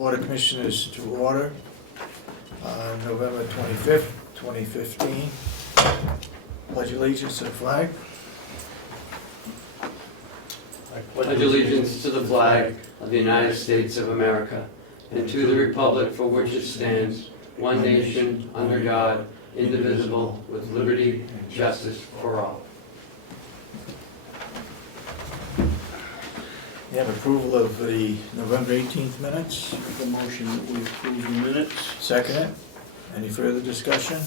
Board of Commissioners to order on November 25th, 2015. Pledge allegiance to the flag. I pledge allegiance to the flag of the United States of America and to the republic for which it stands, one nation, under God, indivisible, with liberty and justice for all. You have approval of the November 18th minutes. The motion that we approve the minutes. Second it. Any further discussion?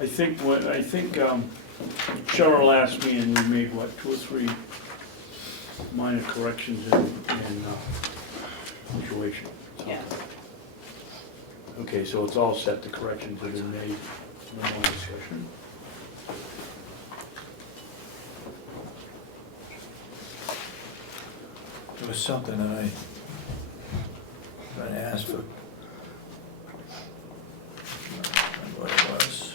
I think Cheryl asked me, and we made, 2 or 3 minor corrections in punctuation. Yeah. Okay, so it's all set, the corrections have been made, no more discussion. There was something that I asked for. I don't remember what it was.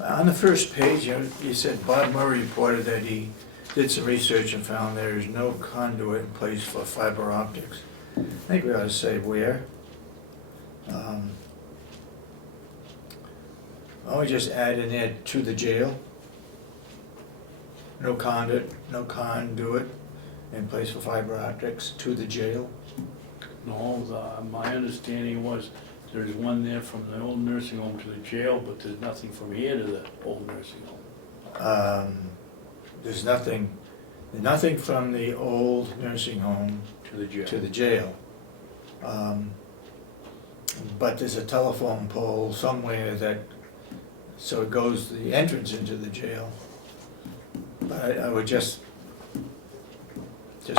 On the first page, you said Bob Murray reported that he did some research and found there is no conduit in place for fiber optics. I think we ought to say where. Why don't we just add in there to the jail? No conduit in place for fiber optics to the jail. No, my understanding was there's one there from the old nursing home to the jail, but there's nothing from here to the old nursing home. There's nothing from the old nursing home To the jail. to the jail. But there's a telephone pole somewhere so it goes to the entrance into the jail. But I would just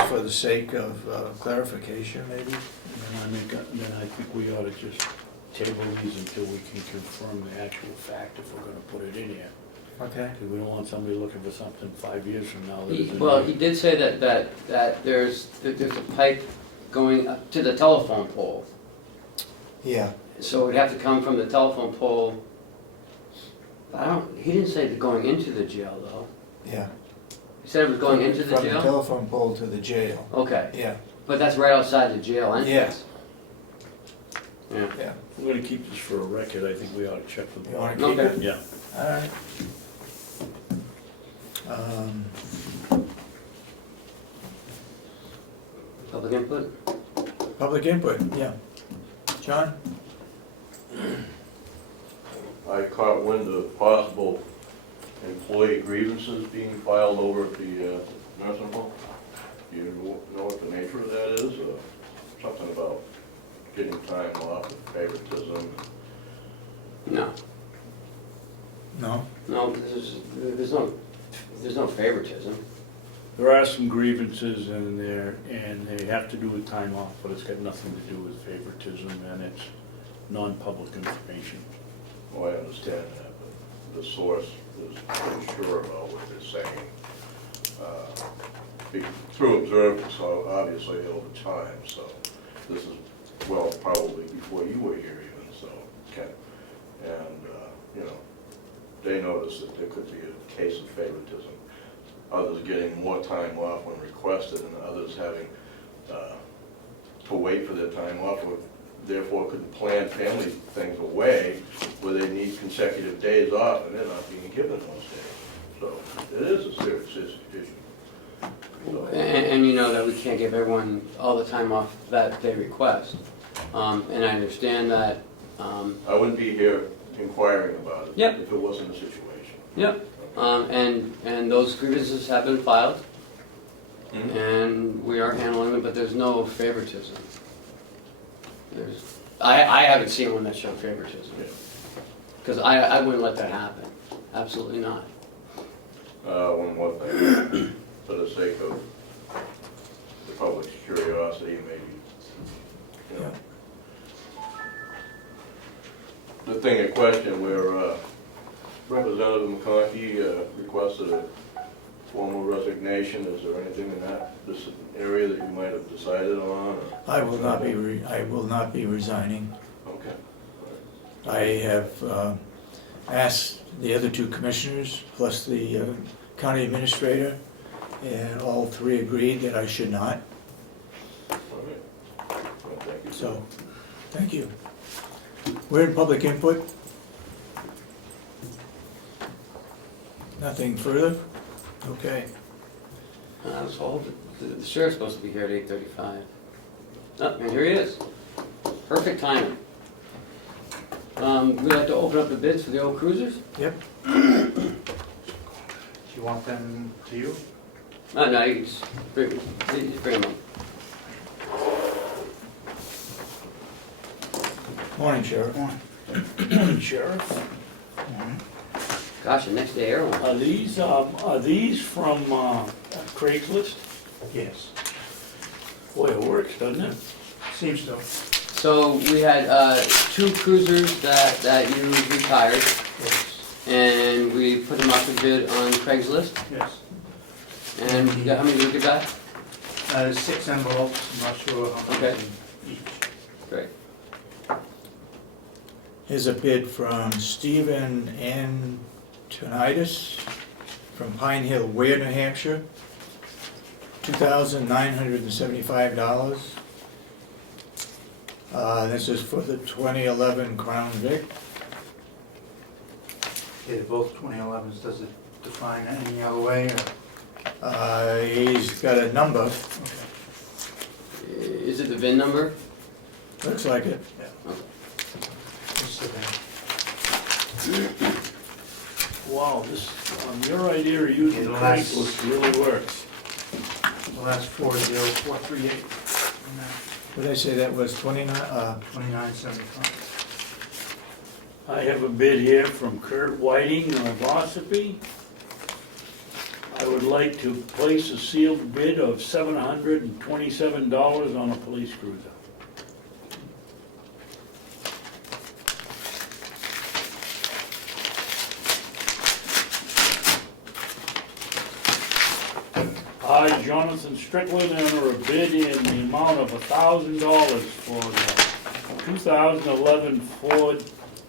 for the sake of clarification, maybe. Then I think we ought to just table these until we can confirm the actual fact if we're gonna put it in here. Okay. Because we don't want somebody looking for something 5 years from now. that He isn't- did say that there's a pipe going up to the telephone pole. Yeah. So it would have to come from the telephone pole. He didn't say that going into the jail though. Yeah. He said it was going into the From the jail? telephone pole to the jail. Okay, Yeah. but that's right outside the jail entrance. Yes. Yeah. Yeah. If we're gonna keep this for a record, I think we ought to check with You wanna Bob. keep Okay. it? Yeah. All right. Public input? Public input, yeah. John? I caught wind of possible employee grievances being filed over at the nursing home. Do you know what the nature of that is? Something about getting time off, favoritism? No. No? No, there's no favoritism. There are some grievances in there, and they have to do with time off, but it's got nothing to do with favoritism, and it's non-public information. Well, I understand that, but the source is unsure about what they're saying. Through observance, obviously, over time, so this is, well, probably before you were here even, so, Ken. And, they noticed that there could be a case of favoritism. Others getting more time off when requested, and others having to wait for their time off, or therefore couldn't plan family things away where they need consecutive days off, and they're not being given those days. So it is a serious issue. So, And you know that we can't give everyone all the time off that they request. And I understand that. I wouldn't be here inquiring about it Yep. if it wasn't a situation. Yep. And those grievances have been filed, and we are handling them, but there's no favoritism. I haven't seen one that showed favoritism, because I wouldn't let that happen. Absolutely not. One more thing, for the sake of the public's curiosity, maybe, the thing in question where Representative McConkey requested a formal resignation, is there anything in this area that you might have decided on? Or? I will not be resigning. Okay. I have asked the other two commissioners, plus the county administrator, and all three agreed that I should not. Okay. Well, thank you. So, thank you. We're in public input. Nothing further? Okay. I was told that the sheriff's supposed to be here at 8:35. Oh, and here he is. Perfect timing. We'd like to open up the bids for the old cruisers. Yep. Do you want them to you? No, you just bring them up. Morning, Sheriff. Sheriff, Gosh, the next day everyone. are these from Craigslist? Yes. Boy, it works, doesn't it? Seems so. So we had two cruisers that you retired, Yes. and we put them out to bid on Craigslist. Yes. And you got, how many did you get back? There's 6 envelopes, I'm not sure how many Okay. in each. Great. Here's a bid from Stephen Antonitis from Pine Hill, Ware, New Hampshire. $2,975. This is for the 2011 Crown Vic. Okay, they're both 2011s, does it define any other way, or? He's got a number, Okay. Is it the VIN number? looks like it. Just so then. Wow, this, your idea of using Yeah, the last- Craigslist really works. The last 40438, What did I say, that was 29, 2975. I have a bid here from Kurt Whiting of Ossipee. I would like to place a sealed bid of $727 on a police cruiser. I, Jonathan Strickland, enter a bid in the amount of $1,000 for the 2011 Ford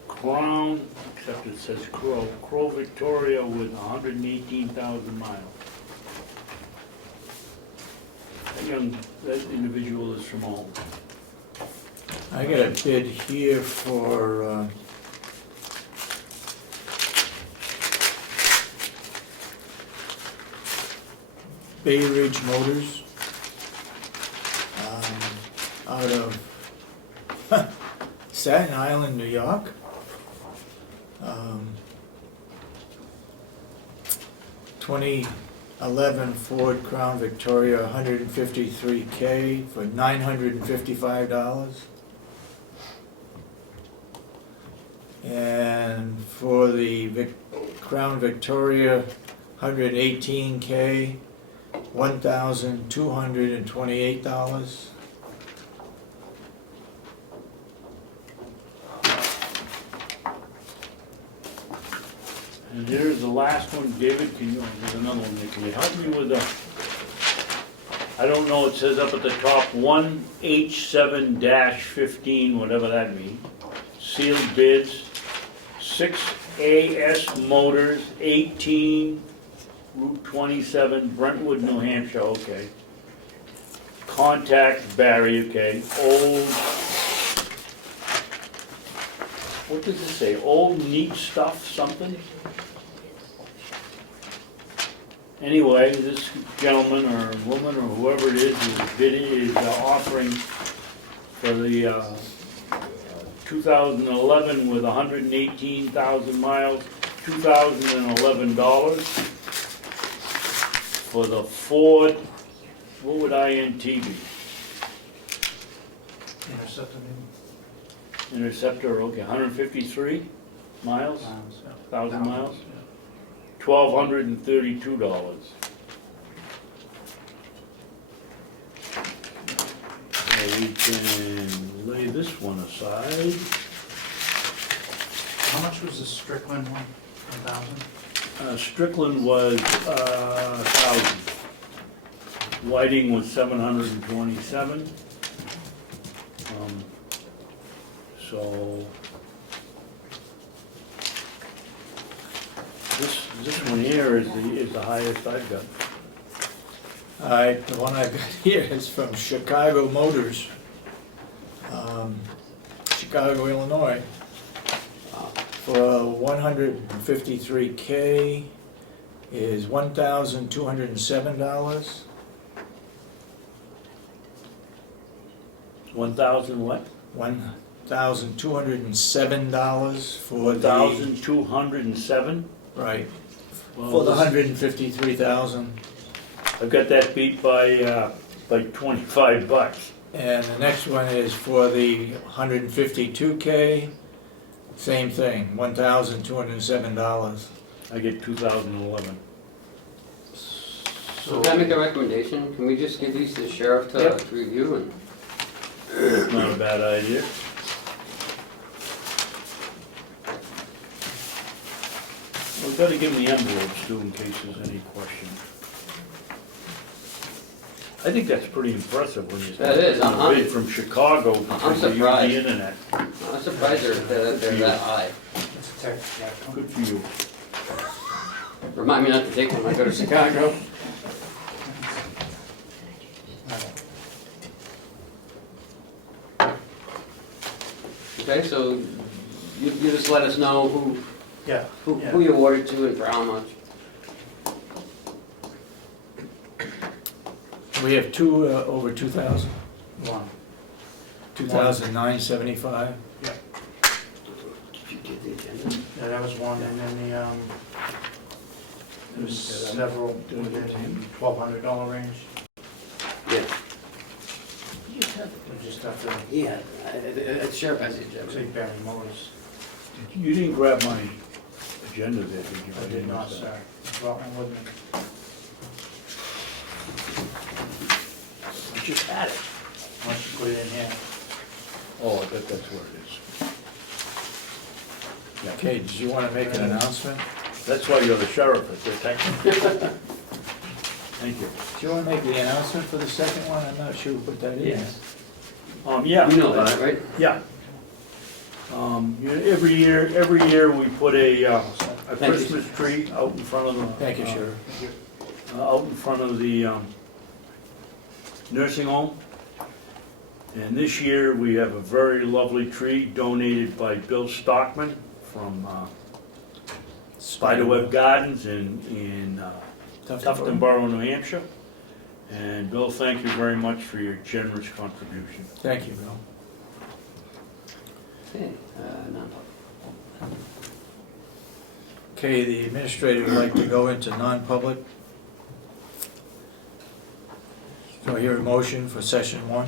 Crown, except it says Crow Victoria with 118,000 miles. That individual is from home. I got a bid here for, Bay Ridge Motors, out of Staten Island, New York. 2011 Ford Crown Victoria, 153K for $955. And for the Crown Victoria, 118K, $1,228. And here's the last one, David, there's another one, can you help me with the, I don't know, it says up at the top, 1H7-15, whatever that means. Sealed bids, 6AS Motors, 18 Route 27, Brentwood, New Hampshire, okay. Contact Barry, okay. Old, what does it say? Old neat stuff, something? Anyway, this gentleman or woman or whoever it is is offering for the 2011 with 118,000 miles, $2,011 for the Ford, what would INT be? Interceptor maybe? Interceptor, okay, 153 miles, Pounds, yeah. 1,000 miles, Yeah. $1,232. So we can lay this one aside. How much was the Strickland one? 1,000? Strickland was 1,000. Whiting was 727. So This one here is the highest I've got. All right, the one I've got here is from Chicago Motors, Chicago, Illinois, for 153K is $1,207. 1,000 what? $1,207 for the, 1,207? right, Well, for the this- 153,000. I've got that beat by like $25. And the next one is for the 152K, same thing, $1,207. I get 2011. So can I make a recommendation? Can we just give these to the sheriff to Yep. to review and? Not a bad idea. We've got to give them the envelopes too, in case there's any question. I think that's pretty impressive when you That is, a bid from Chicago because they use the surprised. internet. I'm surprised they're that high. It's a tech, yeah. Good for you. Remind me not to take one when I go to Chicago. Okay, so you just let us know Yeah. who you awarded to and for how much. We have two over 2,000, One. 2,975. Did you get the agenda? Yeah, that was one, and then there was several within the $1,200 range. Yeah. We just have to Yeah, the sheriff has the agenda. say Barry Motors. You didn't grab my agenda there, did you? I did not, miss that. sir. Brought one with me. I just had it. Why don't you put it in here? Oh, I bet that's where it is. Yeah. Okay, did you want to make an announcement? That's why you're the sheriff, it's detective. Thank you. Do you want to make the announcement for the second one? I'm not sure who put that in. Yes. Yeah. You know about it, right? Yeah. Every year we put a Thank you. Christmas tree out in front of the. Thank you, Sheriff. Out in front of the nursing home. And this year, we have a very lovely tree donated by Bill Stockman from Spiderweb Gardens in Tufton Borough, New Hampshire. And Bill, thank you very much for your generous contribution. Thank you, Bill. Okay, non-public. Okay, the administrator would like to go into non-public. Do I hear a motion for session 1?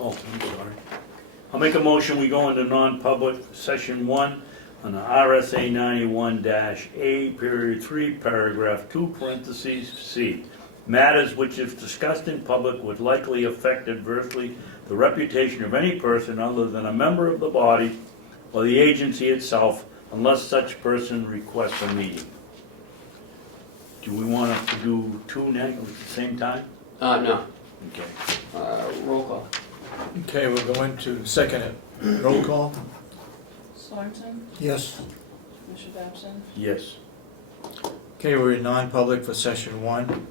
Oh, I'm sorry. I'll make a motion, we go into non-public session 1 on the RSA 91-A, period 3, paragraph 2, parentheses, C. Matters which if discussed in public would likely affect adversely the reputation of any person other than a member of the body or the agency itself, unless such person requests a meeting. Do we want to do two now at the same time? No, Okay. roll call. Okay, we'll go into second it. Roll call? Sorensen, Yes. Mr. Babson, Yes. Okay, we're in non-public for session 1.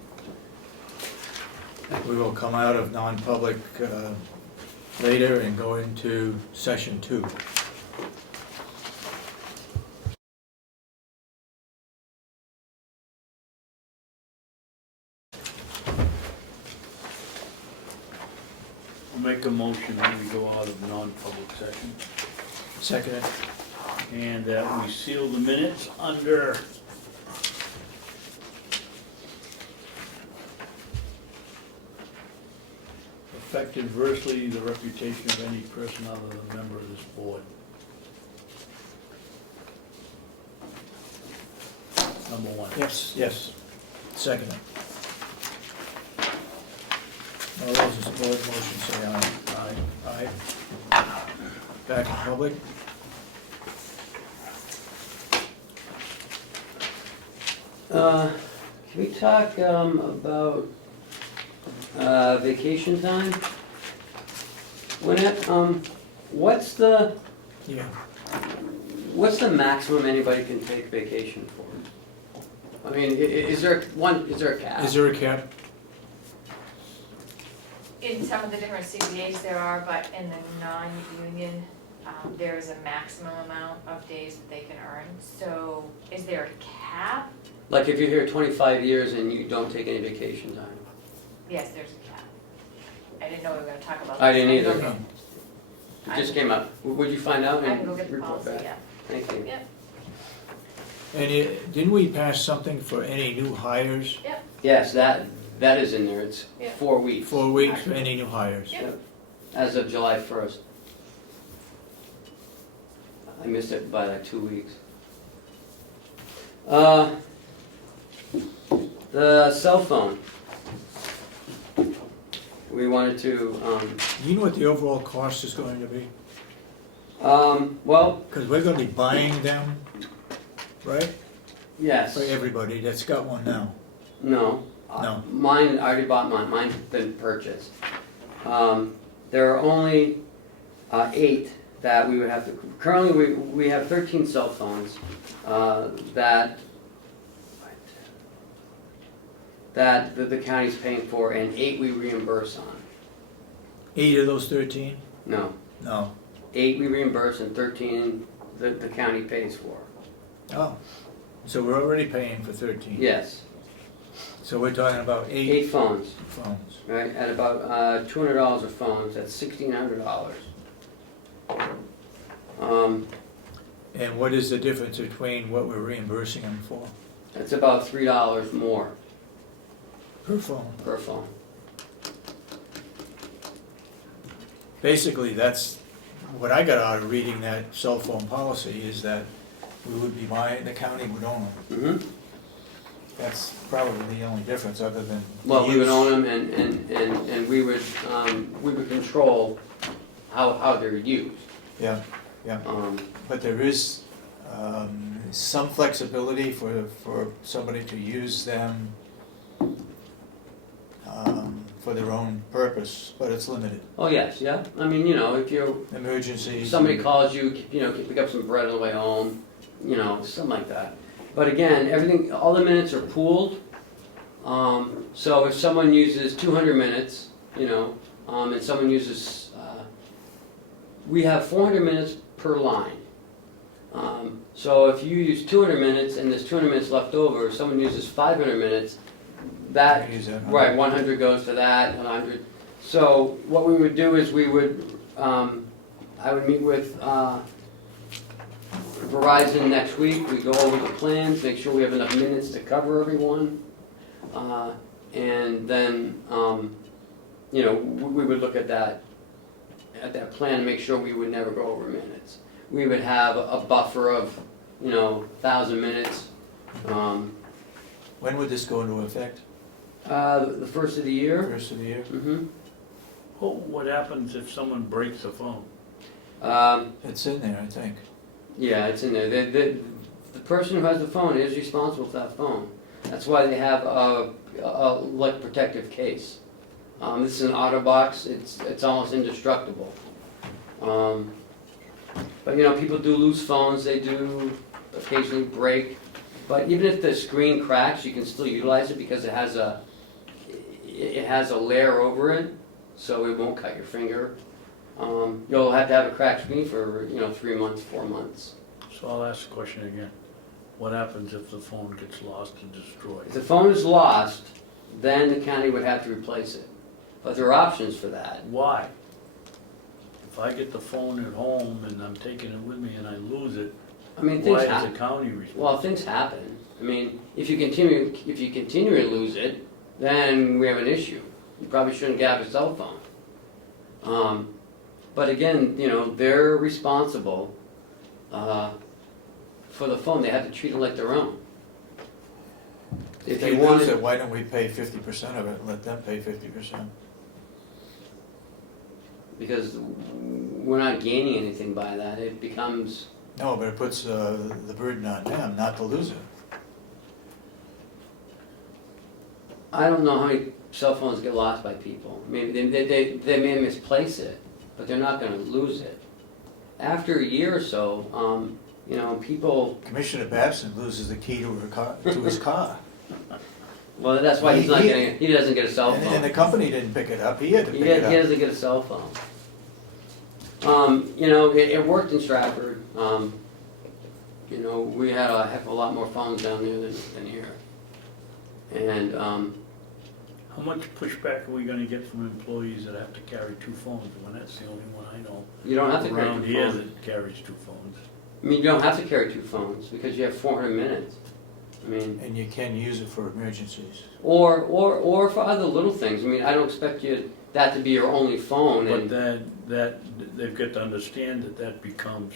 We will come out of non-public later and go into session 2. I'll make a motion when we go out of non-public session. Second it. And that we seal the minutes under affect adversely the reputation of any person other than a member of this board. Number 1. Yes, yes. Second it. All those in support of the motion say aye. Aye. Aye. Back in public. Can we talk about vacation time? What's the, Yeah. What's the maximum anybody can take vacation for? I mean, is there a cap? Is there a cap? In some of the different CBAs there are, but in the non-union, there is a maximum amount of days that they can earn. So is there a cap? Like if you're here 25 years and you don't take any vacation time? Yes, there's a cap. I didn't know we were gonna talk about that. I didn't either. Okay. It just came up. Would you find out I and can go get the report policy, back? yeah. Thank you. Yep, And didn't we pass something for any new hires? Yes, that is in there. It's Yeah. 4 weeks. 4 weeks for any new hires? Yep. As of July 1st. I missed it by like 2 weeks. The cell phone. We wanted to, Do you know what the overall cost is going to be? well, Because we're gonna be buying them, right? yes. For everybody that's got one now. No. No. Mine, I already bought mine. Mine's been purchased. There are only 8 that we would have to, currently we have 13 cell phones that the county's paying for, and 8 we reimburse on. 8 of those 13? No, No. 8 we reimburse and 13 the county pays for. Oh, so we're already paying for 13? Yes, So we're talking about 8 8 phones, phones. right, at about $200 a phone, that's $1,600. And what is the difference between what we're reimbursing them for? That's about $3 more Per phone? per phone. Basically, that's, what I got out of reading that cell phone policy is that we would be buying, the county would own them. Mm-hmm. That's probably the only difference other than. Well, we would use. own them and we would control how they're used. Yeah, but there is some flexibility for somebody to use them for their own purpose, but it's limited. Oh, yes, yeah, I mean, if Emergencies. somebody calls you, pick up some bread on the way home, something like that. But again, all the minutes are pooled. So if someone uses 200 minutes, and someone uses, we have 400 minutes per line. So if you use 200 minutes and there's 200 minutes left over, if someone uses 500 minutes, that, Use that. right, 100 goes to that, 100. So what we would do is I would meet with Verizon next week, we go over the plans, make sure we have enough minutes to cover everyone. And then, we would look at that plan and make sure we would never go over minutes. We would have a buffer of, 1,000 minutes. When would this go into effect? The first of the year. First of the year? Mm-hmm. What happens if someone breaks a phone? It's in there, I think. Yeah, it's in there. The person who has the phone is responsible for that phone. That's why they have a like protective case. This is an auto box. It's almost indestructible. But people do lose phones. They do occasionally break. But even if the screen cracks, you can still utilize it because it has a layer over it, so it won't cut your finger. You'll have to have a cracked screen for 3 months, 4 months. So I'll ask the question again. What happens if the phone gets lost and destroyed? If the phone is lost, then the county would have to replace it. But there are options for that. Why? If I get the phone at home and I'm taking it with me and I lose it, I mean, why things is the happen. county responsible? Well, things happen. I mean, if you continue to lose it, then we have an issue. You probably shouldn't have a cell phone. But again, they're responsible for the phone. They have to treat it like their own. If they lose it, why don't we pay 50% of it and let them pay 50%? Because we're not gaining anything by that. It becomes. No, but it puts the burden on them not to lose it. I don't know how many cell phones get lost by people. Maybe they may misplace it, but they're not going to lose it. After a year or so, you know, people, Commissioner Babson loses the key to his car. well, that's why he's not He- getting, he doesn't get a cell And phone. the company didn't pick it up, he had to He pick it up. doesn't get a cell phone. You know, it worked in Stratford. You know, we had a heck of a lot more phones down there than here. And, How much pushback are we gonna get from employees that have to carry 2 phones, when that's the only one I know you don't have to carry around 2 here phones. that carries 2 phones? I mean, you don't have to carry 2 phones because you have 400 minutes. I mean, And you can use it for emergencies. or for other little things. I mean, I don't expect that to be your only phone. But And then, they've got to understand that becomes,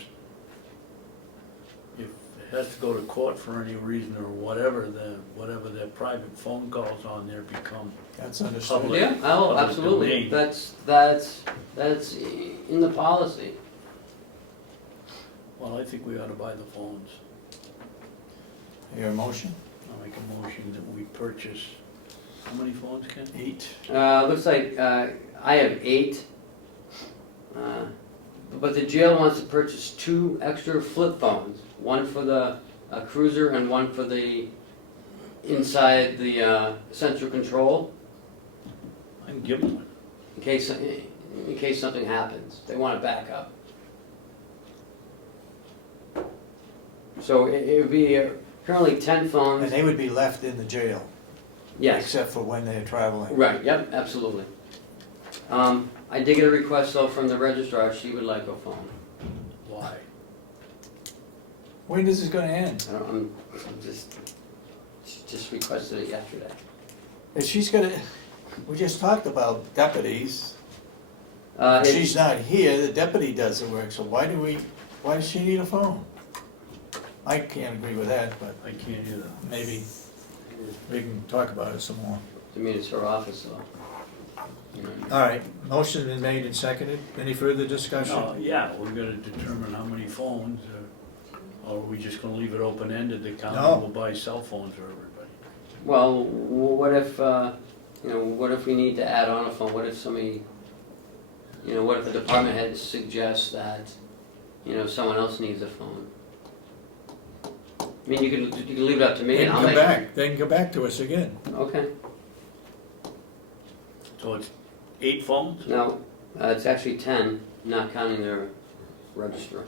if it has to go to court for any reason or whatever, then whatever their private phone calls on there become, That's understood. Public. yeah, oh, public absolutely. domain. That's in the policy. well, I think we ought to buy the phones. Your motion? I'll make a motion that we purchase, how many phones, Ken? 8. Looks like I have 8. But the jail wants to purchase 2 extra flip phones, one for the cruiser and one for the inside the central control, I can give them one. in case something happens. They want a backup. So it would be currently 10 And phones. they would be left in the jail, Yes. except for when they're traveling. Right. Yep. Absolutely. I did get a request though from the registrar. She would like a phone. Why? When is this gonna end? I'm she just requested it yesterday. If she's gonna, we just talked about deputies. It- She's not here, the deputy does the work, so why does she need a phone? I can't agree with that, but I can't either. maybe we can talk about it some more. I mean, it's her office though. You know. All right, motion's been made and seconded. Any further discussion? No, yeah, we're gonna determine how many phones, or are we just gonna leave it open-ended, the No. county will buy cell phones for everybody? Well, what if, what if we need to add on a phone? What if somebody, what if the department head suggests that, someone else needs a phone? I mean, you could leave it up to me They and can I'll come make. back, they can come back to us again. Okay. So it's 8 phones? No, it's actually 10, not counting their registrar.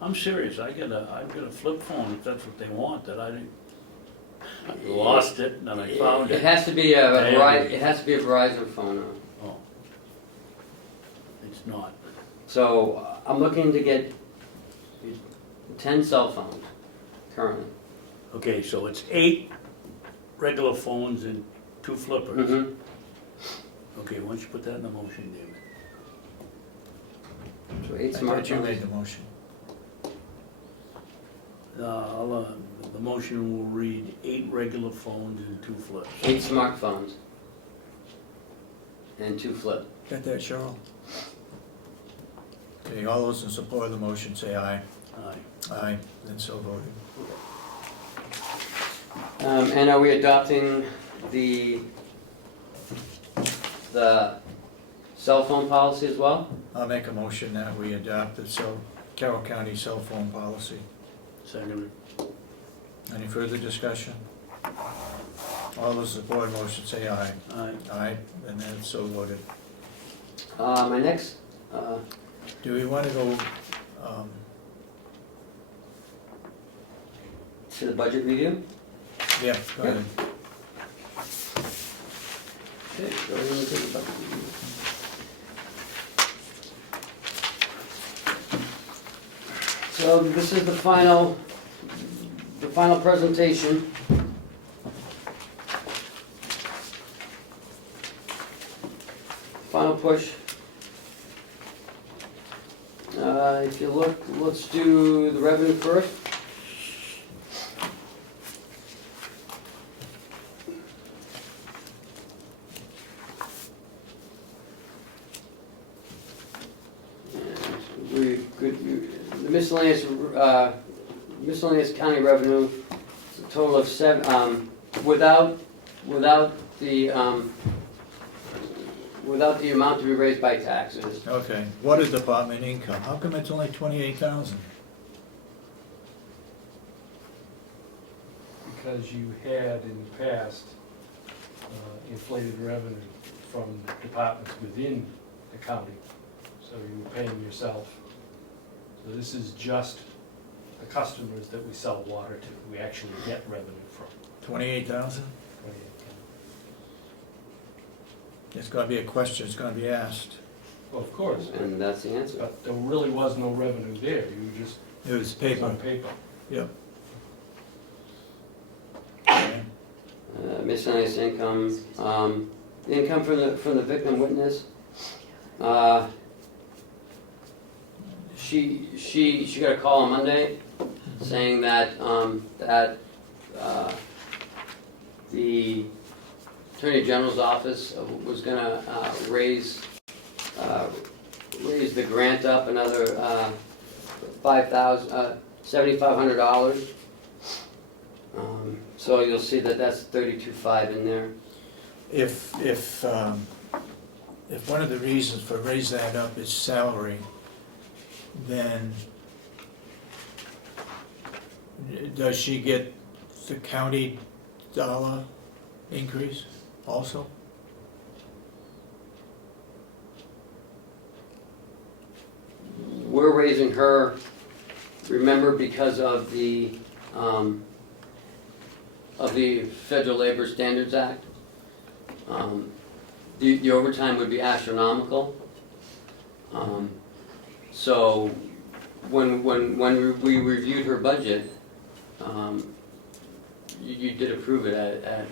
I'm serious, I've got a flip phone, if that's what they want, that I lost it, and then I found It it. has to be a Verizon phone now. Oh. It's not. So I'm looking to get 10 cell phones currently. Okay, so it's 8 regular phones and 2 flippers. Mm-hmm. Okay, why don't you put that in the motion, David? So 8 I thought you smartphones. made the motion. The motion will read 8 regular phones and 2 flips. 8 smartphones. And 2 flip. Got that, Cheryl? Okay, all those in support of the motion say aye. Aye. Aye, then so voted. And are we adopting the cell phone policy as well? I'll make a motion that we adopt the Carroll County cell phone policy. Second. Any further discussion? All those in support of the motion say aye. Aye. Aye, and then so voted. My next, Do we want to go, to the budget review. yeah, go ahead. Okay, go ahead and take the budget review. So this is the final presentation. Final push. If you look, let's do the revenue first. The miscellaneous county revenue, is a total of without the amount to be raised by taxes. Okay, water department income, how come it's only 28,000? because you had in the past inflated revenue from departments within the county, so you were paying yourself. So this is just the customers that we sell water to, we actually get revenue from. 28,000? It's gonna be a question, it's gonna be asked. Well, of course, And that's the answer. but there really was no revenue there, you were just, It was it's paper. on paper. Yep. Miscellaneous income, income from the victim witness. She got a call on Monday saying that, the Attorney General's office was gonna, raise the grant up another, $7,500. So you'll see that that's 32.5 in there. If one of the reasons for raising that up is salary, then does she get the county dollar increase also? We're raising her, remember, because of the Federal Labor Standards Act. The overtime would be astronomical. So when we reviewed her budget, you did approve it at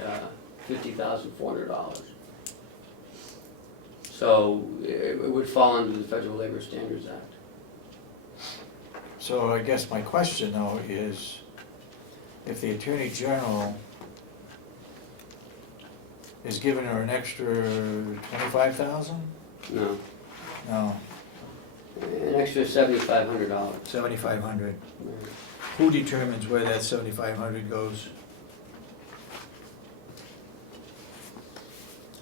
$50,400. So it would fall under the Federal Labor Standards Act. So I guess my question though is, if the Attorney General is giving her an extra 25,000? No, No, an extra $7,500. 7,500. Who determines where that 7,500 goes?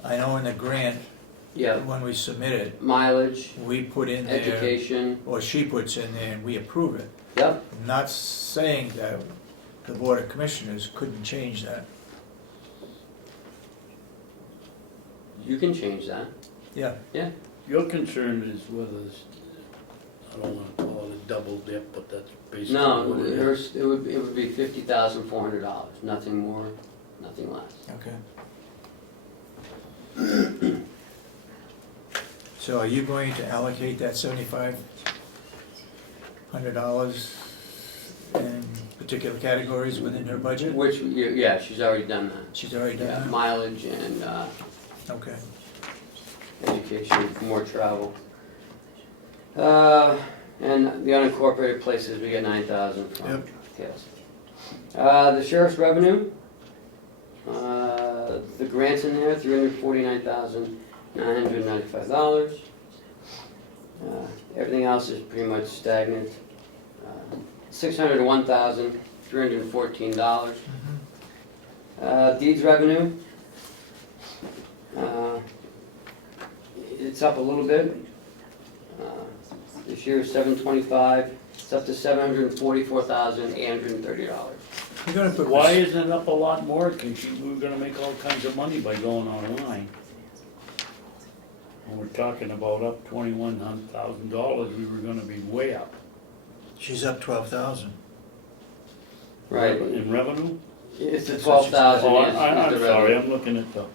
I know in the grant, Yeah, when we submit it, mileage, we put in there, education, or she puts in there and we approve it. yep. I'm not saying that the Board of Commissioners couldn't change that. You can change that. Yeah. Your concern is whether, I don't wanna call it a double dip, but that's basically No, what it is. hers, it would be $50,400, nothing more, nothing less. Okay. So are you going to allocate that $7,500 in particular categories within her budget? Which, yeah, she's already done that. She's already Yeah, done that? mileage and Okay. education, more travel. And the unincorporated places, we get 9,000 from. Yep. Yes. The sheriff's revenue, the grants in there, $349,995. Everything else is pretty much stagnant. $601,314. Deeds revenue, it's up a little bit. This year is $725. It's up to $744,830. You're gonna put. Why isn't it up a lot more? Cause we're gonna make all kinds of money by going online. When we're talking about up $21,000, we were gonna be way up. She's up 12,000. Right. In revenue? It's the 12,000 Oh, is the I'm sorry, revenue. I'm looking at the.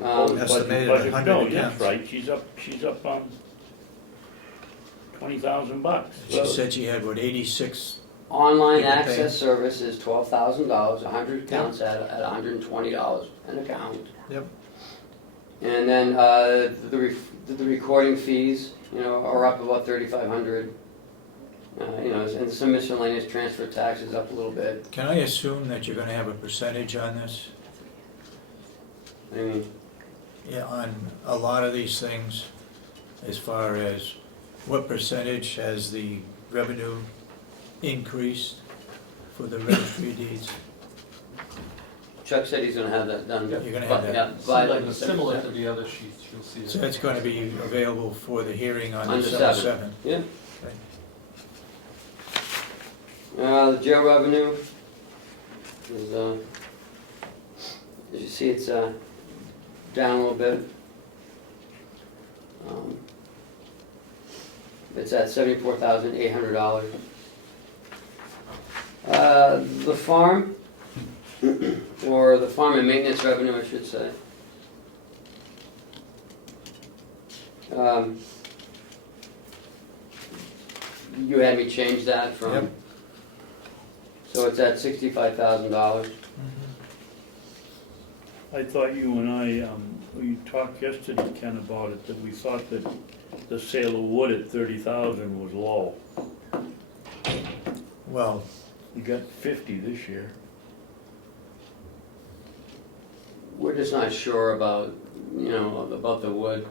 Estimated budget. 100 No, accounts. that's right, she's up $20,000. She said she had, what, 86? Online You can pay. access service is $12,000, 100 accounts at $120 an account. Yep. And then the recording fees, are up about $3,500. And some miscellaneous transfer taxes up a little bit. Can I assume that you're gonna have a percentage on this? I mean, Yeah, on a lot of these things, as far as what percentage has the revenue increased for the registry deeds? Chuck said he's gonna have that done. You're gonna have that. Similar to the other sheets, you'll see that. So that's gonna be available for the hearing on On December the 7th. Yeah. The jail revenue is, as you see, it's down a little bit. It's at $74,800. The farm, or the farm and maintenance revenue, I should say. You had me change that from, Yep. so it's at $65,000. I thought you and I, we talked yesterday, Ken, about it, that we thought that the sale of wood at 30,000 was low. Well, You got 50 this year. We're just not sure about, about the wood.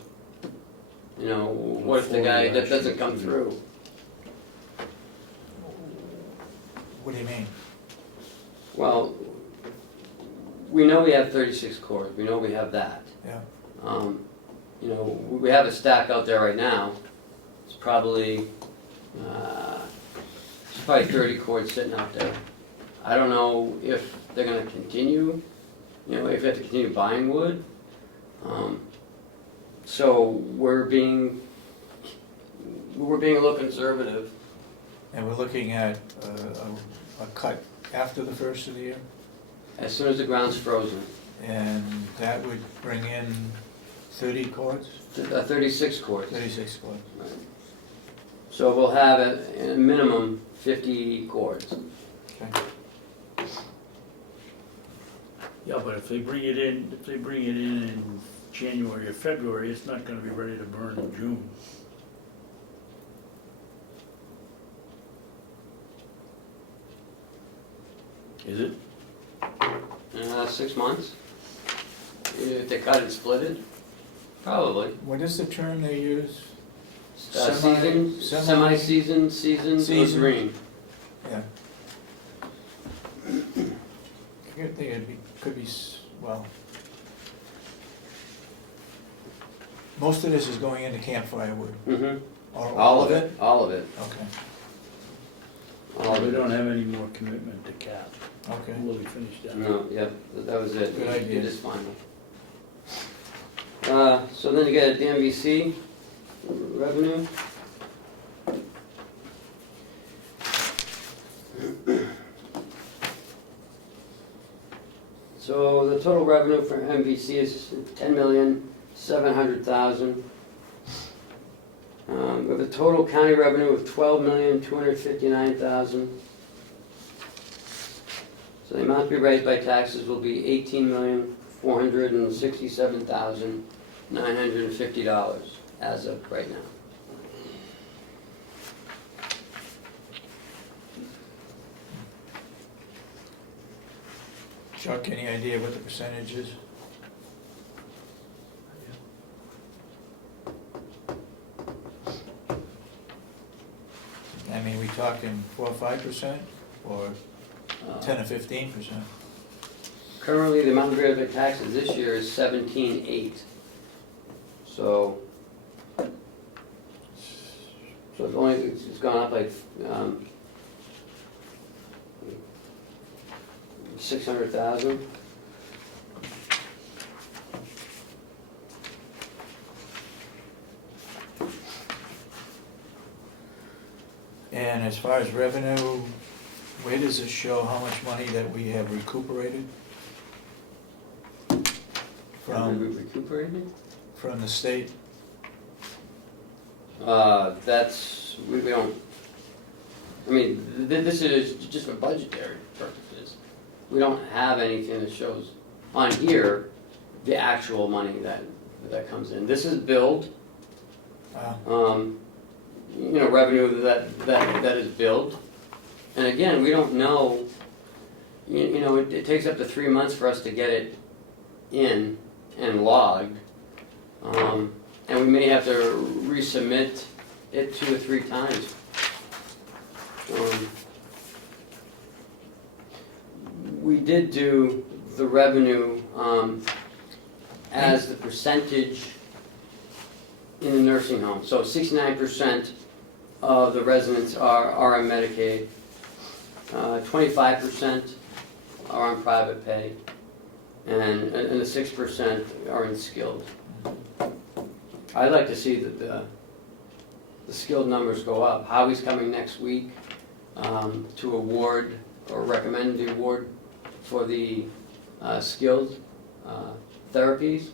What if the guy that doesn't come through? what do you mean? Well, we know we have 36 cords, we know we have that. Yeah. We have a stack out there right now. It's probably 30 cords sitting out there. I don't know if they're gonna continue, if you have to continue buying wood. So we're being a little conservative. And we're looking at a cut after the first of the year, As soon as the ground's frozen, and that would bring in 30 cords, 36 cords. 36 cords. Right. So we'll have a minimum 50 cords. Okay. Yeah, but if they bring it in January or February, it's not gonna be ready to burn in June. Is it? 6 months. If they cut and split it, probably. What is the term they use? Season, semi-season, season, or Season. green. Yeah. I think could be, well, most of this is going into campfire wood. Mm-hmm. Or All of it? All of it. Okay, All of We it. don't have any more commitment to cap. okay. Will we finish that? No, yep, that was it. Good idea. You did this final. So then you get the MVC revenue. So the total revenue for MVC is $10,700,000. We have a total county revenue of $12,259,000. So the amount to be raised by taxes will be $18,467,950 as of right now. Chuck, any idea what the percentage is? I mean, we talking 4 or 5%, or 10 or 15%? Currently, the amount raised by taxes this year is 17.8. So it's gone up like 600,000. And as far as revenue, where does it show how much money that we have recuperated? Recuperated? From the state? That's, we don't, I mean, this is just for budgetary purposes. We don't have anything that shows on here the actual money that comes in. This is billed, revenue that is billed. And again, we don't know, it takes up to 3 months for us to get it in and logged. And we may have to resubmit it 2 or 3 times. We did do the revenue as the percentage in the nursing home. So 69% of the residents are on Medicaid. 25% are on private pay, and the 6% are in skilled. I'd like to see that the skilled numbers go up. Howie's coming next week to award or recommend the award for the skilled therapies.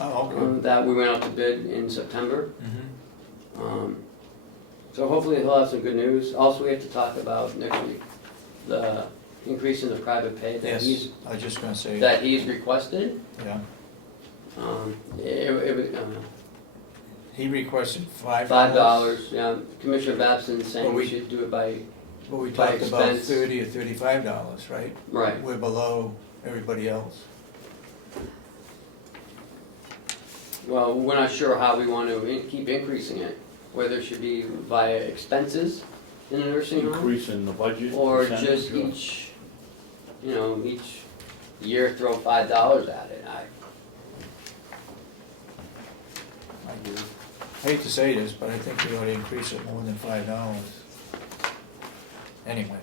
Oh, okay. That we went out to bid in September. Mhm. So hopefully he'll have some good news. Also, we have to talk about next week, the increase in the private pay that Yes, I was just gonna say, he's requested. yeah. It was He requested $5. $5, yeah. Commissioner Babson saying But we we- should do it by, But we by talked about expense. $30 or $35, right? right. We're below everybody else. Well, we're not sure how we want to keep increasing it, whether it should be via expenses in a nursing home, Increase in the budget. or percentage, just each year throw $5 at it. I do. I hate to say this, but I think we ought to increase it more than $5. Anyway,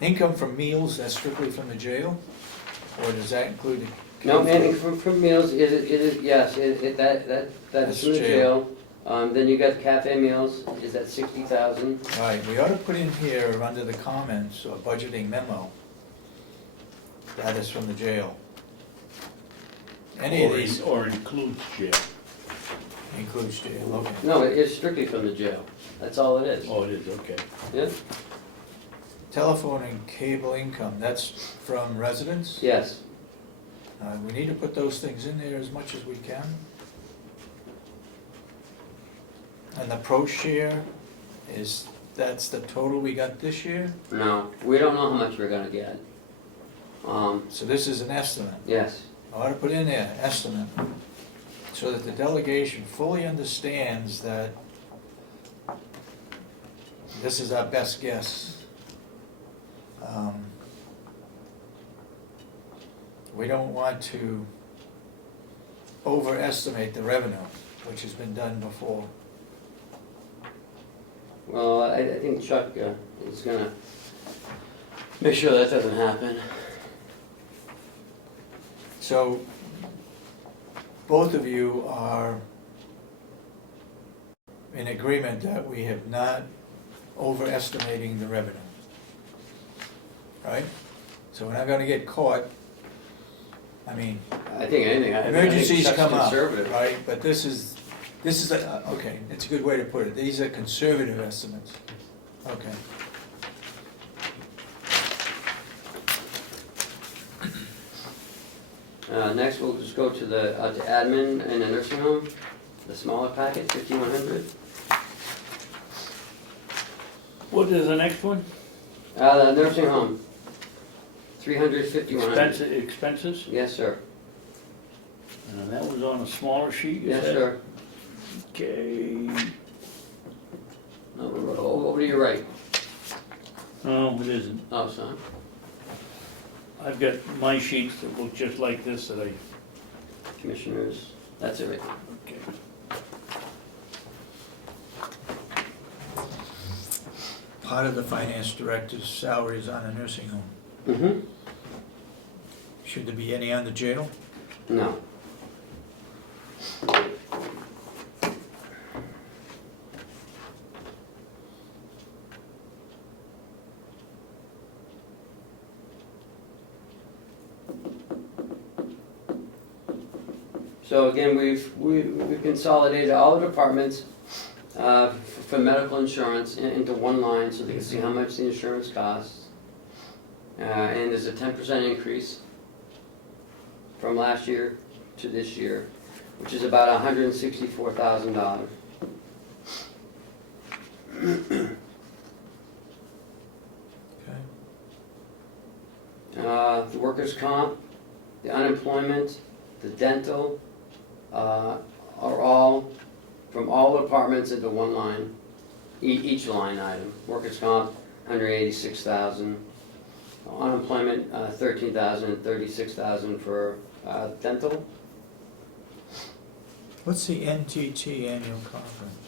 income from meals, that's strictly from the jail? Or does that include the? No, and from meals, yes, that's That's in the jail. jail. Then you got cafe meals, is that 60,000? Right, we ought to put in here, under the comments, or budgeting memo, that is from the jail. Any of these Or includes jail. includes jail, okay. No, it is strictly from the jail, that's all it is. Oh, it is, okay. Yeah, Telephone and cable income, that's from residents? yes, We need to put those things in there as much as we can. And the pro share that's the total we got this year? no, we don't know how much we're gonna get. So this is an estimate. Yes, I ought to put in there, estimate, so that the delegation fully understands that this is our best guess. We don't want to overestimate the revenue, which has been done before. well, I think Chuck is gonna make sure that doesn't happen. So, both of you are in agreement that we have not overestimating the revenue, right? So we're not gonna get caught. I mean, I think anything, I think emergencies Chuck's come up, conservative. right? But this is, okay, it's a good way to put it. These are conservative estimates. Okay. Next, we'll just go to the to admin in the nursing home, the smaller packet, 5,100. What is the next one? The nursing home, 300, 5,100. Expenses? Yes, sir. And that was on a smaller sheet, you Yes, said? sir. Okay. Over to your right. No, it isn't. Oh, son. I've got my sheets that look just like this that I, Commissioners, that's it. okay. Part of the finance director's salary is on a nursing home. Mm-hmm. Should there be any on the jail? No. So again, we've consolidated all the departments for medical insurance into one line so they can see how much the insurance costs. And there's a 10% increase from last year to this year, which is about $164,000. Okay. The workers' comp, the unemployment, the dental, are all, from all departments into one line, each line item. Workers' comp, 186,000. Unemployment, 13,000 and 36,000 for dental. What's the NTT annual conference?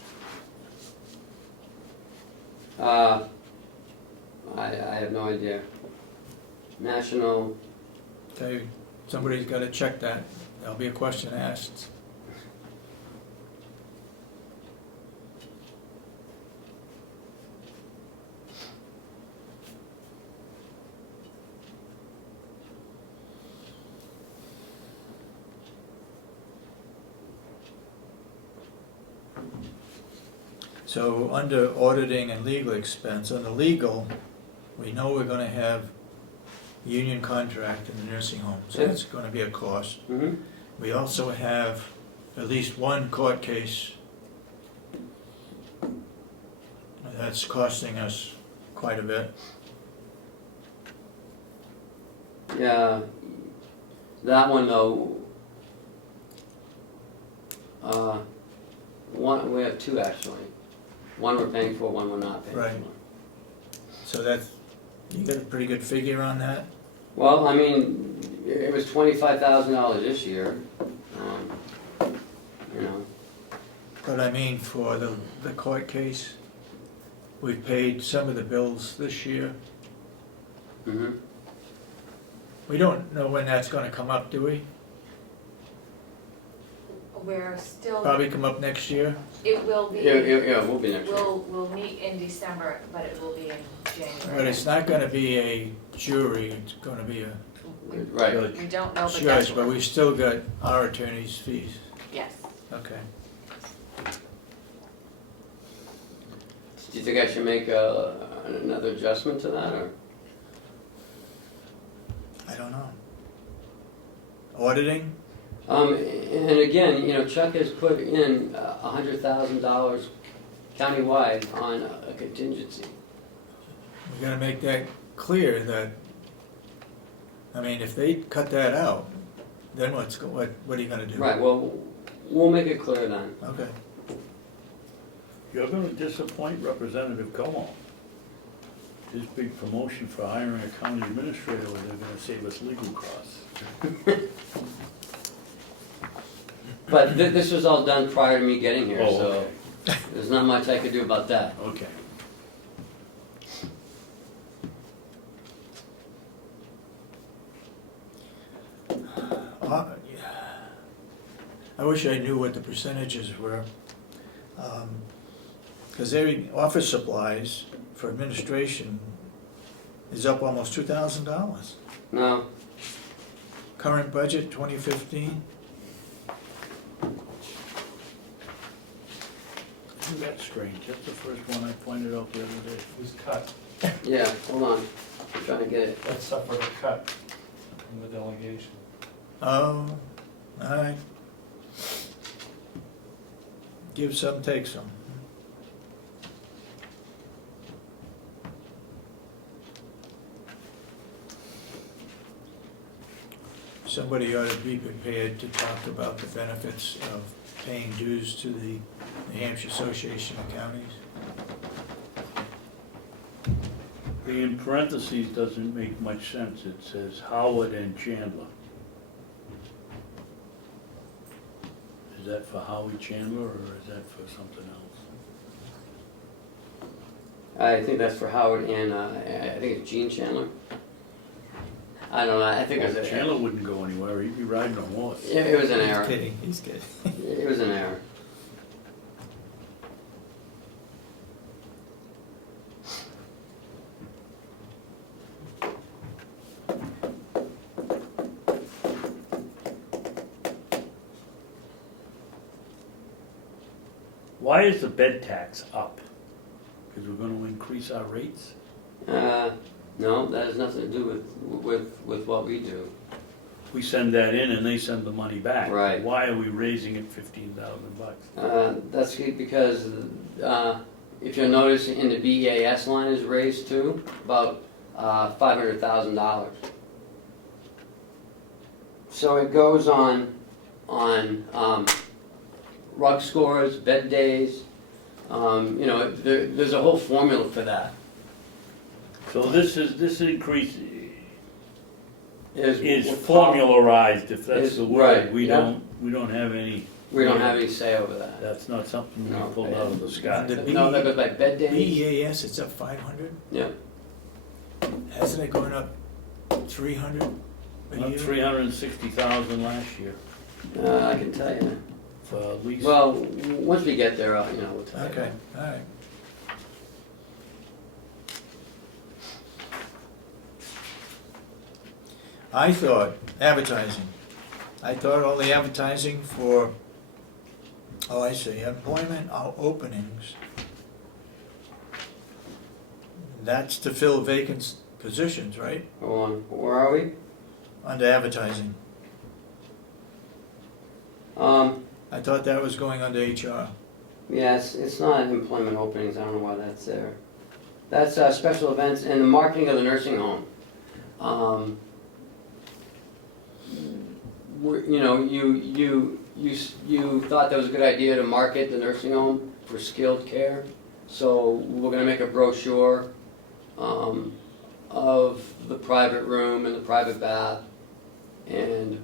I have no idea. National, Okay, somebody's gotta check that. There'll be a question asked. So under auditing and legal expense, on the legal, we know we're gonna have union contract in the nursing home, so Yeah. that's gonna be a cost. mhm, We also have at least one court case that's costing us quite a bit. yeah, that one though, one, we have two actually. One we're paying for, one we're not paying Right. for. So that's, you got a pretty good figure on that? Well, I mean, it was $25,000 this year, you know, But I mean, for the court case, we've paid some of the bills this year. mhm. We don't know when that's gonna come up, do we? We're still, Probably come up next year? it will be, Yeah, we'll be next year. we'll meet in December, but it will be in January. But it's not gonna be a jury, it's gonna be a Right, We don't know, but that's judge, what but we're, we still got our attorney's fees. yes. Okay. do you think I should make another adjustment to that, or? I don't know. Auditing? And again, you know, Chuck has put in $100,000 countywide on a contingency. We gotta make that clear that, I mean, if they cut that out, then what are you gonna do? Right, well, we'll make it clear then. Okay. You're gonna disappoint Representative Comeau. His big promotion for hiring a county administrator, where they're gonna save us legal costs. But this was all done prior to me getting here, Oh, so okay. there's not much I could do about that. Okay. I wish I knew what the percentages were. Because every office supplies for administration is up almost $2,000. No, Current budget, 2015, Isn't that strange? That's the first one I pointed out the other day. It was cut, yeah, hold on, I'm trying to get it. that suffered a cut from the delegation. oh, all right. Give some, take some. Somebody ought to be prepared to talk about the benefits of paying dues to the New Hampshire Association of Counties. The in parentheses doesn't make much sense. It says Howard and Chandler. Is that for Howie Chandler, or is that for something else? I think that's for Howard and, I think it's Gene Chandler. I don't know, I think it was Well, a. Chandler wouldn't go anywhere, he'd be riding a horse. Yeah, it was an He's error, kidding, he's kidding. it was an error. Why is the bed tax up? Because we're gonna increase our rates? No, that has nothing to do with what we do. We send that in and they send the money back. Right. Why are we raising it $15,000? That's because, if you'll notice in the BEAS line is raised too, about $500,000. So it goes on rug scores, bed days, you know, there's a whole formula for that. So this increase is Is formularized, if that's is- the word. right, We yeah. don't have any, We don't have any say over that. that's not something No. we pulled out of the sky. The No, that goes by bed days. BEAS, it's up 500? Yeah. Hasn't it gone up 300 a Up year? 360,000 last year I can tell you. for at least. Well, once we get there, we'll tell you. Okay, all right. I thought advertising. I thought all the advertising for, oh, I see, employment openings. That's to fill vacant positions, right? Hold on, where are we? Under advertising. I thought that was going under HR. Yeah, it's not employment openings, I don't know why that's there. That's special events and the marketing of the nursing home. You thought that was a good idea to market the nursing home for skilled care. So we're gonna make a brochure of the private room and the private bath and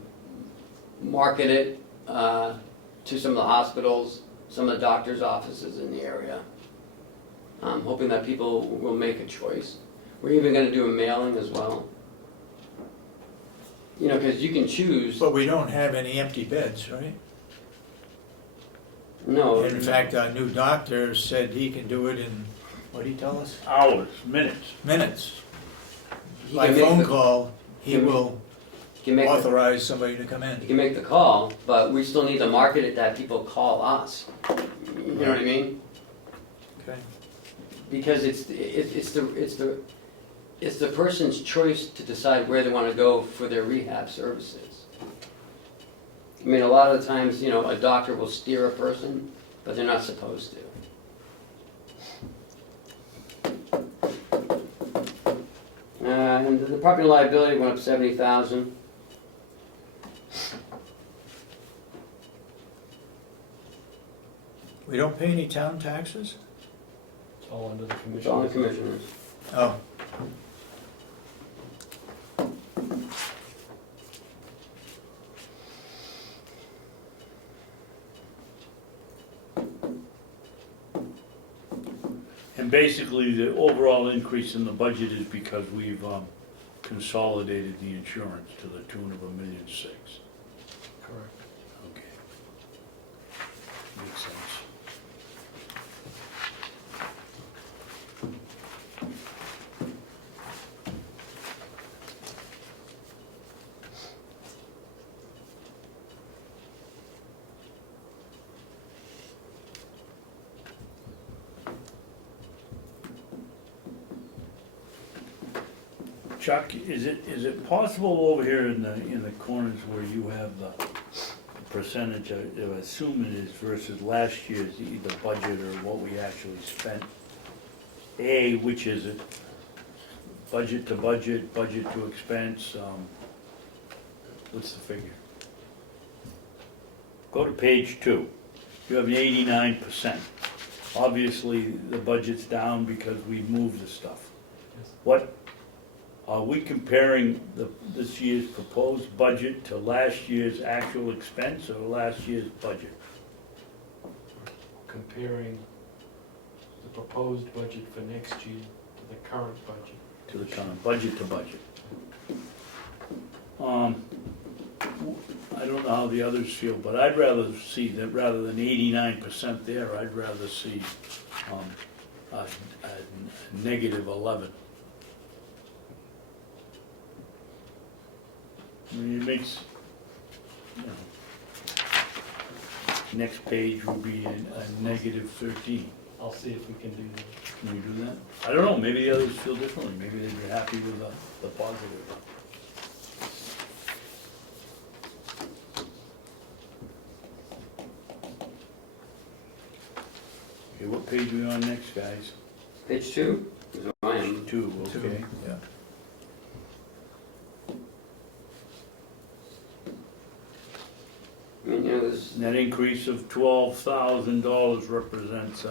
market it to some of the hospitals, some of the doctors' offices in the area. I'm hoping that people will make a choice. We're even gonna do a mailing as well. You know, because you can choose. But we don't have any empty beds, right? No. In fact, our new doctor said he can do it in, what did he tell us? Hours, minutes. Minutes. He By can make phone the- call, he will he can make the- authorize somebody to come You in. can make the call, but we still need to market it that people call us. You know what I mean? Okay. Because it's the person's choice to decide where they want to go for their rehab services. I mean, a lot of the times, a doctor will steer a person, but they're not supposed to. And the property liability went up 70,000. We don't pay any town taxes? It's all under the It's all the commissioners. commissioners. Oh. And basically, the overall increase in the budget is because we've consolidated the insurance to the tune of $1.6 million. Correct. Okay. Makes sense. Chuck, is it possible over here in the corners where you have the percentage, I assume it is versus last year's, either budget or what we actually spent? A, which is it? Budget to budget, budget to expense, what's the figure? Go to page 2. You have an 89%. Obviously, the budget's down because we moved the stuff. Yes. What, are we comparing this year's proposed budget to last year's actual expense or last year's budget? Comparing the proposed budget for next year to the current budget. To the current, budget to budget. I don't know how the others feel, but I'd rather see that rather than 89% there, I'd rather see a negative 11. I mean, it makes, next page would be a negative 13. I'll see if we can do that. Can we do that? I don't know, maybe the others feel differently, maybe they'd be happy with the positive. Okay, what page are we on next, guys? Page 2 is where I am. 2, okay. Yeah. I mean, there's Net increase of $12,000 represents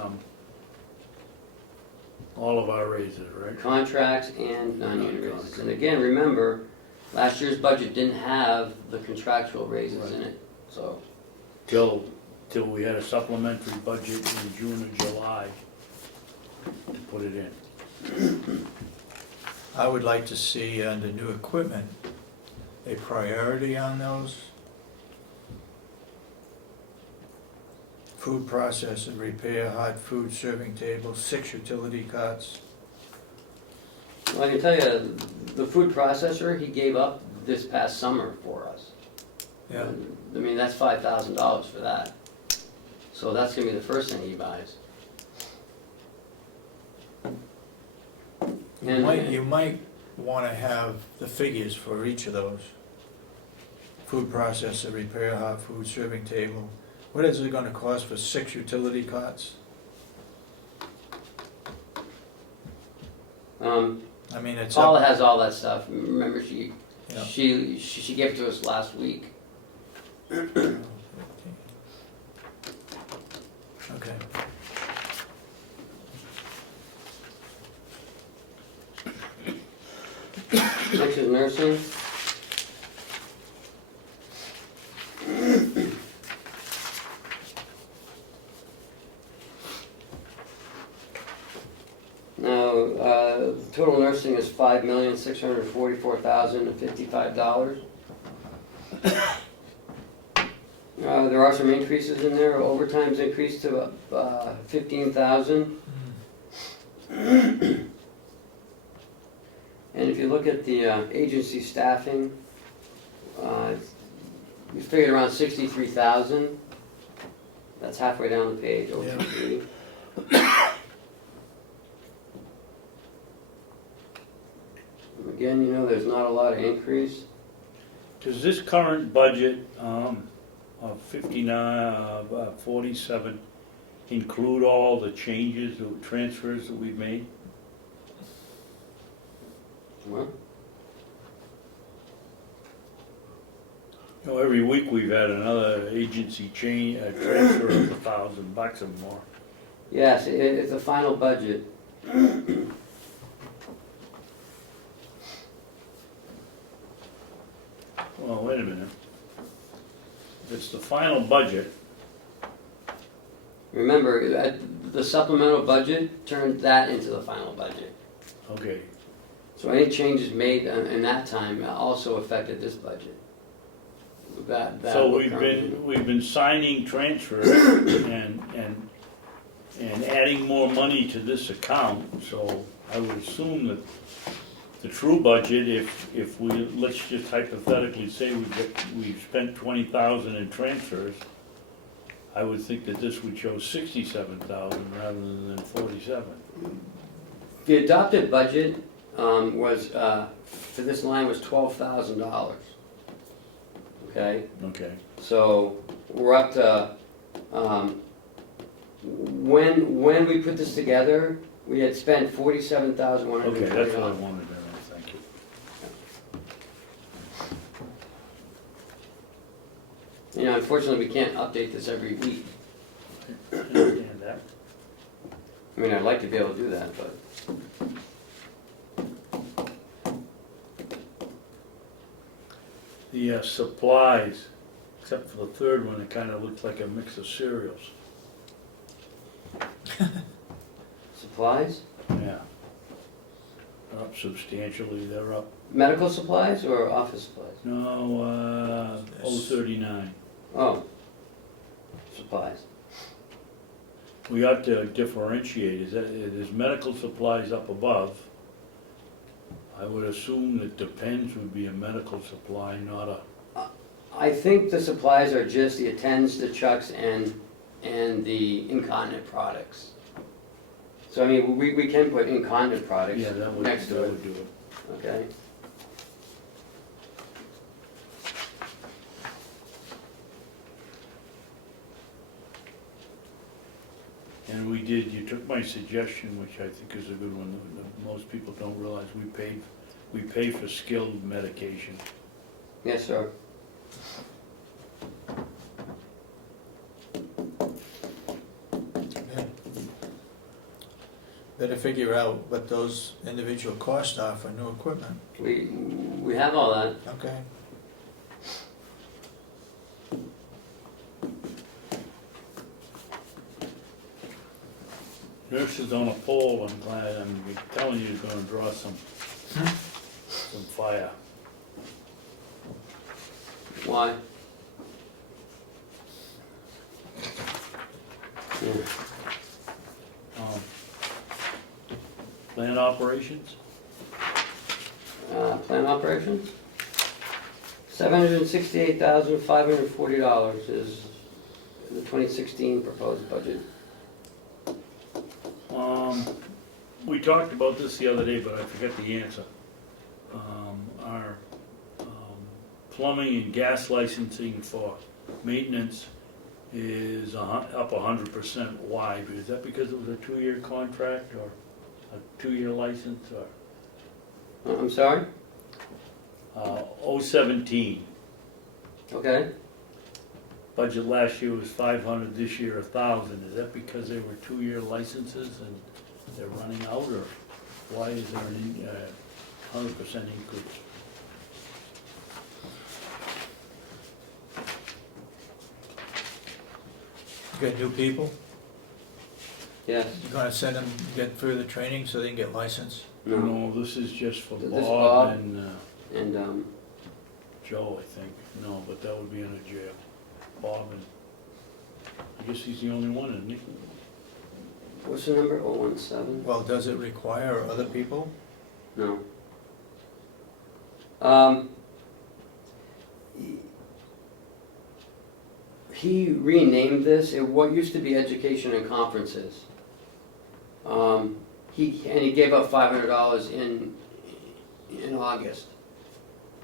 all of our raises, right? contracts and non-union raises. And again, remember, last year's budget didn't have the contractual raises in it, so. Till we had a supplementary budget in June or July to put it in. I would like to see under new equipment, a priority on those. Food processor, repair, hot food serving tables, 6 utility cots. Well, I can tell you, the food processor, he gave up this past summer for us. Yeah, I mean, that's $5,000 for that. So that's gonna be the first thing he buys. you might wanna have the figures for each of those. Food processor, repair, hot food serving table. What is it gonna cost for 6 utility cots? I mean, it's Paula up. has all that stuff. Remember, she Yeah. she gave it to us last week. Okay. Next is nursing. Now, total nursing is $5,644,055. There are some increases in there. Overtime's increased to 15,000. And if you look at the agency staffing, we figured around 63,000. That's halfway down the page, OT3. Again, you know, there's not a lot of increase. Does this current budget of 47 include all the changes or transfers that we've made? Well, You know, every week we've had another agency change, a transfer of $1,000 or more. yes, it's a final budget. Well, wait a minute. If it's the final budget, Remember, the supplemental budget turned that into the final budget. okay, So any changes made in that time also affected this budget. so we've been signing transfers and adding more money to this account, so I would assume that the true budget, if we, let's just hypothetically say we've spent 20,000 in transfers, I would think that this would show 67,000 rather than 47. The adopted budget was, for this line was $12,000. Okay, Okay, so we're up to, when we put this together, we had spent $47,140. okay, that's what I wanted to know, thank you. You know, unfortunately, we can't update this every week. I understand that. I mean, I'd like to be able to do that, but. The supplies, except for the third one, it kind of looks like a mix of cereals. Supplies? Yeah. They're up substantially, they're up, Medical supplies or office supplies? no, 039. Oh, supplies. We ought to differentiate, is medical supplies up above? I would assume that Depends would be a medical supply, not a, I think the supplies are just the attends, the chucks, and the incontinent products. So I mean, we can put incontinent products yeah, that would next to it, do it. okay? And we did, you took my suggestion, which I think is a good one, that most people don't realize, we pay for skilled medication. Yes, sir. Yeah. Better figure out what those individual costs are for new equipment, We have all that. okay? Nurses on a pole, I'm glad, I'm telling you, it's gonna draw some some fire. Why? Yeah. Plant operations, Plant operations? $768,540 is the 2016 proposed budget. we talked about this the other day, but I forgot the answer. Our plumbing and gas licensing for maintenance is up 100%. Why? Is that because it was a 2-year contract or a 2-year license or? I'm sorry? 017, Okay. budget last year was 500, this year 1,000. Is that because they were 2-year licenses and they're running out, or why is there an 100% increase? You got new people? Yes. You're gonna send them, get further training so they can get licensed? No. No, this is just for This Bob Bob? and And, Joe, I think. No, but that would be in a jail. Bob and, I guess he's the only one, isn't he? what's the number? 017? Well, does it require other people? No. He renamed this, what used to be education and conferences. He gave up $500 in August.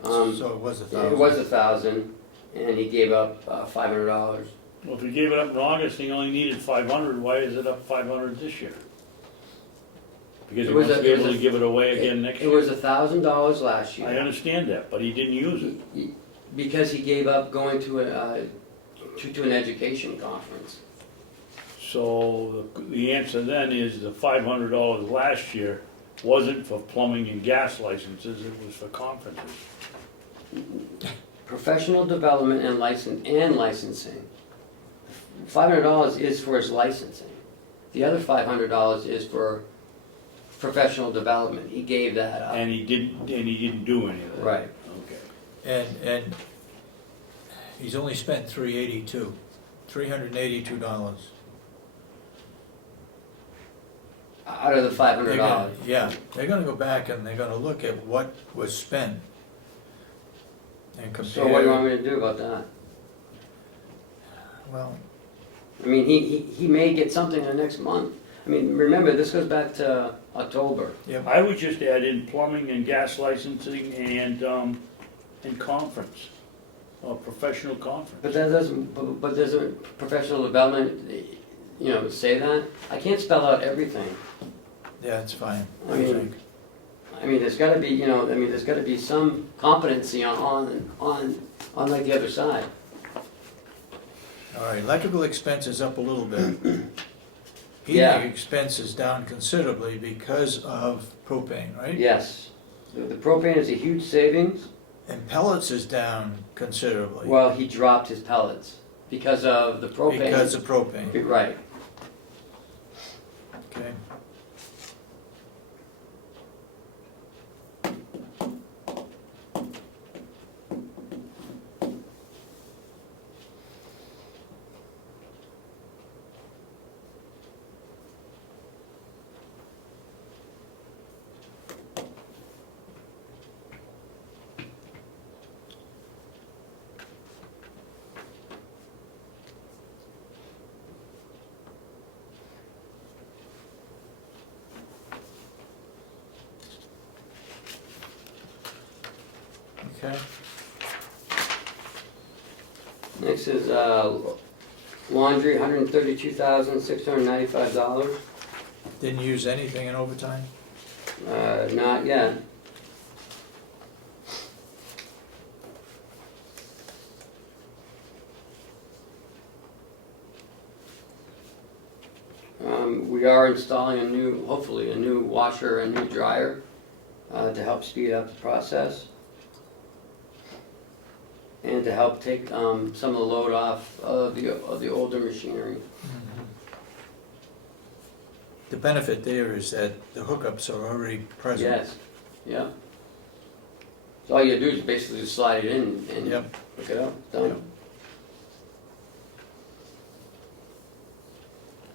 So it was 1,000? It was 1,000, and he gave up $500. Well, if he gave it up in August, he only needed 500, why is it up 500 this year? Because It he was wants a- to be it able was to a- give it away again next It year. was $1,000 last I year, understand that, but he didn't use it. because he gave up going to an education conference. So the answer then is the $500 last year wasn't for plumbing and gas licenses, it was for conferences. Professional development and licensing. $500 is for his licensing. The other $500 is for professional development. He gave that up. And he didn't do any of that. Right. Okay. And he's only spent $382. Out of the $500. Yeah, they're gonna go back and they're gonna look at what was spent and compare. So what do you want me to do about that? Well, I mean, he may get something in the next month. I mean, remember, this goes back to October. I would just add in plumbing and gas licensing and conference, or professional conference. But that doesn't, but doesn't professional development, say that? I can't spell out everything. yeah, it's fine, I I mean- think. I mean, there's gotta be, there's gotta be some competency on like the other side. All right, electrical expense is up a little bit. Yeah. Heating expense is down considerably because of propane, right? Yes. The propane is a huge savings. And pellets is down considerably. Well, he dropped his pellets because of the propane. Because of propane, Right. okay. Okay, Next is laundry, $132,695. didn't use anything in overtime? Not yet. We are installing hopefully a new washer and new dryer to help speed up the process and to help take some of the load off of the older machinery. The benefit there is that the hookups are already present. Yes, Yeah. So all you do is basically just slide it in and Yep. hook it up, done. Yep.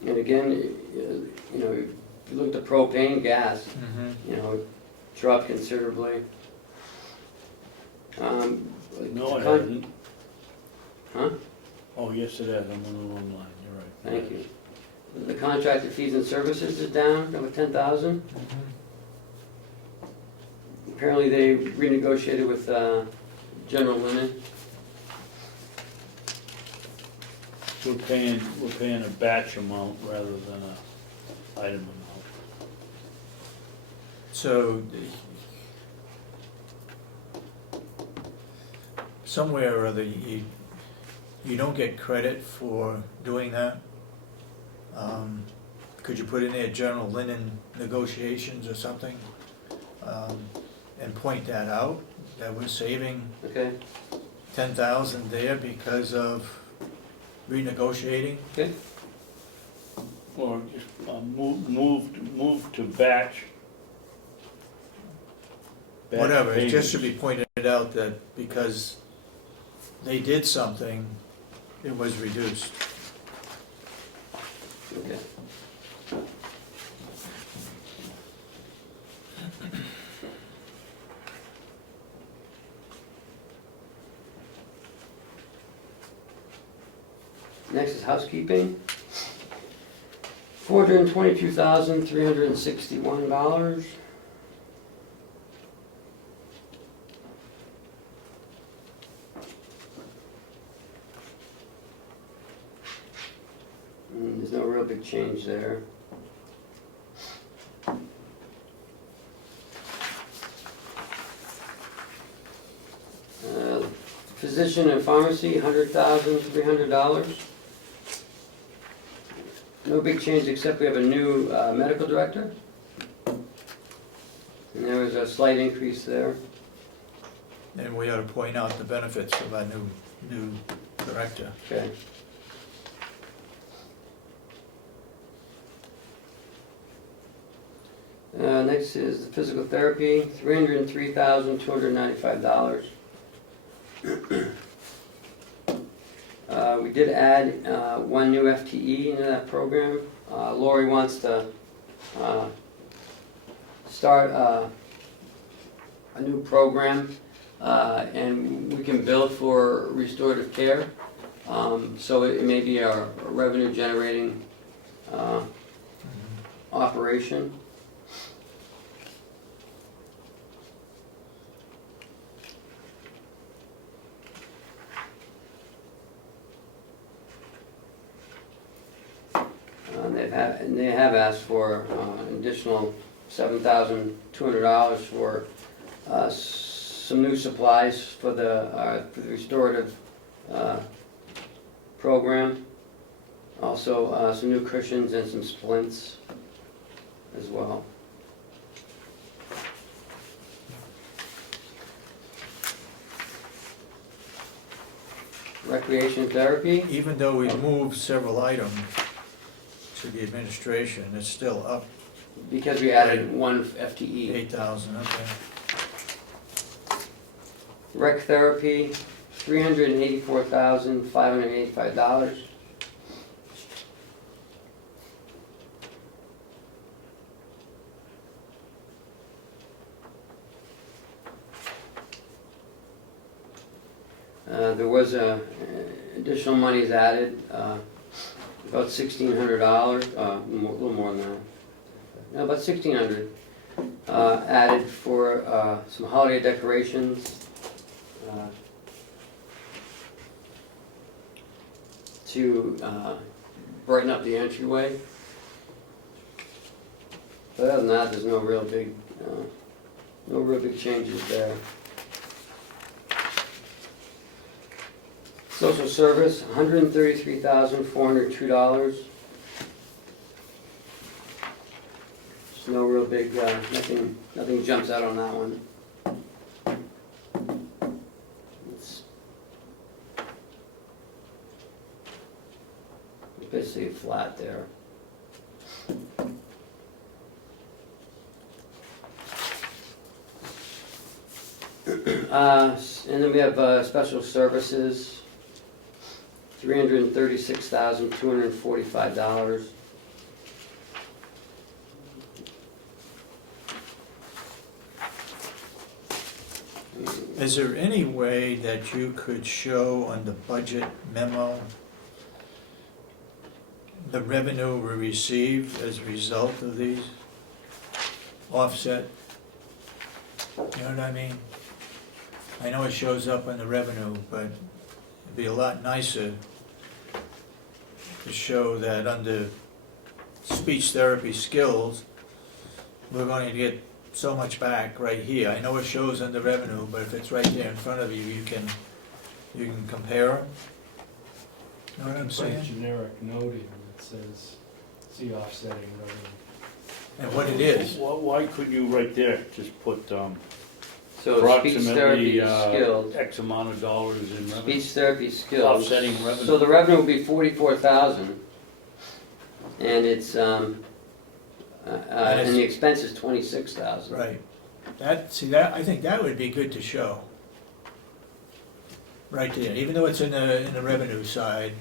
And again, you know, if you look at propane, gas, you know, dropped considerably. No, it con- hasn't. Huh? Oh, yes, it has, I'm on the wrong line, you're right. Thank you. The contracted fees and services is down, over 10,000. Apparently they renegotiated with General Linen. We're paying a batch amount rather than a item amount. So, somewhere or other, you don't get credit for doing that? Could you put in there general linen negotiations or something? And point that out, that we're saving Okay, 10,000 there because of renegotiating? okay. Or just move to batch. Whatever, it just payments. should be pointed out that because they did something, it was reduced. Okay. Next is housekeeping. $422,361. There's no real big change there. Physician and pharmacy, $100,300. No big change except we have a new medical director. And there was a slight increase there. And we ought to point out the benefits of our new director. Okay. Next is the physical therapy, $303,295. We did add one new FTE into that program. Lori wants to start a new program, and we can bill for restorative care. So it may be a revenue generating operation. And they have asked for an additional $7,200 for some new supplies for the restorative program. Also some new cushions and some splints as well. Recreation therapy. Even though we moved several items to the administration, it's still up Because we added one FTE. 8,000, okay. Rec therapy, $384,585. There was additional monies added, about $1,600, a little more than that. No, about $1,600 added for some holiday decorations to brighten up the entryway. But other than that, there's no real big changes there. Social service, $133,402. There's no real big, nothing jumps out on that one. It's basically flat there. And then we have special services, $336,245. Is there any way that you could show on the budget memo the revenue we received as a result of these offset? You know what I mean? I know it shows up on the revenue, but it'd be a lot nicer to show that under speech therapy skills, we're going to get so much back right here. I know it shows under revenue, but if it's right there in front of you, you can compare them. You know what I'm Put a saying? generic note in that says, see offsetting revenue. And what it is. Why couldn't you right there just put So speech therapy approximately skills, X amount of dollars in revenue? speech therapy skills. Offsetting revenue. So the revenue would be 44,000, and it's, and the expense is 26,000. Right. I think that would be good to show. Right there, even though it's in the revenue side,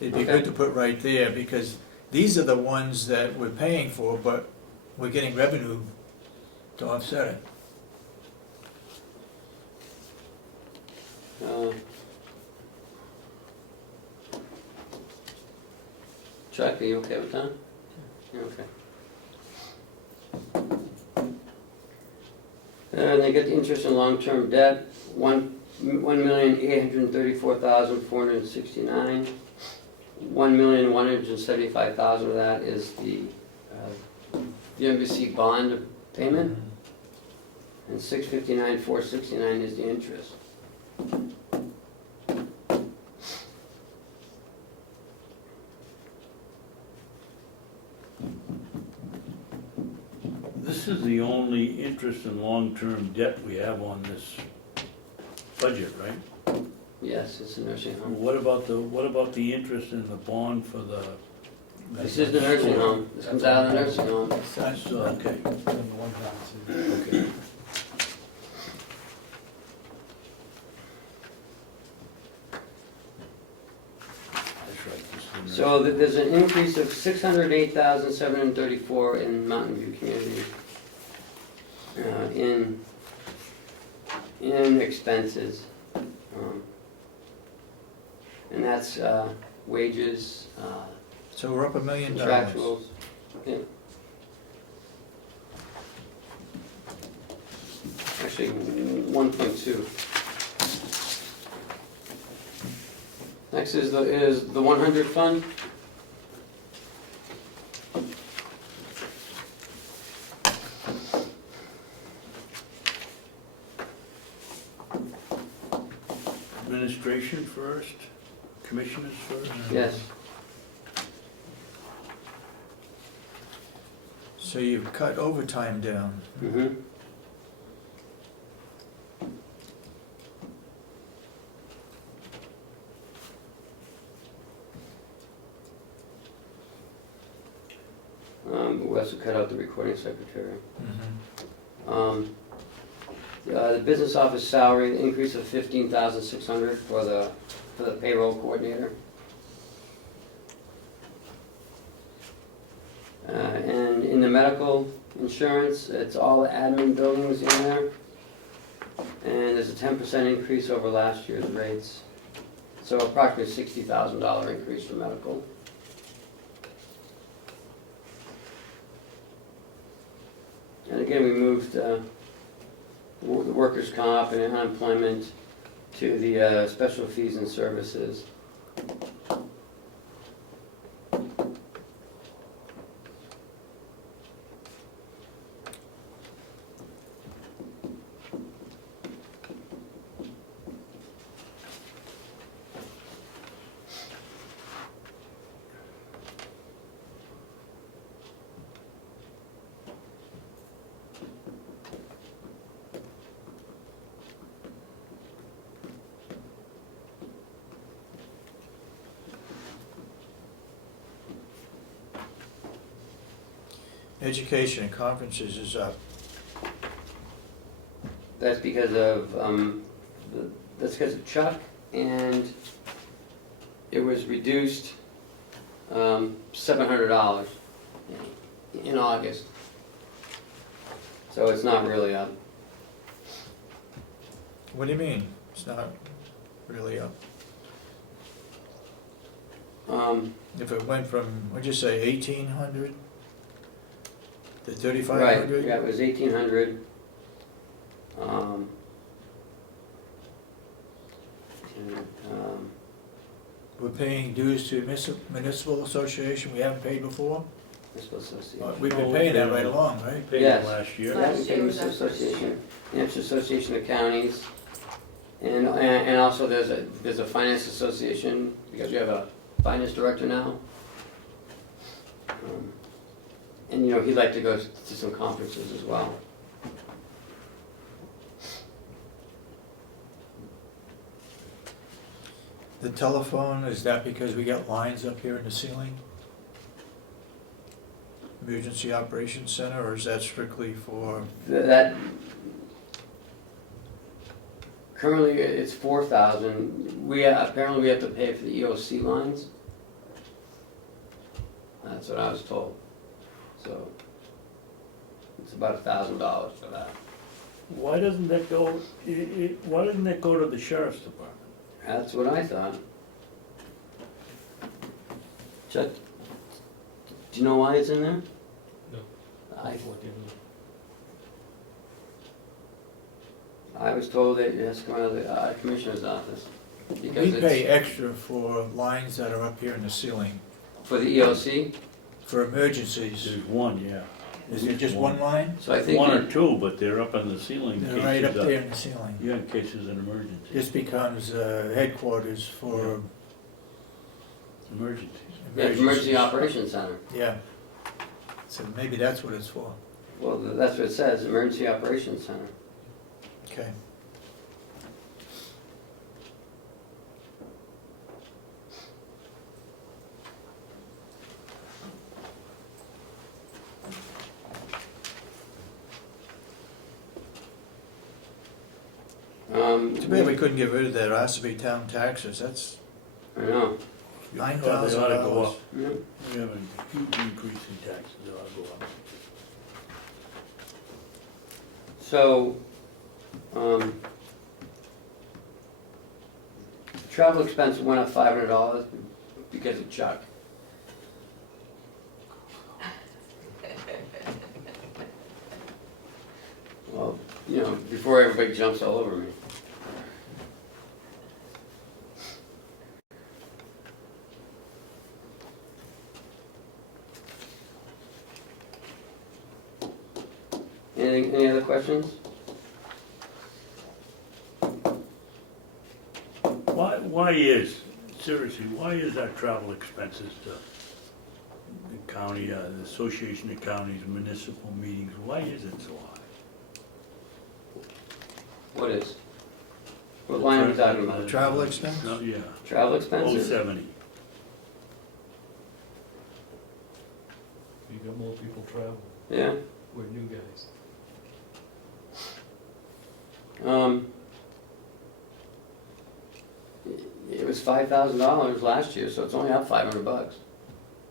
it'd be Okay. good to put right there, because these are the ones that we're paying for, but we're getting revenue to offset it. Chuck, are you okay with that? You're okay. And they get the interest in long-term debt, $1,834,469. $1,175,000 of that is the embassy bond payment, and $659,469 is the interest. This is the only interest in long-term debt we have on this budget, right? Yes, it's a nursing home. What about the interest in the bond for the? This is the nursing home. This comes out of the nursing home. That's, okay, And the one balance. okay. That's right. this is the So there's an increase of $608,734 in Mountain View community in expenses. And that's wages, So we're up $1 million. contractuals. Yeah. Actually, 1.2. Next is the 100 fund. Administration first, commissioners first? Yes. So you've cut overtime down. Mm-hmm. We also cut out the recording secretary. The business office salary, increase of $15,600 for the payroll coordinator. And in the medical insurance, it's all the admin buildings in there. And there's a 10% increase over last year's rates. So approximately $60,000 increase for medical. And again, we moved the workers' comp and unemployment to the special fees and services. Education and conferences is up. that's because of, that's because of Chuck, and it was reduced, $700 in August. So it's not really up. What do you mean? It's not really up. If it went from, what'd you say, 1,800 to Right, 3,500? yeah, it was 1,800. And, We're paying dues to municipal association we haven't paid before? municipal association. We've been paying that right along, right? Paid Yes. it last year. Yeah, we pay municipal association, New Hampshire Association of Counties, and also there's a finance association, because we have a finance director now. And, you know, he'd like to go to some conferences as well. The telephone, is that because we got lines up here in the ceiling? Emergency Operations Center, or is that strictly for, That, currently it's 4,000, apparently we have to pay for the EOC lines. That's what I was told, so it's about $1,000 for that. Why doesn't that go, why doesn't that go to the sheriff's department? That's what I thought. Chuck, do you know why it's in there? No. I was told that it has to come out of the commissioner's office. Because we pay it's extra for lines that are up here in the ceiling, for the EOC, for emergencies. There's one, yeah. Is it just one line? so I think. One or two, but they're up on the ceiling. in They're case right up there's a- there in the ceiling. Yeah, in case there's an emergency. This becomes headquarters for Emergencies. Yeah, Emergency Operations Center. Yeah. So maybe that's what it's for. Well, that's what it says, Emergency Operations Center. Okay. Too bad we couldn't get rid of that Ossipee town taxes, that's I know. $9,000. They ought to go up. Yeah. We have a huge increase in taxes, they ought to go up. So, travel expense went up $500 because of Chuck. Well, you know, before everybody jumps all over me. Any other questions? Seriously, why is our travel expenses, the county, the Association of Counties, municipal meetings, why is it so high? What is? What line are we talking about? Travel expense? No, yeah, Travel expenses? 070. You got more people travel, Yeah. we're new guys. It was $5,000 last year, so it's only up $500.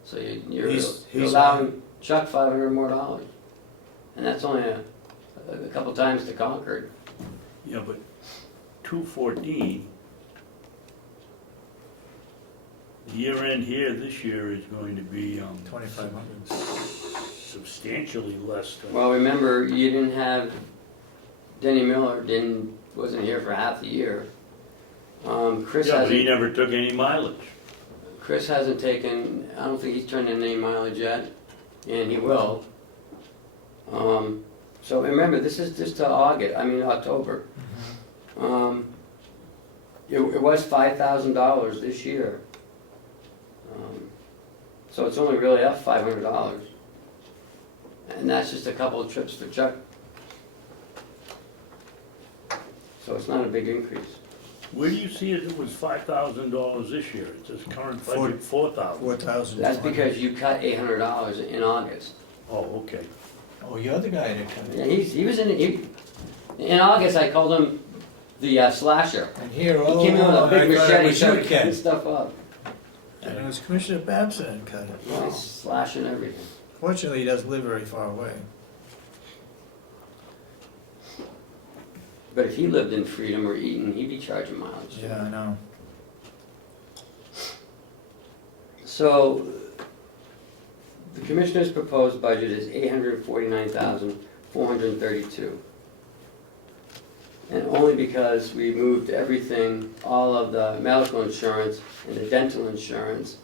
So you're He's allowing Chuck $500 more dollars, and that's only a couple times to Concord. Yeah, but 214, the year end here this year is going to be 2,500. substantially less than. Well, remember you didn't have Denny Miller wasn't here for half the year. Chris Yeah, but he hasn't. never took any mileage. Chris hasn't taken. I don't think he's turned in any mileage yet, and he will. So remember, this is just to October. It was $5,000 this year. So it's only really up $500. And that's just a couple of trips for Chuck. So it's not a big increase. Where do you see it was $5,000 this year? It says current budget 4,000. 4,000. That's because you cut $800 in August. Oh, okay. Oh, you're the guy that cut Yeah, it. he was in it. In August, I called him the slasher. And here, He oh, came in with a I big thought it machete, was you, started Ken. cutting stuff up. And it was Commissioner Babson who cut it. He's slashing everything. Fortunately, he doesn't live very far away. But if he lived in Freedom or Eaton, he'd be charging mileage. Yeah, I know. So, the commissioner's proposed budget is $849,432. And only because we moved everything, all of the medical insurance and the dental insurance,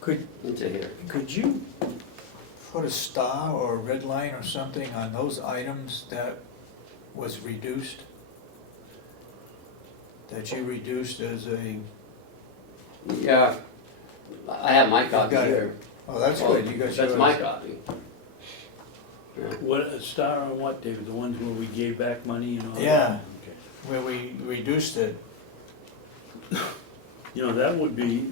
Could, into here. could you put a star or a red line or something on those items that was reduced? That you reduced as a, Yeah, I have my copy got it. here. oh, that's good, you got yours. That's my copy. Yeah. What, a star on what, David? The ones where we gave back money and all that? Yeah. Okay. Where we reduced it. You know, that would be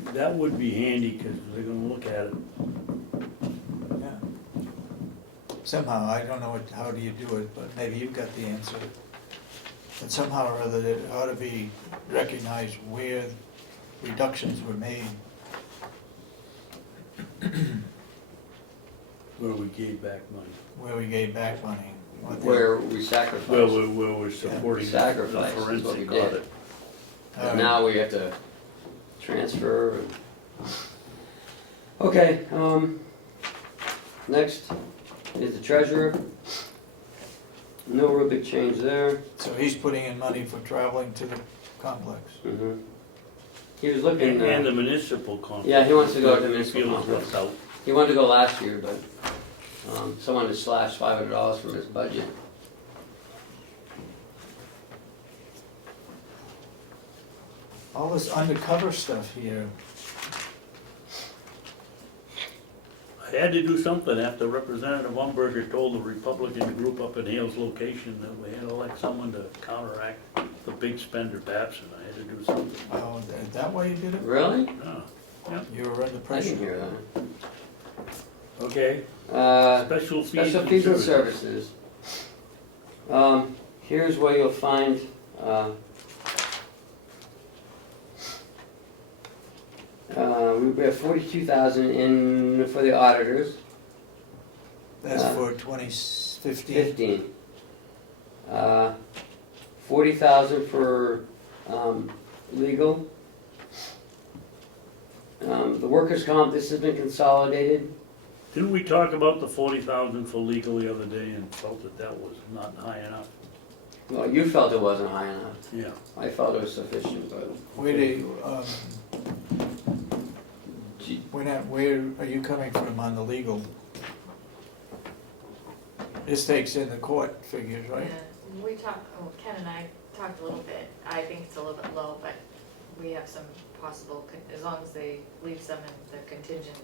handy, because they're gonna look at it. Yeah. Somehow, I don't know how do you do it, but maybe you've got the answer. But somehow or other, it ought to be recognized where reductions were made. Where we gave back money. Where we gave back money. what they- Where we sacrificed. Where we're supporting the Sacrifice is what we forensic did. audit. And Alright. now we have to transfer. Okay, next is the treasurer. No real big change there. So he's putting in money for traveling to the complex. Mhm. He was looking, And the municipal complex. Yeah, he wants to go to the He municipal feels complex. left out. he wanted to go last year, but someone had slashed $500 from his budget. All this undercover stuff here. I had to do something after Representative Umberger told the Republican group up in Hale's location that we had to elect someone to counteract the big spender Babson. I had to do something. Oh, that way you did it? Really? Oh, You were under I pressure. didn't hear that. okay. Special Special fees and fees and services. Here's where you'll find, we have 42,000 in, for the auditors, That's for 2015. 15. 40,000 for, legal. The workers' comp, this has been consolidated. Didn't we talk about the 40,000 for legal the other day and felt that that was not high enough? Well, you felt it wasn't high enough. Yeah. I felt it was sufficient, but. Where do, Gee, where are you coming from on the legal? This takes in the court figures, right? Yeah, we talked, Ken and I talked a little bit, I think it's a little bit low, but we have some possible, as long as they leave some in the contingent,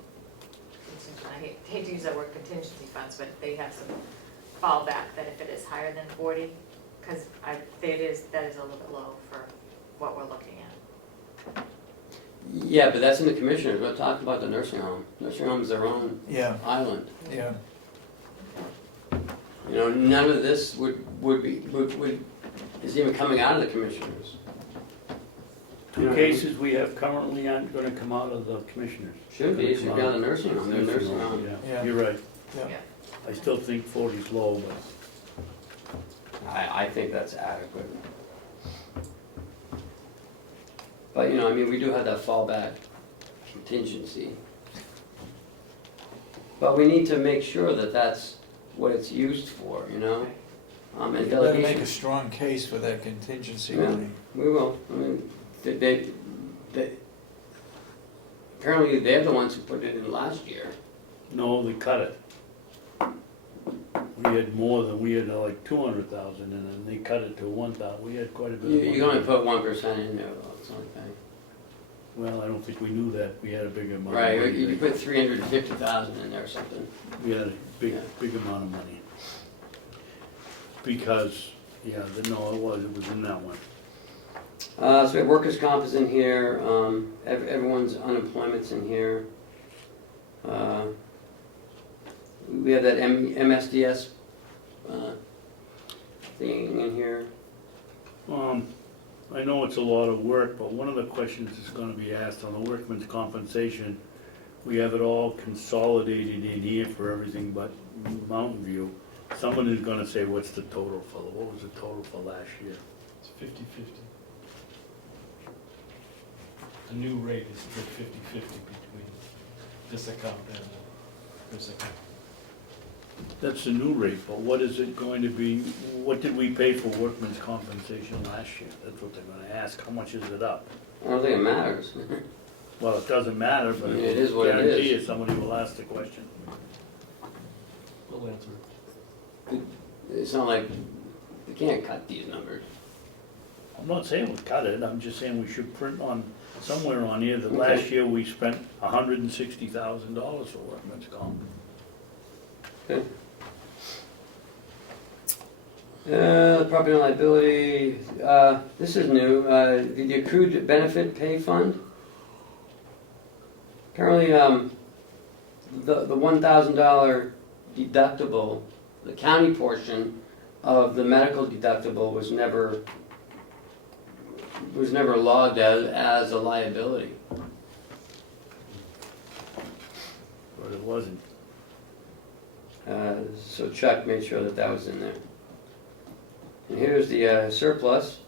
I hate to use that word contingency funds, but they have some fallback, that if it is higher than 40, because that is a little bit low for what we're looking at. Yeah, but that's in the commissioners, we're talking about the nursing home. Nursing home's their own Yeah, island. yeah. You know, none of this is even coming out of the commissioners. Two cases we have currently aren't gonna come out of the commissioners. Should be, it should be out of the nursing home, they're nursing home. Yeah. Yeah, you're right. Yeah. I still think 40's low, but I think that's adequate. But, you know, I mean, we do have that fallback contingency. But we need to make sure that that's what it's used for, you know? And You better make a delegation, strong case for that contingency Yeah. money. we will, I mean, apparently they're the ones who put it in last year. no, they cut it. We had more than, we had like 200,000 and then they cut it to 1,000. We had quite a bit of money. You can only put 1% in there, though, it's not bad. Well, I don't think we knew that. We had a bigger amount of Right, money. you put 350,000 in there or something. We had a big, Yeah. big amount of money. Because, yeah, no, it was in that one. So we have workers' comp is in here, everyone's unemployment's in here. We have that MSDS anything in here? I know it's a lot of work, but one of the questions that's gonna be asked on the workman's compensation, we have it all consolidated in here for everything but Mountain View. Someone is gonna say, what's the total for, what was the total for last year? It's 50/50. The new rate is split 50/50 between this account and this account. That's the new rate, but what is it going to be, what did we pay for workman's compensation last year? That's what they're gonna ask, how much is it up? I don't think it matters. Well, it doesn't matter, but It is what it guarantee is. you somebody will ask the question. We'll answer it. It's not like, we can't cut these numbers. I'm not saying we cut it, I'm just saying we should print on, somewhere on here, that Okay. last year we spent $160,000 for workman's comp. Okay. Property and liability, this is new, the accrued benefit pay fund. Currently, the $1,000 deductible, the county portion of the medical deductible was never logged as a liability. But it wasn't. So Chuck made sure that that was in there. And here's the surplus.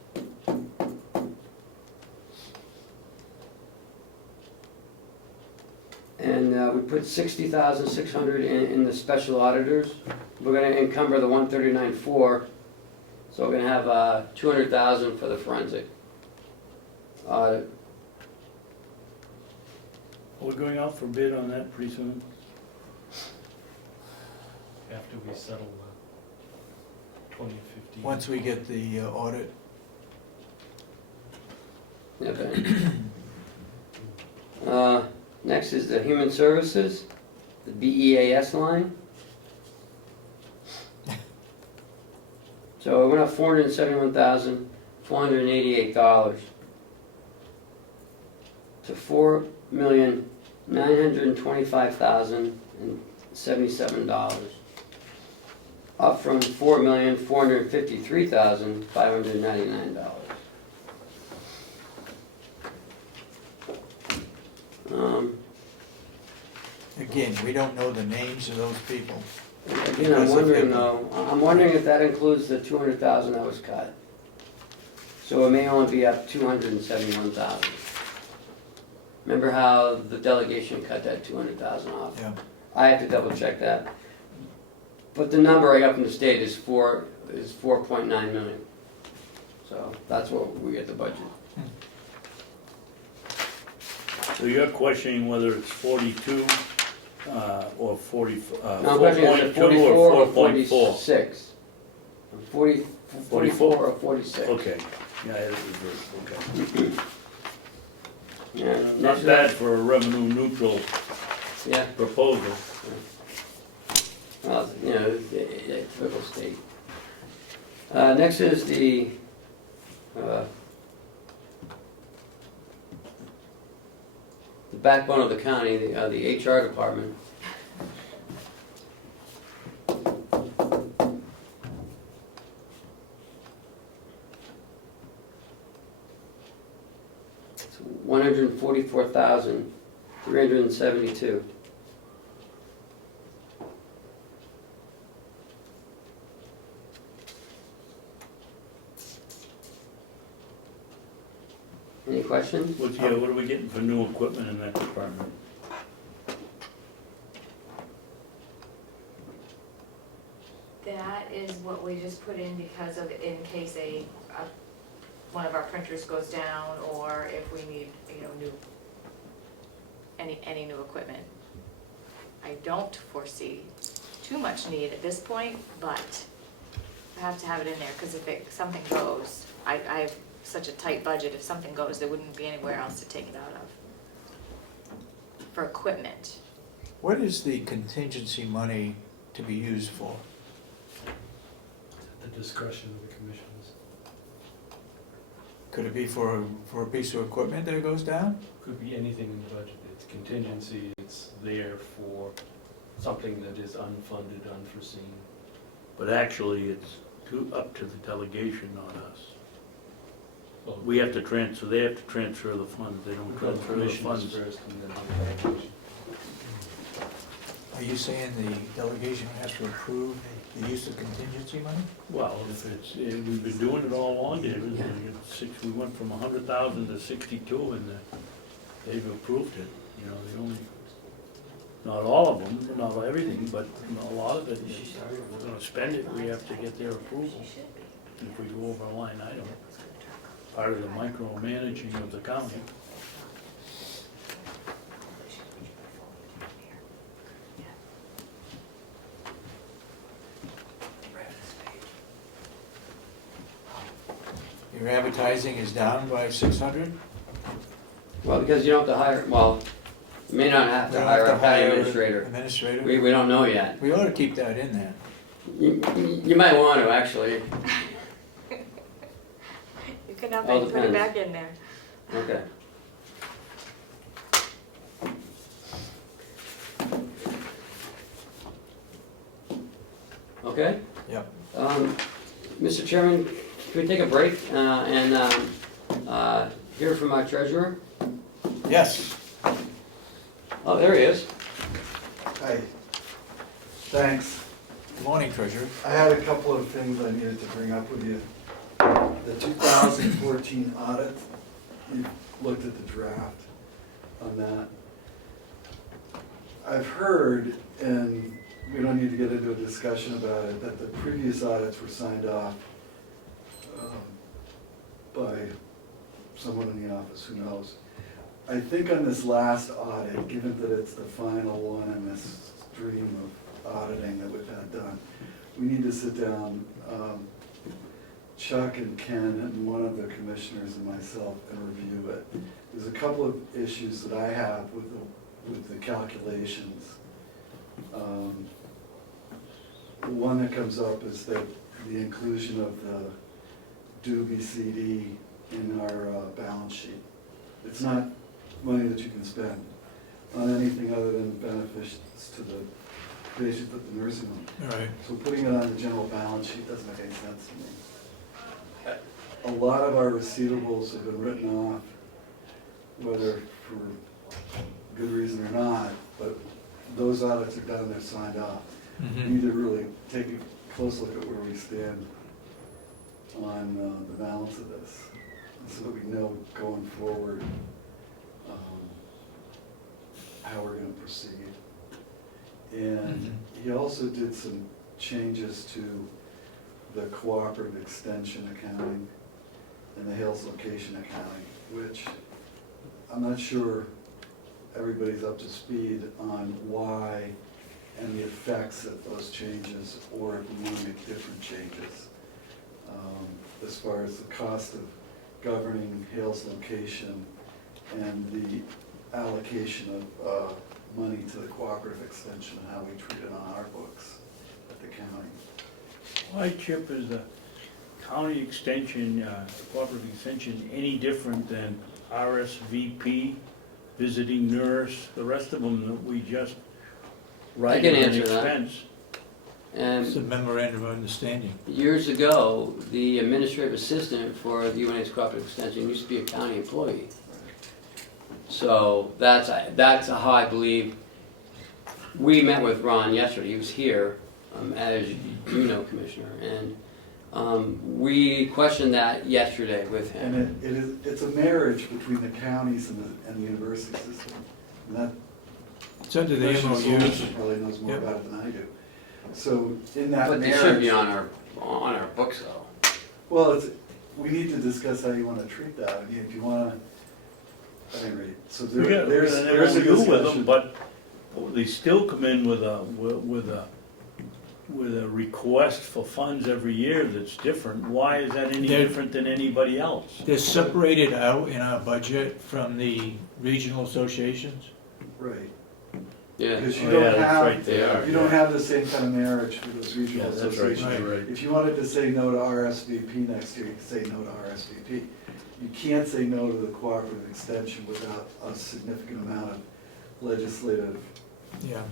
And we put 60,600 in the special auditors. We're gonna encumber the 139.4, so we're gonna have 200,000 for the forensic audit. We're going out for bid on that pretty soon. After we settle the 2015. Once we get the audit, Okay. Next is the human services, the BEAS line. So it went up $471,488 to $4,925,077, up from $4,453,599. again, we don't know the names of those people. Again, I'm wondering though, I'm wondering if that includes the 200,000 that was cut. So it may only be up 271,000. Remember how the delegation cut that 200,000 off? Yeah. I have to double check that. But the number I got from the state is 4.9 million. So that's what we get the budget. So you're questioning whether it's 42 or 40, No, I'm questioning is it 4.2 44 or or 4.4? 46? 44 or 46. Okay, yeah, it was reversed, okay. Yeah, Not next bad for a revenue neutral Yeah, proposal. well, you know, typical state. Next is the backbone of the county, the HR department. It's 144,372. Any questions? What are we getting for new equipment in that department? That is what we just put in because of, in case one of our printers goes down, or if we need, any new equipment. I don't foresee too much need at this point, but I have to have it in there, because if something goes, I have such a tight budget, if something goes, there wouldn't be anywhere else to take it out of. For equipment. What is the contingency money to be used for? At the discretion of the commissioners. Could it be for a piece of equipment that goes down? Could be anything in the budget. It's contingency, it's there for something that is unfunded, unforeseen. But actually, it's up to the delegation, not us. Well, We have to transfer, they have to transfer the funds, they don't we'll go to transfer the commissioners funds. first and then the delegation. Are you saying the delegation has to approve the use of contingency money? Well, if it's, we've been doing it all along, David, we went from 100,000 to 62, and they've approved it, you know, they only, not all of them, not everything, but you know, a lot of it, if we're gonna spend it, we have to get their approval. And if we go over a line item, part of the micromanaging of the county. Your advertising is down by 600? Well, because you don't have to hire, well, you may not have We to don't hire have a to county hire administrator. Administrator? We don't know yet. We ought to keep that in there. You might want to, actually. You can up All and put it depends. back in there. Okay. Okay? Yep. Mr. Chairman, can we take a break and hear from our treasurer? Yes. Oh, there he is. Hi, thanks. Good morning, Treasurer. I had a couple of things I needed to bring up with you. The 2014 audit, you looked at the draft on that. I've heard, and we don't need to get into a discussion about it, that the previous audits were signed off by someone in the office, who knows. I think on this last audit, given that it's the final one in this stream of auditing that we've had done, we need to sit down, Chuck and Ken and one of the commissioners and myself, and review it. There's a couple of issues that I have with the calculations. One that comes up is that the inclusion of the Doobie CD in our balance sheet. It's not money that you can spend on anything other than benefits to the patients at the nursing home. All right. So putting it on the general balance sheet doesn't make any sense to me. A lot of our receivables have been written off, whether for good reason or not, but those audits are done, they're signed off. We need to really take a close look at where we stand on the balance of this, so that we know going forward how we're gonna proceed. And he also did some changes to the cooperative extension accounting and the Hales location accounting, which I'm not sure everybody's up to speed on why and the effects of those changes, or if we want to make different changes. As far as the cost of governing Hales location and the allocation of money to the cooperative extension and how we treat it on our books at the county. Why, Chip, is the county extension, cooperative extension, any different than RSVP, visiting nurse, the rest of them that we just write can an answer that. expense? It's a And memorandum of understanding. years ago, the administrative assistant for the UNH Cooperative Extension used to be a county employee. So that's how I believe, we met with Ron yesterday, he was here, as you know, Commissioner, and we questioned that yesterday with him. And it's a marriage between the counties and the university system. And that It's under the Commissioner MOUs. Sorensen probably knows more Yep. about it than I do. So in that But marriage. they should be on our books though. Well, we need to discuss how you want to treat that. I mean, if you want to, at any rate, so We got there's an a MOU with them, discussion. but they still come in with a request for funds every year that's different. Why is that any They're- different than anybody else? They're separated out in our budget from the regional associations. Right. Yeah. Because you Oh, don't yeah, that's have, right, they are. you don't have the same kind of marriage with those Yeah, regional that's right, associations. you're right. If you wanted to say no to RSVP next year, you could say no to RSVP. You can't say no to the cooperative extension without a significant amount of legislative, Yeah.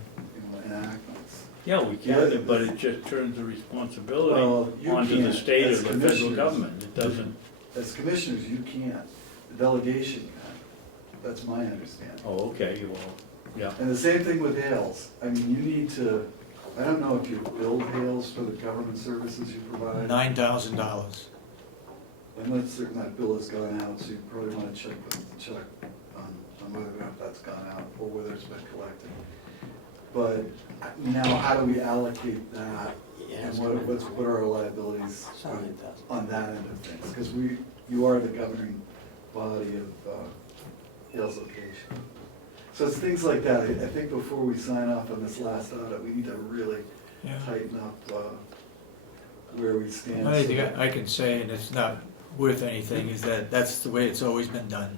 enactments. Yeah, we can, but it just turns the responsibility Well, you onto the can't, state as or the federal commissioners. government. It doesn't, As commissioners, you can't, the delegation can, that's my understanding. oh, okay, well, yeah. And the same thing with Hales, I mean, you need to, I don't know if you build Hales for the government services you provide. $9,000. I'm not certain that bill has gone out, so you probably wanna check on whether or not that's gone out, or whether it's been collected. But now, how do we allocate that, and what are our liabilities on that end of things? Because you are the governing body of Hales location. So it's things like that, I think before we sign off on this last audit, we need to really Yeah. tighten up where we stand. Only so thing that- I can say, and it's not worth anything, is that that's the way it's always been done.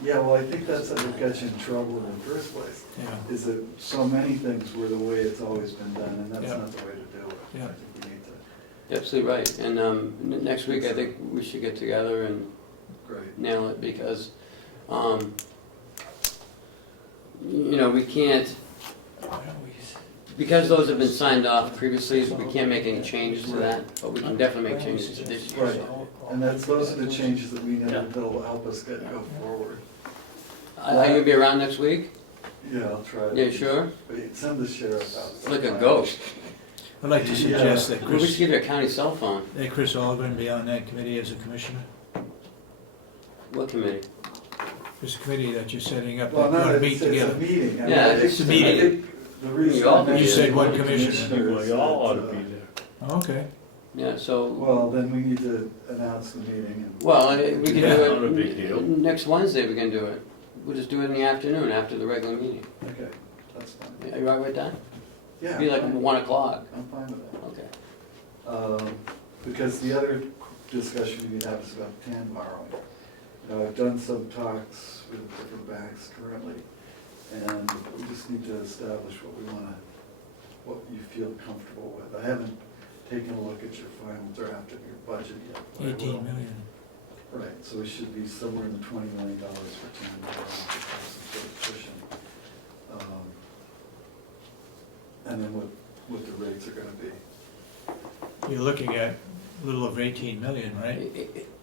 Yeah, well, I think that's what got you in trouble in the first place, Yeah, is that so many things were the way it's always been done, and that's Yeah. not the way to do it. Yeah. I think we need to, You're absolutely right, and next week I think we should get together and great. nail it, because, you know, we can't, because those have been signed off previously, we can't make any changes to that, but we can definitely make changes to this year. Right, and those are the changes that we know Yeah. that'll help us go forward. Are you gonna be around next week? Yeah, I'll try to. Yeah, sure? Send the sheriff out. It's like a ghost. I'd like to suggest that We should give you a county cell phone. Chris Ahlgren be on that committee as a commissioner. What committee? This committee that you're setting up, Well, they're no, gonna it's meet it's a together. meeting. I mean, Yeah, I think- it's a meeting. I think The reason You all- I mentioned You said one the commissioner. commissioner Well, is you all ought to that, be there. Oh, okay. Yeah, so, well, then we need to announce the meeting and. well, we can Yeah. do Not a big deal. it, next Wednesday we can do it. We'll just do it in the afternoon, after the regular meeting. Okay, that's fine. Are you all right with that? Yeah. Be like I'm fine. 1 o'clock. I'm fine with that. Okay. Because the other discussion we need to have is about TAN borrowing. You know, I've done some talks with different banks currently, and we just need to establish what you feel comfortable with. I haven't taken a look at your final draft of your budget yet. but I 18 will. million. Right, so we should be somewhere in the $20 million for TAN borrowing, to have some sort of cushion. And then what the rates are gonna be. You're looking at a little over 18 million, right?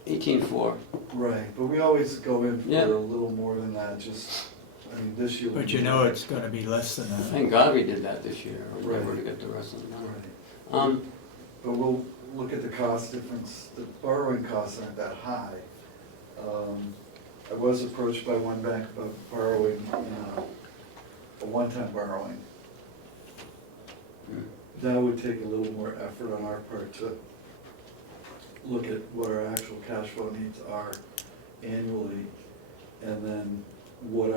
18.4. Right, but we always go in for Yeah. a little more than that, just, I mean, this year. But you know it's gonna be less than that. Thank God we did that this year, or we Right. would have got the rest of the money. Right, but we'll look at the cost difference, the borrowing costs aren't that high. I was approached by one bank about borrowing, a one-time borrowing. That would take a little more effort on our part to look at what our actual cash flow needs are annually, and then what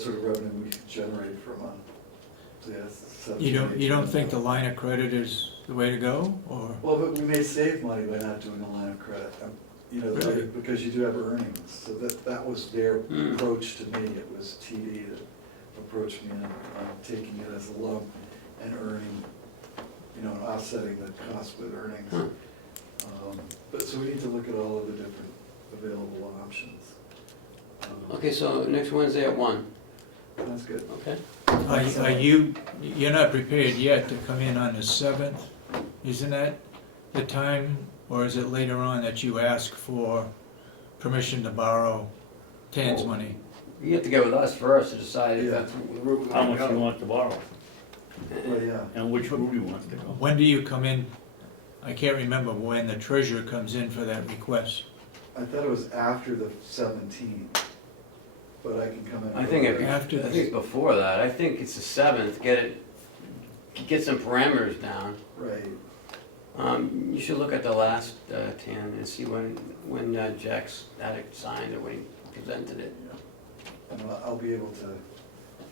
sort of revenue we could generate from so yes, You don't think the line of credit is the way to go, or? Well, but we may save money by not doing a line of credit, you know, Really? because you do have earnings, so that was their Hmm. approach to me, it was TD that approached me on taking it as a lump and earning, you know, and offsetting the cost with earnings. Huh. But, so we need to look at all of the different available options. Okay, so next Wednesday at 1, That's good. okay? You're not prepared yet to come in on the 7th? Isn't that the time, or is it later on that you ask for permission to borrow TAN's money? You have to get with us first to decide if Yeah. that's the route we How want much to you go. want to borrow, Well, yeah, and which route you want to go. When do you come in? I can't remember when the treasurer comes in for that request. I thought it was after the 17th, but I can come in. I think earlier. After I think it's before that. I think it's the 7th. Get some parameters down. Right. You should look at the last 10 and see when Jack's addict signed or when he presented it. And I'll be able to,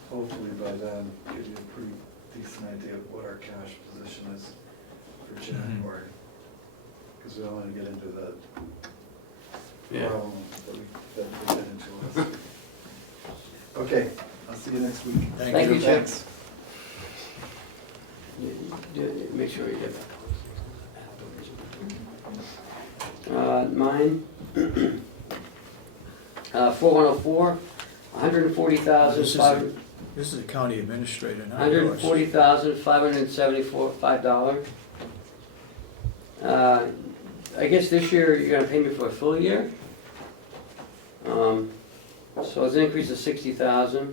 hopefully by then, give you a pretty decent idea of what our cash position is for January. Because we don't want to get into the problem that we get into us. Okay, I'll see you next week. Thank you, Jack. Thanks. Make sure you get that. Mine, 4104, This is 140,000. This is the county administrator, not yours. $140,574.05. I guess this year you're gonna pay me for a full year. So it's an increase of 60,000.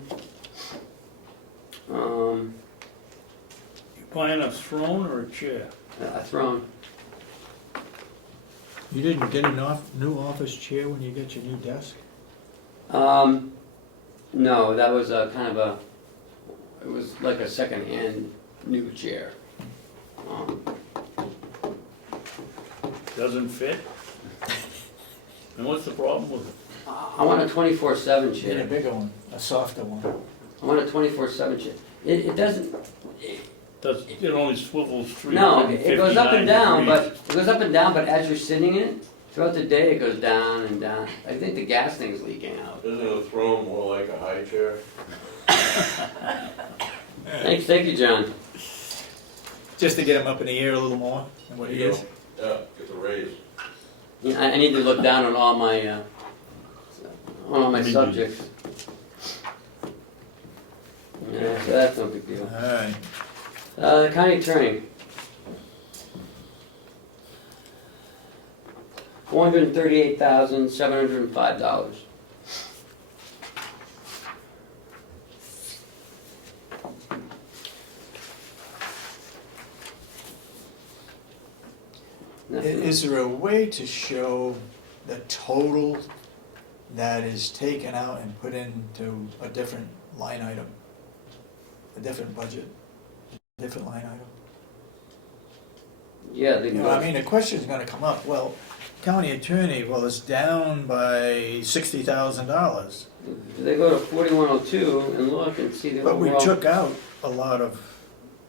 You buying a throne or a chair? A throne. You didn't get a new office chair when you got your new desk? No, that was a kind of a, it was like a second-hand new chair. Doesn't fit? And what's the problem with it? I want a 24/7 Get a chair. bigger one, a softer one. I want a 24/7 chair. It doesn't, It only swivels no, it goes up and down, 359 but, degrees. it goes up and down, but as you're sitting in it, throughout the day it goes down and down. I think the gas thing's leaking out. Isn't a throne more like a high chair? Thank you, John. Just to get him up in the air a little more than what he is. Yeah, get the raise. Yeah, I need to look down on all my Maybe. subjects. Yeah, so that's no big deal. Alright, The county attorney. $438,705. is there a way to show the total that is taken out and put into a different line item? A different budget, different line item? Yeah, You know, I mean, the question's gonna come up, well, county attorney, well, it's down by $60,000. they go to 4102 and look and see the But we overall. took out a lot of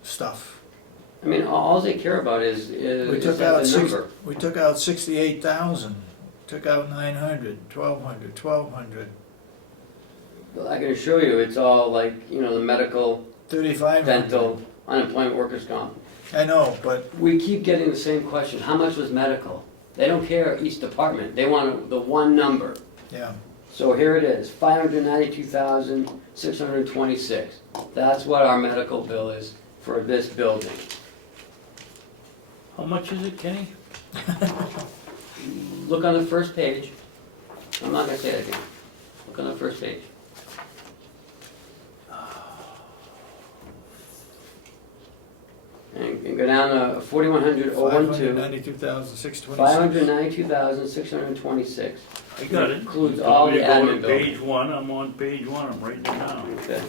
stuff. I mean, all they care about is We took out the number. we took out 68,000, took out 900, 1,200, I can assure you, it's all like, the medical, 3,500. dental, unemployment workers' comp. I know, but We keep getting the same question, how much was medical? They don't care each department, they want the one number. yeah, So here it is, 592,626. That's what our medical bill is for this building. How much is it, Kenny? Look on the first page. I'm not gonna say it again. Look on the first page. And go down to 4100.012. 592,626. 592,626. I got it. Includes all the You go admin to bill. page one, I'm on page one, I'm writing it down. Okay.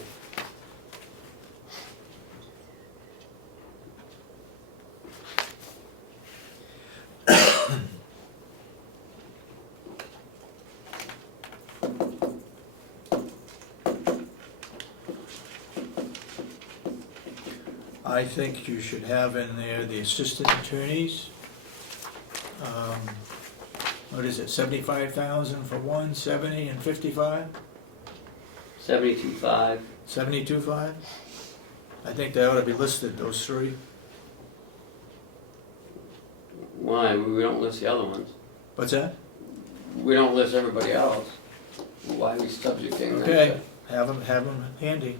I think you should have in there the assistant attorneys. What is it, 75,000 for one, 70 and 55? 72.5. 72.5? I think they ought to be listed, those three. Why? We don't list the other ones. What's that? We don't list everybody else. Why are we subjecting them Okay, to? have them handy.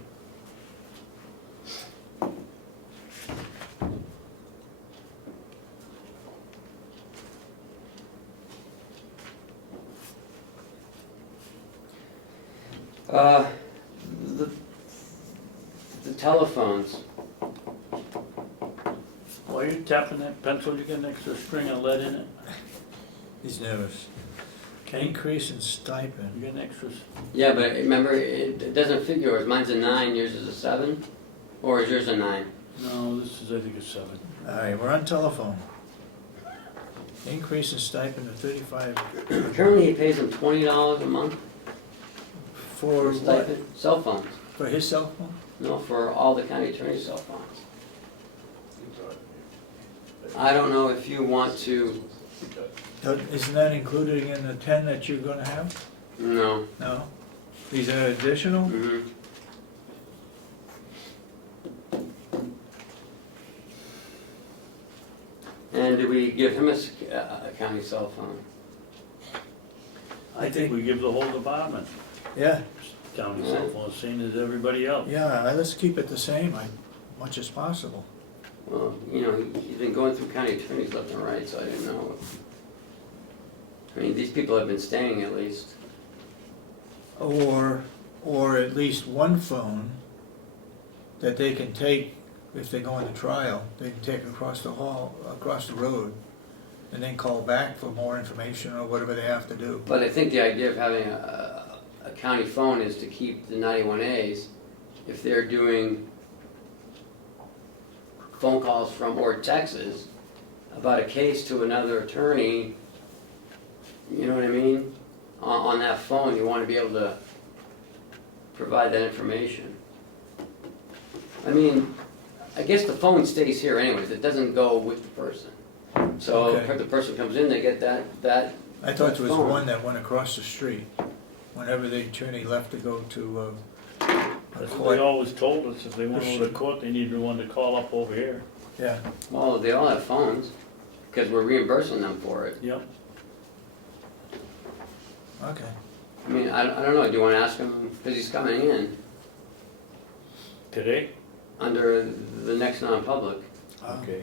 The telephones. Why are you tapping that pencil? You got an extra string of lead in it? He's nervous. Kenny, Increase in stipend. you got an extra, Yeah, but remember, it doesn't fit yours. Mine's a 9, yours is a 7? Or is yours a 9? no, this is, I think, a 7. All right, we're on telephone. Increase in stipend of 35 Apparently he pays them $20 a month for for what? stipend. Cell phones. For his cell phone? No, for all the county attorney's cell phones. I don't know if you want to, Isn't that included in the 10 that you're gonna have? no. No? These are additional? Mhm. And do we give him a county cell phone? I think we give the whole department. Yeah, county cell phone, same as everybody else. Yeah, let's keep it the same, much as possible. Well, you know, he's been going through county attorneys left and right, so I didn't know. I mean, these people have been staying at least. Or at least one phone that they can take, if they go into trial, they can take across the hall, across the road, and then call back for more information or whatever they have to do. But I think the idea of having a county phone is to keep the 91As, if they're doing phone calls from or Texas about a case to another attorney, you know what I mean? On that phone, you want to be able to provide that information. I mean, I guess the phone stays here anyways, it doesn't go with the person. So Okay. if the person comes in, they get that I thought there was phone. one that went across the street, whenever the attorney left to go to a That's what they court. always told us, if they went over to court, they needed one to call up over here. Yeah, Well, they all have phones, because we're reimbursing them for it. Yep. okay. I mean, I don't know, do you wanna ask him, because he's coming in Today? under the next non-public. Okay.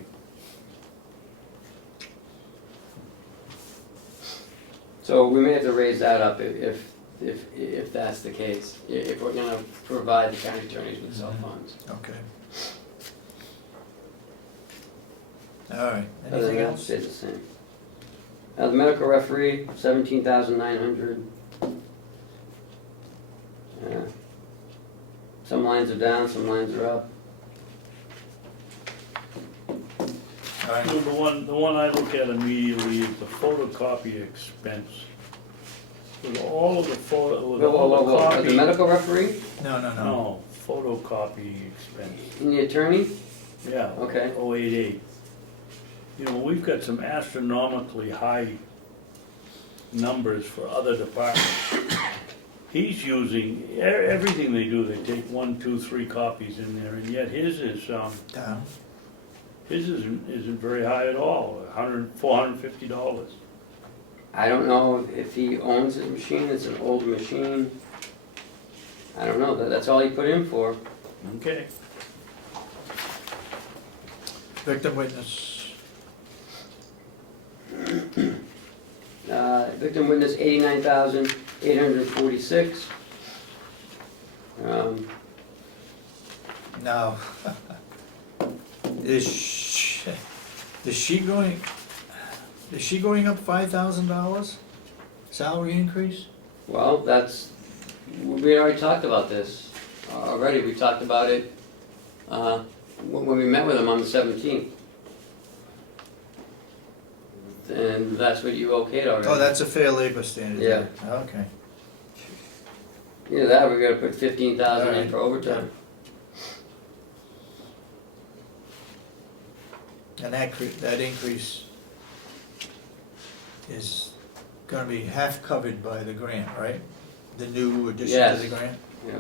So we may have to raise that up if that's the case, if we're gonna provide the county attorneys with cell phones. Okay. All right, Everything anything else else? stays the same. The medical referee, 17,900. Yeah. Some lines are down, some lines are up. All right, The one I look at immediately is the photocopy expense. With all of the photo, with all the The copy. medical referee no, No, photocopy expense, and the attorney? yeah. Okay. 088. You know, we've got some astronomically high numbers for other departments. He's using, everything they do, they take 1, 2, 3 copies in there, and yet his down. isn't very high at all, $450. I don't know if he owns his machine, it's an old machine. I don't know, that's all he put in for. Okay. Victim witness, Victim witness, 89,846. now, is she going up $5,000 salary increase? Well, we already talked about this already, we talked about it when we met with him on the 17th. And that's what you okayed already. Oh, that's a fair labor standard. Yeah. Okay. Either that, or we gotta put 15,000 in Alright, for overtime. And that increase is gonna be half covered by the grant, right? The new addition to Yes. the grant? Yeah.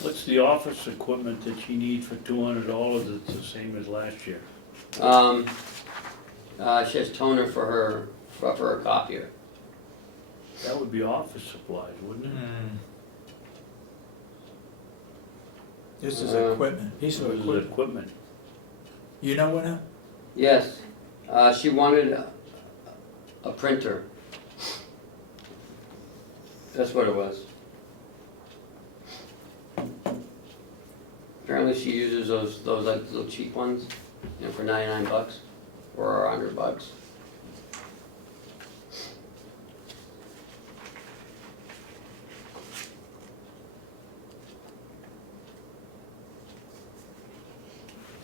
What's the office equipment that you need for $200 that's the same as last year? She has toner for her copier. That would be office supplies, wouldn't it? This is equipment, piece of Or is it equipment. equipment? You know what now? Yes, she wanted a printer. That's what it was. Apparently she uses those like little cheap ones, you know, for $99 or $100.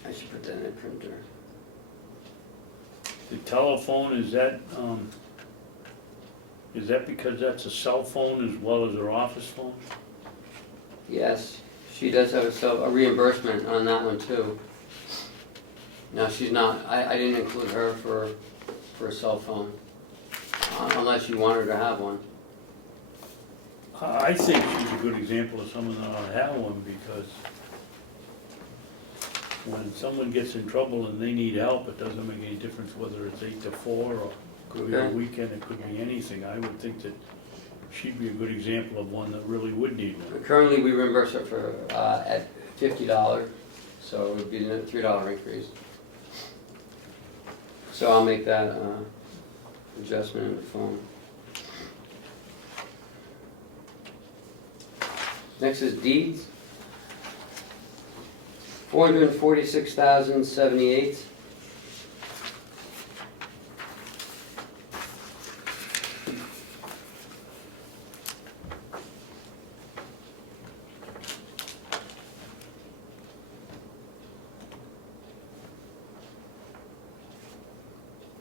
I should put that in a printer. The telephone, is that because that's a cell phone as well as her office phone? Yes, She does have a reimbursement on that one too. Now, she's not, I didn't include her for a cell phone, unless you want her to have one. I think she's a good example of someone that ought to have one, because when someone gets in trouble and they need help, it doesn't make any difference whether it's 8 to 4, or it could be a Okay. weekend, it could be anything. I would think that she'd be a good example of one that really would need one. Currently, we reimburse her for, at $50, so it would be a $3 increase. So I'll make that, adjustment in the phone. Next is deeds. $446,078.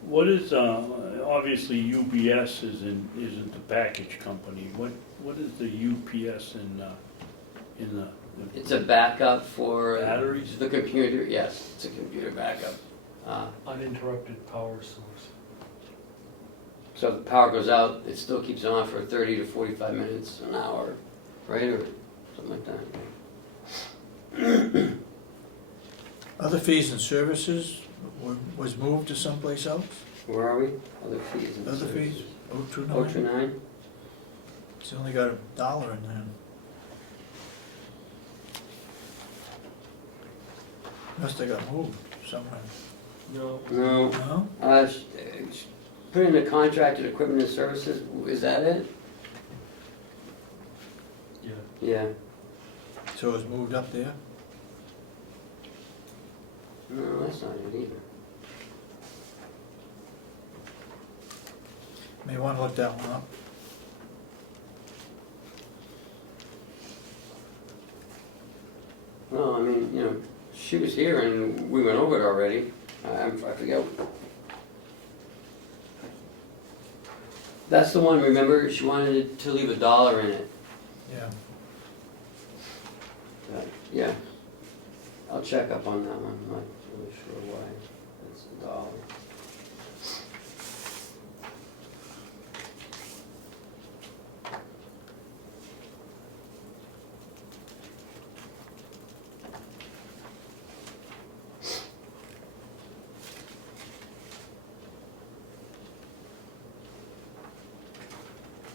What is, obviously UPS isn't the package company. What is the UPS in the, It's a backup for Batteries? the computer. Yes, it's a computer backup. Uninterrupted power source. So if the power goes out, it still keeps on for 30 to 45 minutes, an hour, right, or something like that. Other fees and services was moved to someplace else? Where are we? Other fees. and Other fees? services. 029? 029? It's only got $1 in there. Must have got moved somewhere. No, No. No? Put in the contracted equipment and services, is that it? yeah. Yeah. So it was moved up there? No, that's not it either. May want to look that one up. Well, I mean, you know, she was here and we went over it already. I forget. That's the one, remember, she wanted to leave $1 in it. Yeah. Yeah. I'll check up on that one, I'm not really sure why it's $1.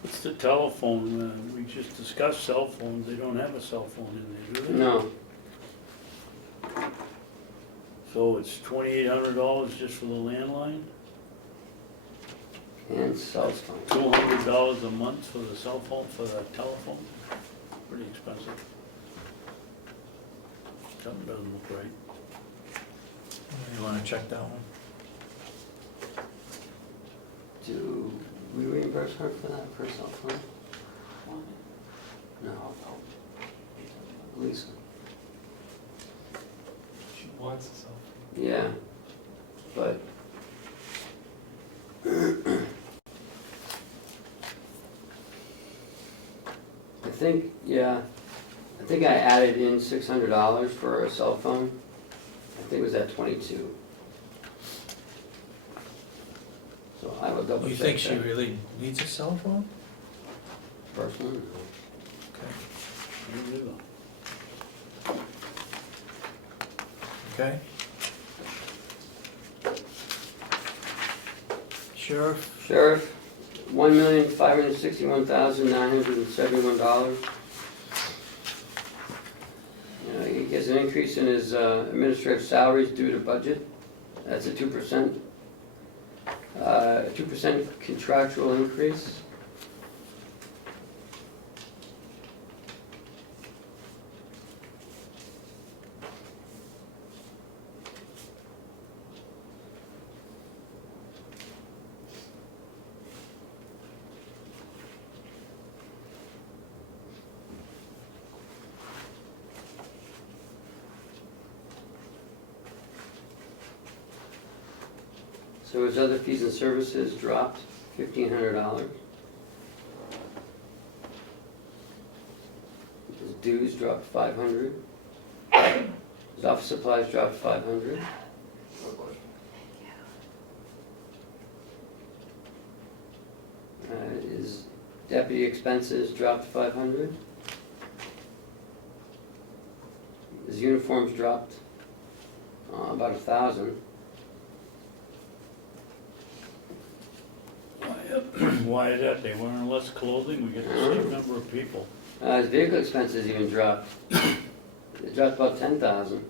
it's the telephone, we just discussed cell phones, they don't have a cell phone in there, do they? No, So it's $2,800 just for the landline, and cell phone. $200 a month for the cell phone, for the telephone? Pretty expensive. Something doesn't look right. You want to check that one? Do we reimburse her for that, for cell phone? No. Lisa? She wants a cell phone. Yeah, but I think I added in $600 for a cell phone. I think it was at 22. So I will double check. You think she that. really needs a cell phone? Personally? Okay. There you go. Okay. Sheriff? Sheriff, $1,561,971. He gets an increase in his administrative salaries due to budget. That's a 2%. 2% contractual increase. So his other fees and services dropped $1,500. His dues dropped 500. His office supplies dropped 500. No question. His deputy expenses dropped 500. His uniforms dropped about 1,000. Why is that? They wearing less clothing, we get the same number of people. His vehicle expenses even dropped. It dropped about 10,000.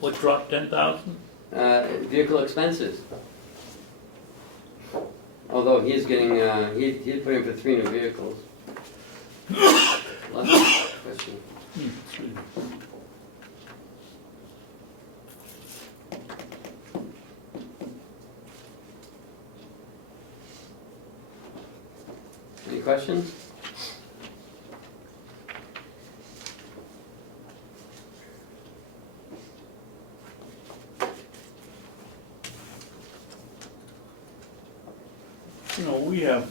What dropped 10,000? Vehicle expenses. Although he's getting, he put in for 3 new vehicles. Last question. Excuse me. Any questions? You know, we have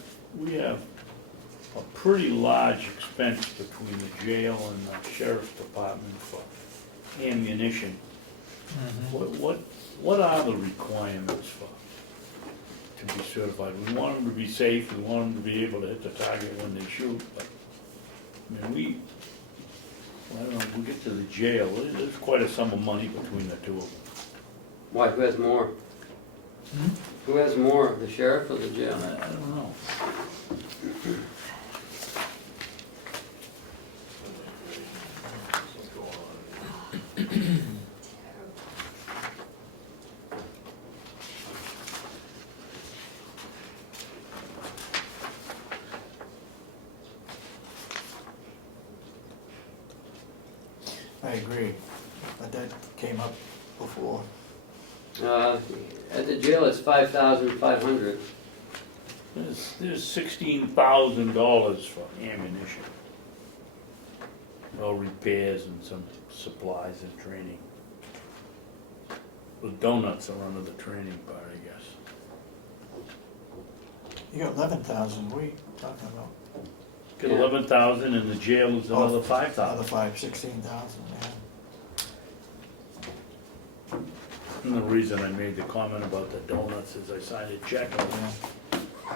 a pretty large expense between the jail and the sheriff's department for ammunition. What are the requirements for, to be certified? We want them to be safe, we want them to be able to hit the target when they shoot, but, I mean, I don't know, we get to the jail, there's quite a sum of money between the two of them. Why, who has more? Who has more, the sheriff or the jail? I don't know. I agree, but that came up before. At the jail, it's 5,500. There's $16,000 for ammunition. Well, repairs and some supplies and training. The donuts are under the training part, I guess. You got 11,000, what are you talking about? Get Yeah. 11,000 and the jail is another Another 5,000. 16,000, yeah. And the reason I made the comment about the donuts is I signed a check on Yeah.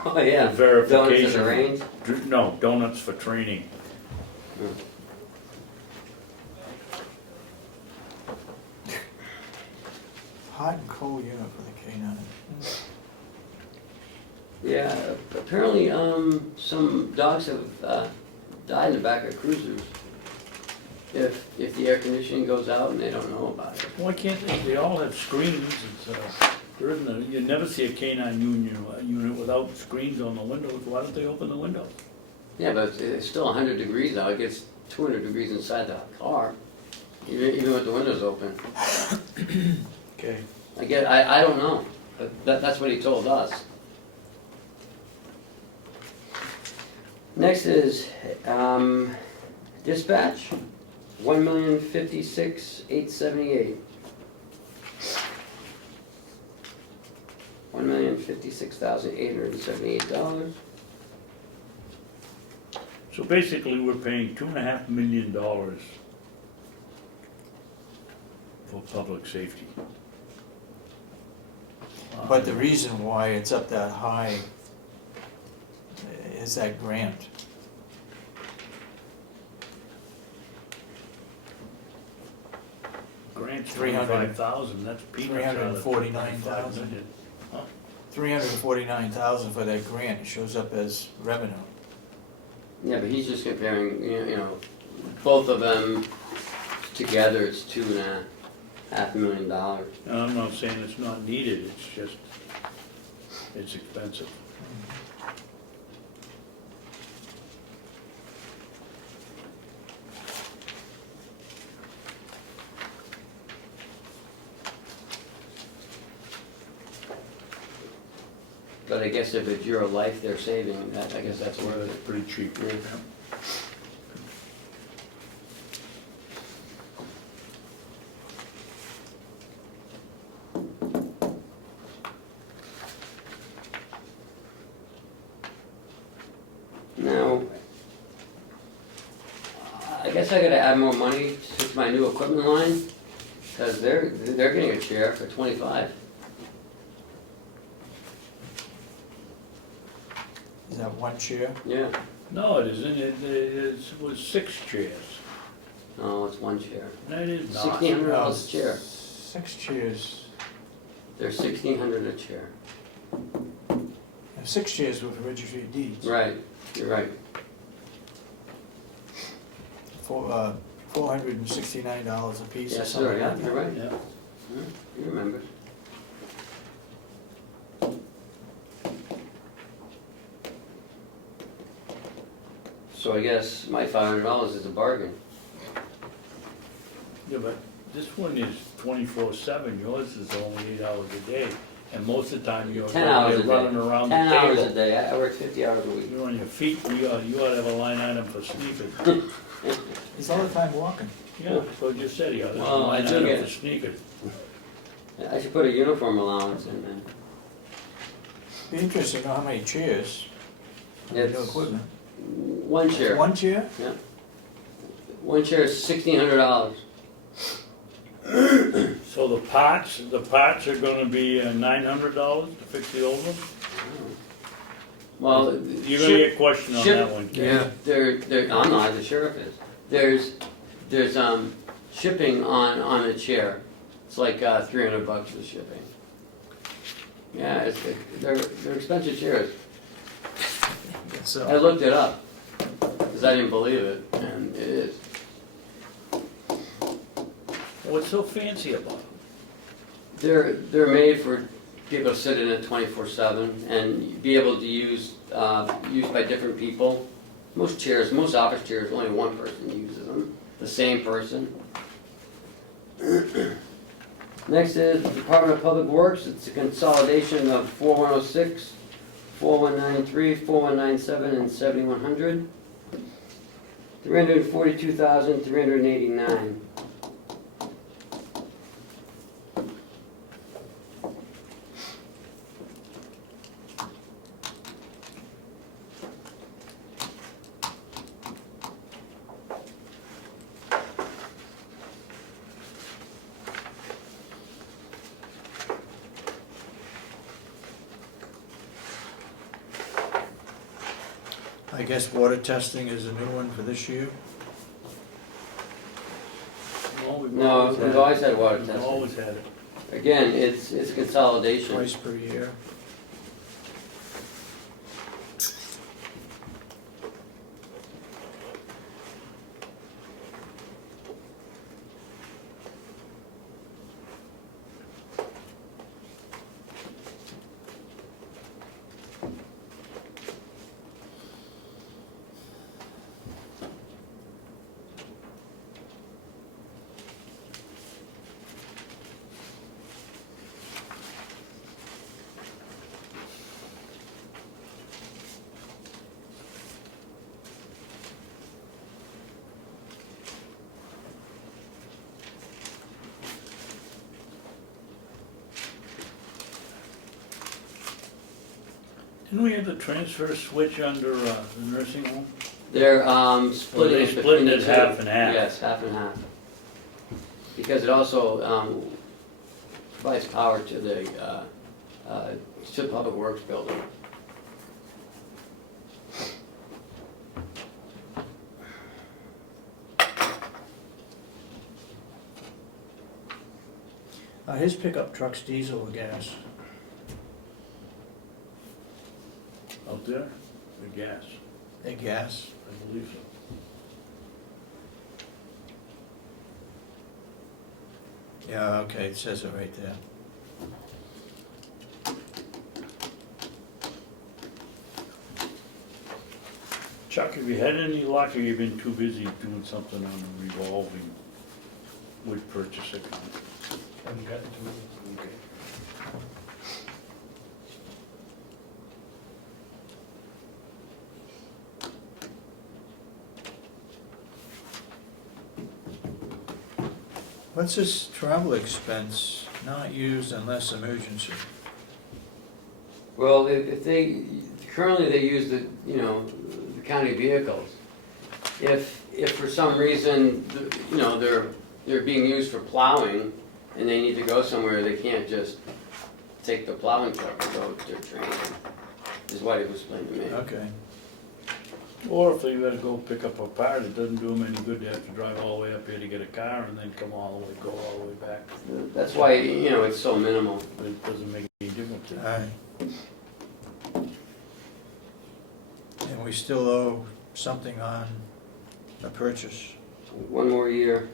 Oh, yeah. the verification. Donuts in the range? No, donuts for training. Hot and cold unit for the K-9. Yeah, apparently, some dogs have, died in the back of cruisers. If the air conditioning goes out and they don't know about it. Why can't they all have screens? You never see a K-9 unit without screens on the windows. Why don't they open the windows? Yeah, but it's still 100 degrees out, it gets 200 degrees inside the car, even with the windows open. Okay. I don't know, but that's what he told us. Next is, dispatch, $1,056,878. $1,056,878. So basically, we're paying $2.5 million for public safety. But the reason why it's up that high is that grant. Grant's 300. 25,000, that's peanuts out of 349,000. 25 million. Huh? 349,000 for that grant, it shows up as revenue. Yeah, but he's just comparing, you know, both of them together, it's $2.5 million. And I'm not saying it's not needed, it's just, it's expensive. But I guess if it's your life they're saving, I guess that's worth It's it. pretty cheap. Yeah. guess I gotta add more money to my new equipment line, cause they're getting a chair for 25. Is that one chair? Yeah, No, it isn't, it was 6 chairs. no, it's one chair. That is not. $1,600 a chair. 6 chairs. They're $1,600 a chair. 6 chairs with registry of deeds. Right, you're right. For, $469 a piece or Yes, something sir, yeah, like you're that. right. Yeah. You remember. So I guess my $500 is a bargain. Yeah, but this one is 24/7, yours is only 8 hours a day, and most of the time you're 10 hours a day. running around the 10 hours a table. day, I work 50 hours a week. You're on your feet, you ought to have a line item for sneakers. He's all the time walking. Yeah, so you said you ought to have a Well, I line do item get- for sneakers. I should put a uniform allowance in then. Be interesting to know how many chairs, new It's equipment. one chair. One chair? One chair is $1,600. So the parts are gonna be $900 to fix the old one? Well, You're gonna get questioned on that one, Ken. Yeah, I'm not, the sheriff is. There's shipping on a chair. It's like $300 for shipping. Yeah, they're expensive chairs. So, I looked it up, because I didn't believe it, and it is. What's so fancy about them? They're made for people to sit in it 24/7 and be able to use by different people. Most office chairs, only one person uses them, the same person. Next is the Department of Public Works. It's a consolidation of 4106, 4193, 4197, and 7100. $342,389. I guess water testing is a new one for this year. No, we've always had water We've testing. always had it. Again, it's consolidation. Twice per year. Didn't we have the transfer switch under the nursing home? They're Or splitting they it between splitting the it two. half and half? Yes, half and half. Because it also provides power to the Public Works building. His pickup truck's diesel or gas? Out there? The gas, They're gas. I believe so. Yeah, okay, it says it right there. Chuck, have you had any luck, or you been too busy doing something on the revolving wood purchase account? Haven't gotten to it. Okay. What's this travel expense not used unless emergency? Well, if they, currently they use the county vehicles. If if for some reason, you know, they're being used for plowing and they need to go somewhere, they can't just take the plowing truck and go to their training, is what it was explained to me. Okay. Or if they gotta go pick up a part, it doesn't do them any good to have to drive all the way up here to get a car and then come all the way, go all the way back. That's why, you know, it's so minimal. It doesn't make any difference. All right. And we still owe something on a purchase. One more year.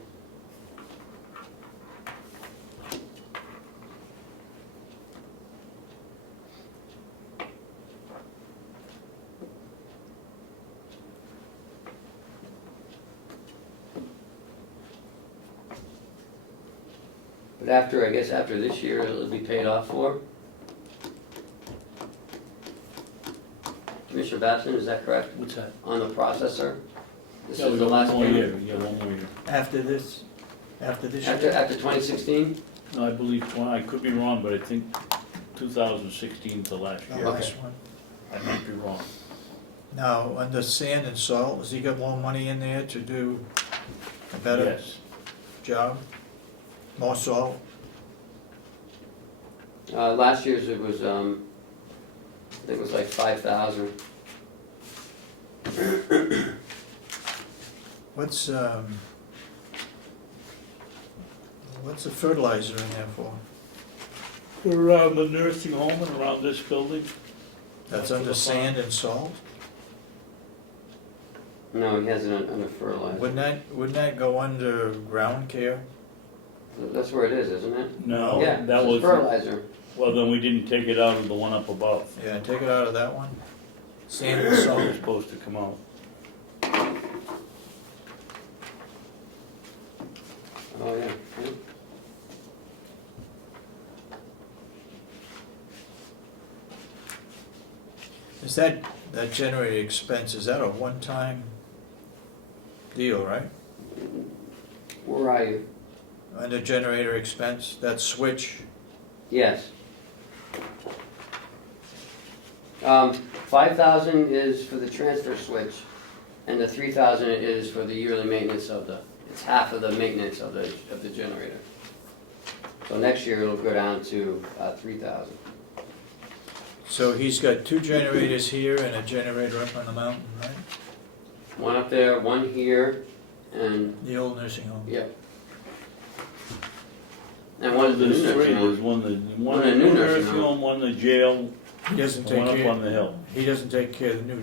But after, I guess after this year, it'll be paid off for. Commissioner Babson, is that correct? What's that? On the processor? This Yeah, is we the got last one more payment? year, yeah, one more year. After this After, year? after 2016? No, I believe, I could be wrong, but I think 2016 is the last The year. last one. I might be wrong. Now, under sand and salt, has he got more money in there to do a better Yes. job? More salt? Last year's it was, I think it was like 5,000. What's the fertilizer in there for? Around the nursing home and around this building? That's under sand and salt? No, he has it under fertilizer. Wouldn't that go under ground care? That's where it is, isn't it? No, Yeah, that it's was, fertilizer. well, then we didn't take it out of the one up above. Yeah, take it out of that one. Sand and It salt. was supposed to come out. Oh, yeah. Yeah. Is that generator expense, is that a one-time deal, right? Where are you? Under generator expense, that switch, Yes. 5,000 is for the transfer switch, and the 3,000 is for the yearly maintenance of it's half of the maintenance of the generator. So next year it'll go down to 3,000. so he's got two generators here and a generator up on the mountain, right? One up there, one here, and, The old nursing home. yep. And one of the There's new three, nursing there's homes. one in the nursing home, one in the jail, He doesn't and one take up care, on the hill. he doesn't take care of the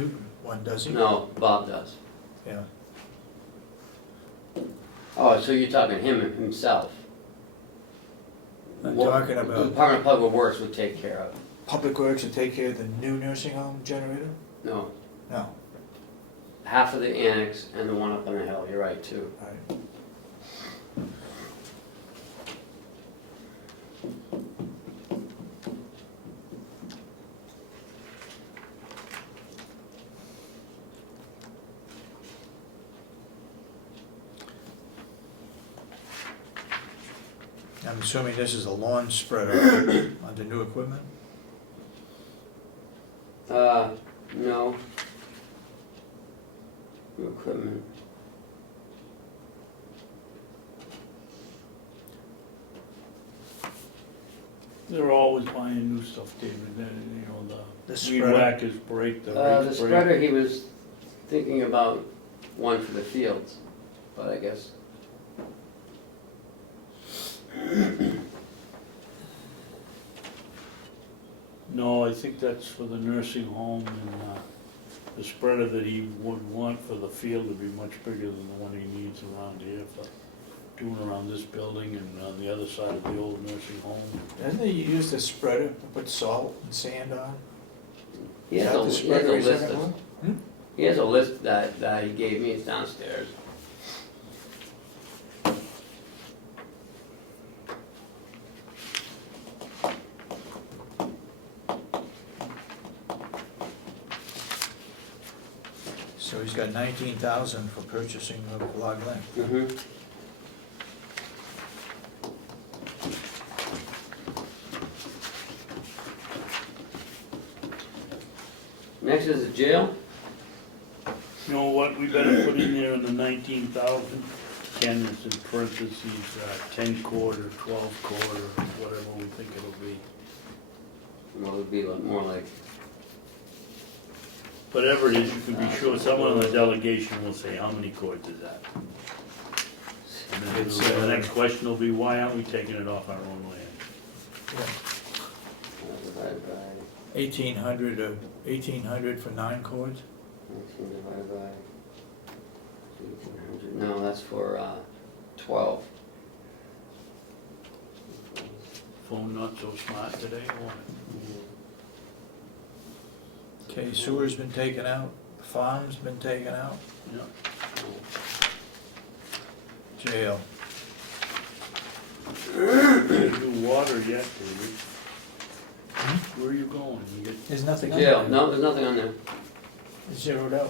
new one, does he? No, Bob does. Yeah. Oh, so you're talking him himself? I'm What talking The about Department of Public Works would take care of. Public Works to take care of the new nursing home generator? No, No, half of the annex and the one up on the hill, you're right, too. all right. I'm assuming this is a lawn spreader under new equipment? No. New equipment. They're always buying new stuff, David, then, you know, The the weed spreader? whackers break, the The rakes break. spreader, he was thinking about one for the fields, but I guess. No, I think that's for the nursing home, and, the spreader that he would want for the field would be much bigger than the one he needs around here for doing around this building and on the other side of the old nursing home. Doesn't he use the spreader to put salt and sand on? He Is has that a, the he has a spreader he's list looking of, for? he has a list that he gave me, it's downstairs. So he's got 19,000 for purchasing of log length. Mm-hmm. Next is the jail. You know what, we better put in there in the 19,000, Ken, is in parentheses, 10 quarter, 12 quarter, whatever we think it'll be. Well, it would be more like, Whatever it is, you can be sure someone on the delegation will say, how many quarts is that? And then It's, the next question will be, why aren't we taking it off our own land? divided by, 1,800 for 9 cords? 19 divided by 1,800, no, that's for, 12. Phone not so smart today, or? Okay, sewer's been taken out, farm's been taken out, Yeah. jail. Didn't do water yet, David. Where are you going? You get, There's nothing on Jail, there. no, there's nothing on there. It's zeroed out.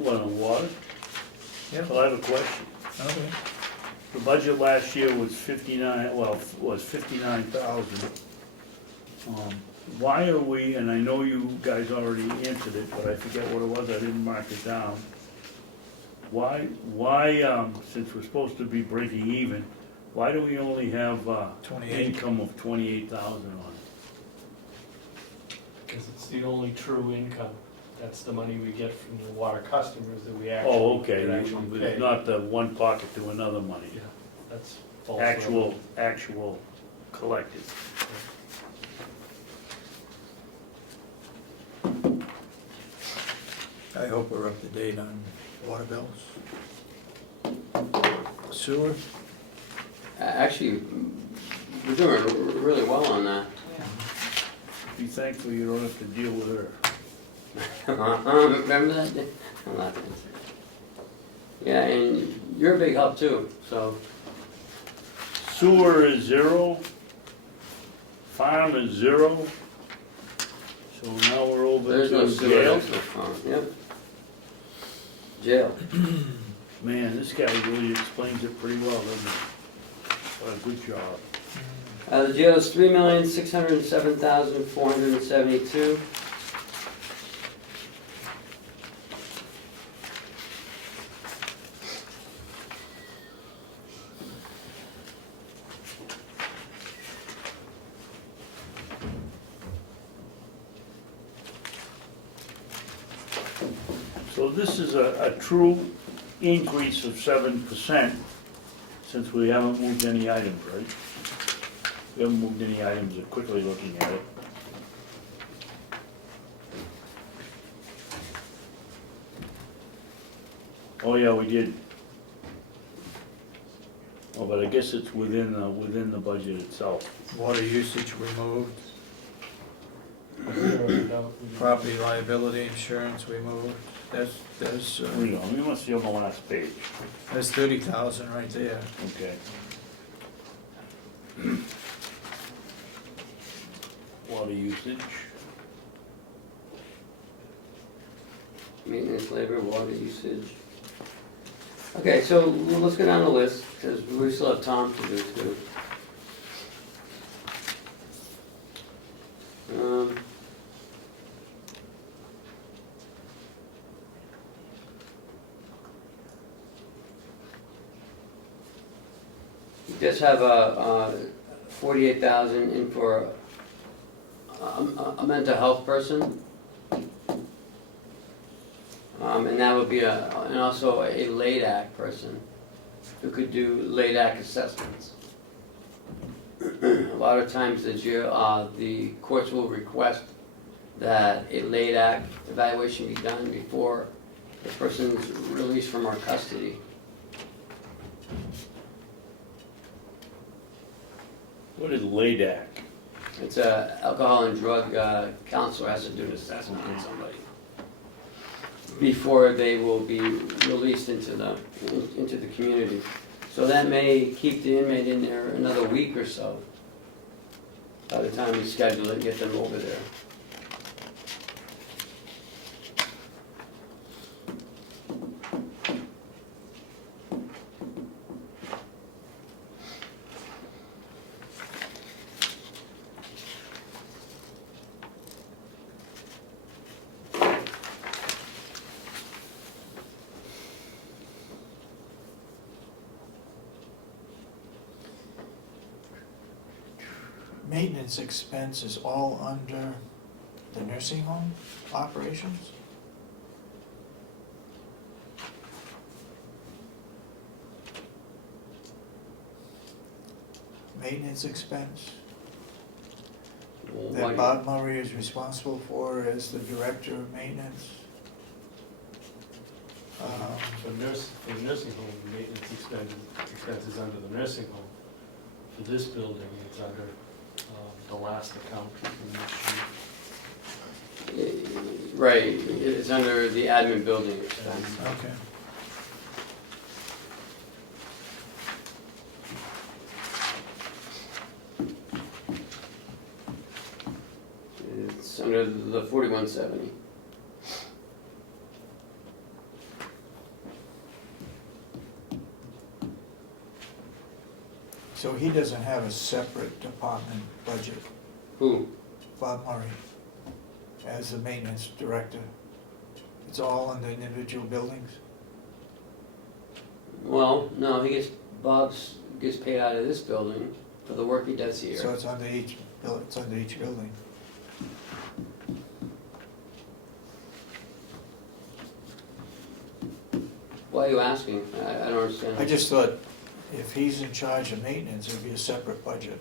what, on water? Yep. Well, I have a question. Okay. The budget last year was 59,000. Why are we, and I know you guys already answered it, but I forget what it was, I didn't mark it down. Why, since we're supposed to be breaking even, why do we only have, 28. income of 28,000 on it? Because it's the only true income. That's the money we get from the water customers that we Oh, actually, okay, that actually pay. it's not the one pocket to another money, Yeah, that's false. actual collected. I hope we're up to date on water bills. Sewer? Actually, we're doing really well on that. Be thankful you don't have to deal with her. Remember that day? I'm not gonna say that. Yeah, and you're a big help too, so, Sewer is 0, farm is 0, so now we're over there's no to sewer, jail. there's no farm, yep. Jail. Man, this guy really explains it pretty well, doesn't he? What a good job. The jail is $3,607,472. So this is a true increase of 7%, since we haven't moved any items, right? We haven't moved any items, quickly looking at it. Oh, yeah, we did. Oh, but I guess it's within the budget itself. Water usage removed. Yeah. Property liability insurance removed. That's We must be on the last page. that's 30,000 right there. Okay. Water usage. Maintenance, labor, water usage. Okay, so let's go down the list, because we still have Tom to do too. We just have a 48,000 in for a mental health person. And that would be and also a LADAC person who could do LADAC assessments. A lot of times the courts will request that a LADAC evaluation be done before the person's released from our custody. What is LADAC? It's a alcohol and drug counselor has to do an assessment on somebody before they will be released into the community. So that may keep the inmate in there another week or so by the time we schedule it and get them over there. maintenance expense is all under the nursing home operations? Maintenance expense Well, that why- Bob Murray is responsible for as the director of maintenance? For nursing home, maintenance expenses under the nursing home. For this building, it's under the last account in this sheet. Right, it's under the admin building expense. Okay. It's under the 4170. So he doesn't have a separate department budget, Who? Bob Murray, as the maintenance director? It's all in the individual buildings? Well, no, Bob's gets paid out of this building for the work he does here. So it's under each building? Why are you asking? I don't understand. I just thought if he's in charge of maintenance, it'd be a separate budget.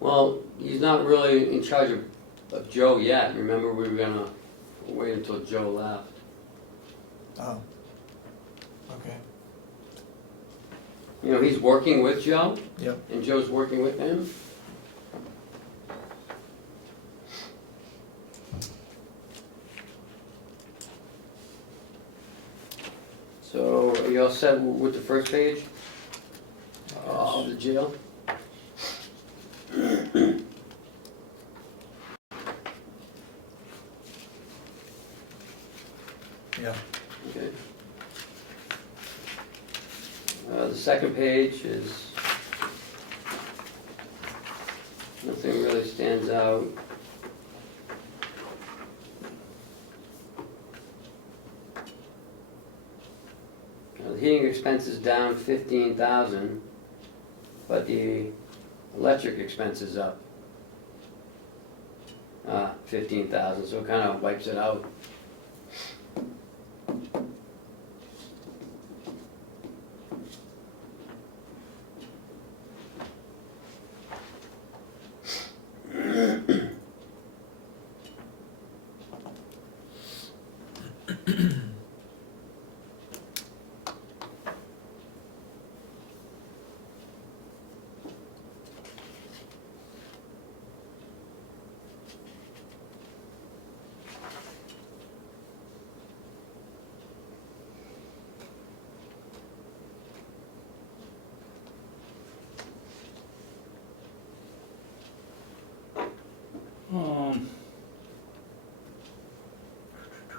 Well, he's not really in charge of Joe yet. Remember, we were gonna wait until Joe left. Oh, okay. You know, he's working with Joe, Yep. and Joe's working with him. So, are you all set with the first page? Of the jail? Yeah. Okay. The second page is, nothing really stands out. The heating expense is down 15,000, but the electric expense is up 15,000, so it kind of wipes it out.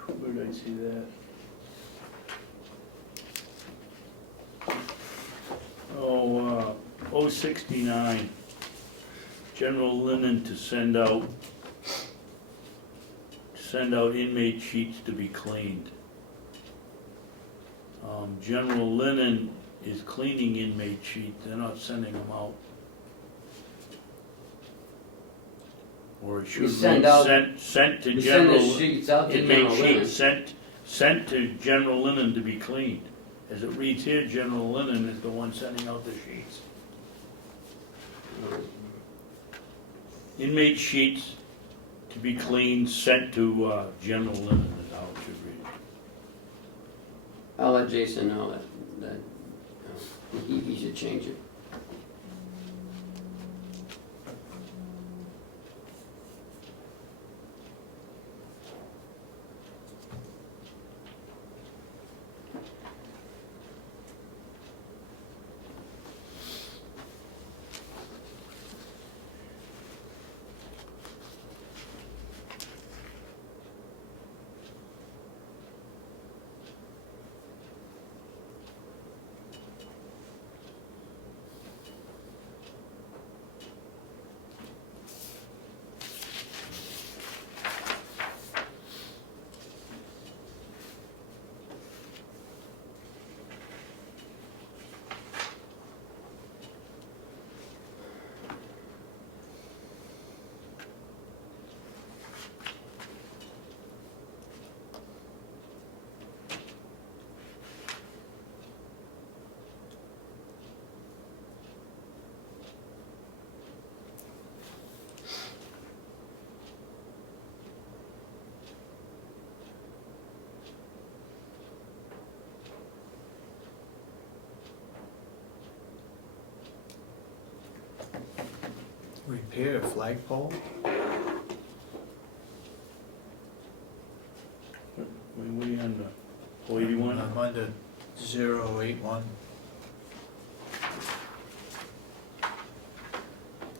Where did I see that? Oh, 069, general linen to send out inmate sheets to be cleaned. General linen is cleaning inmate sheets, they're not sending them out. Or it should We read send out- sent to We send general. the sheets out to Inmate general linen. sheet sent to general linen to be cleaned. As it reads here, general linen is the one sending out the sheets. Inmate sheets to be cleaned, sent to general linen is how it should read. I'll let Jason know that he should change it. Repair flagpole? What are you under? 481? I'm under 081.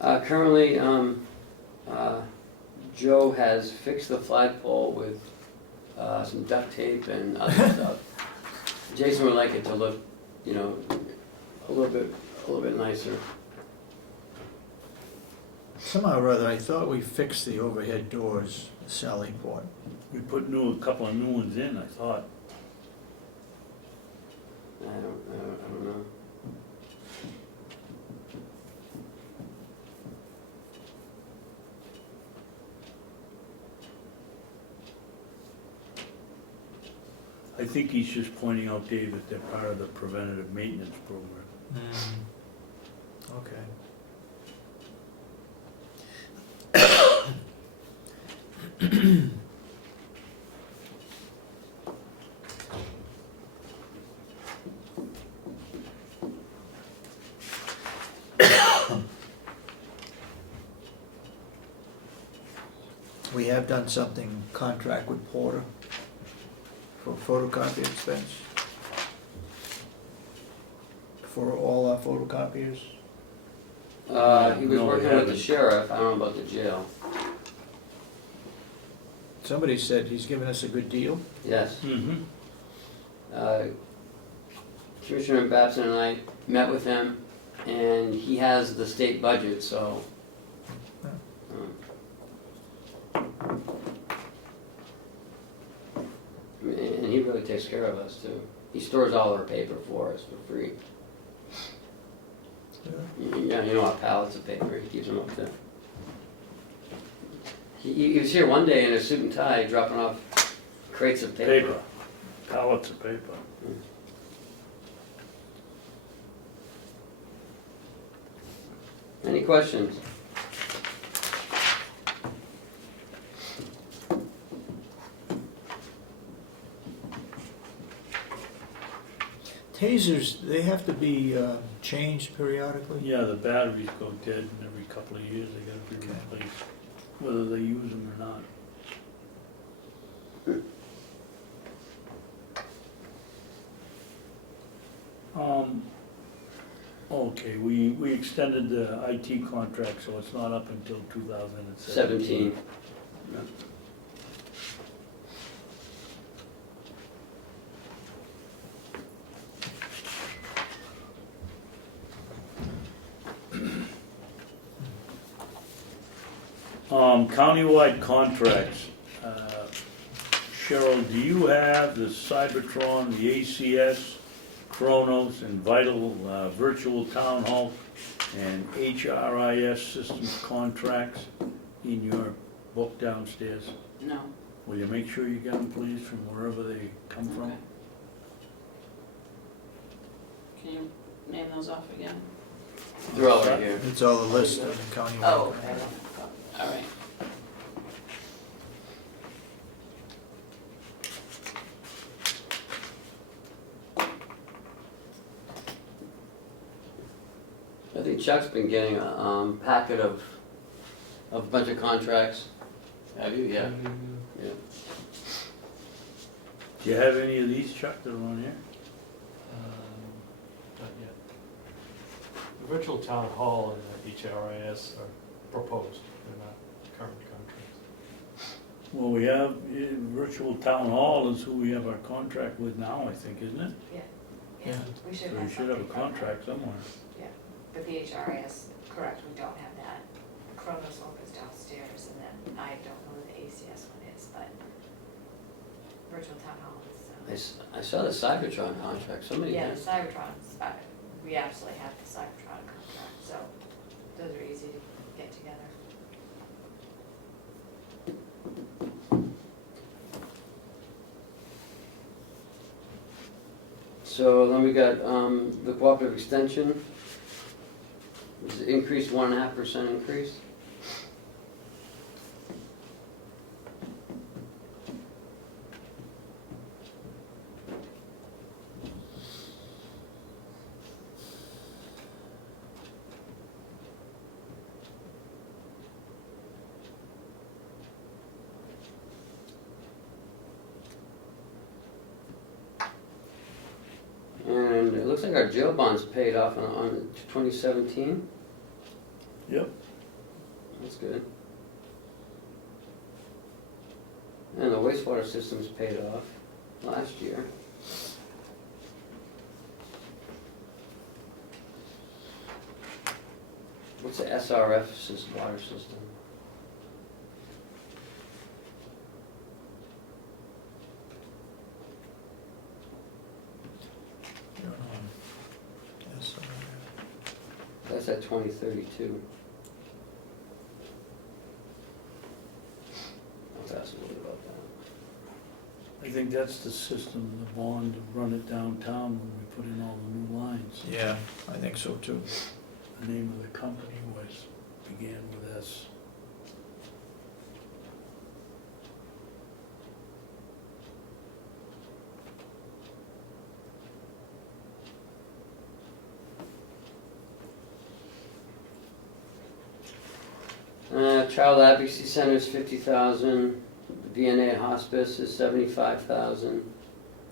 Currently, Joe has fixed the flagpole with some duct tape and other stuff. Jason would like it to look, you know, a little bit nicer. Somehow or other, I thought we fixed the overhead doors, Sally Port. We put a couple of new ones in, I thought. I don't know. I think he's just pointing out, Dave, that they're part of the preventative maintenance program. Okay. We have done something, contract with Porter for photocopy expense. For all our photocopiers. He was No, we working with the haven't. sheriff, I don't know about the jail. Somebody said he's given us a good deal. Yes. Mm-hmm. Commissioner Babson and I met with him, and he has the state budget, so. And he really takes care of us too. He stores all our paper for us for free. Yeah, you know our pallets of paper, he keeps them up there. He was here one day in a suit and tie, dropping off crates of paper. Paper, pallets of paper. Any questions? Tasers, they have to be changed periodically? Yeah, the batteries go dead, and every couple of years they gotta be Okay. replaced, whether they use them or not. Okay, we extended the IT contract, so it's not up until 2017. 17. Countywide contracts. Cheryl, do you have the Cybertron, the ACS, Kronos, and Vital Virtual Town Hall and HRIS systems contracts in your book downstairs? No. Will you make sure you get them, please, from wherever they come from? Okay. Can you name those off again? They're all right here. It's all a list of the county. Oh, okay. All right. I think Chuck's been getting a packet of a bunch of contracts. Have you? Yeah. Yeah. Do you have any of these, Chuck, that are on here? Not yet. The virtual town hall and the HRIS are proposed, they're not current contracts. Well, we have, Virtual Town Hall is who we have our contract with now, I think, isn't it? Yeah, we should So have we should have a something from them. contract somewhere. But the HRIS, correct, we don't have that. Kronos one is downstairs, and then I don't know who the ACS one is, but Virtual Town Hall is, I saw the Cybertron contract, somebody yeah, did. the Cybertrons, we absolutely have the Cybertron contract, so those are easy to get together. So then we got the cooperative extension, which is increased 1.5% increase. and it looks like our jail bond's paid off on 2017. Yep. That's good. And the wastewater system's paid off last year. What's the SRF water system? Yes, That's at 2032. I'll ask a little bit about that. I think that's the system, the bond, to run it downtown when we put in all the new lines. yeah, I think so too. The name of the company began with S. Child Advocacy Center is 50,000. VNA Hospice is 75,000.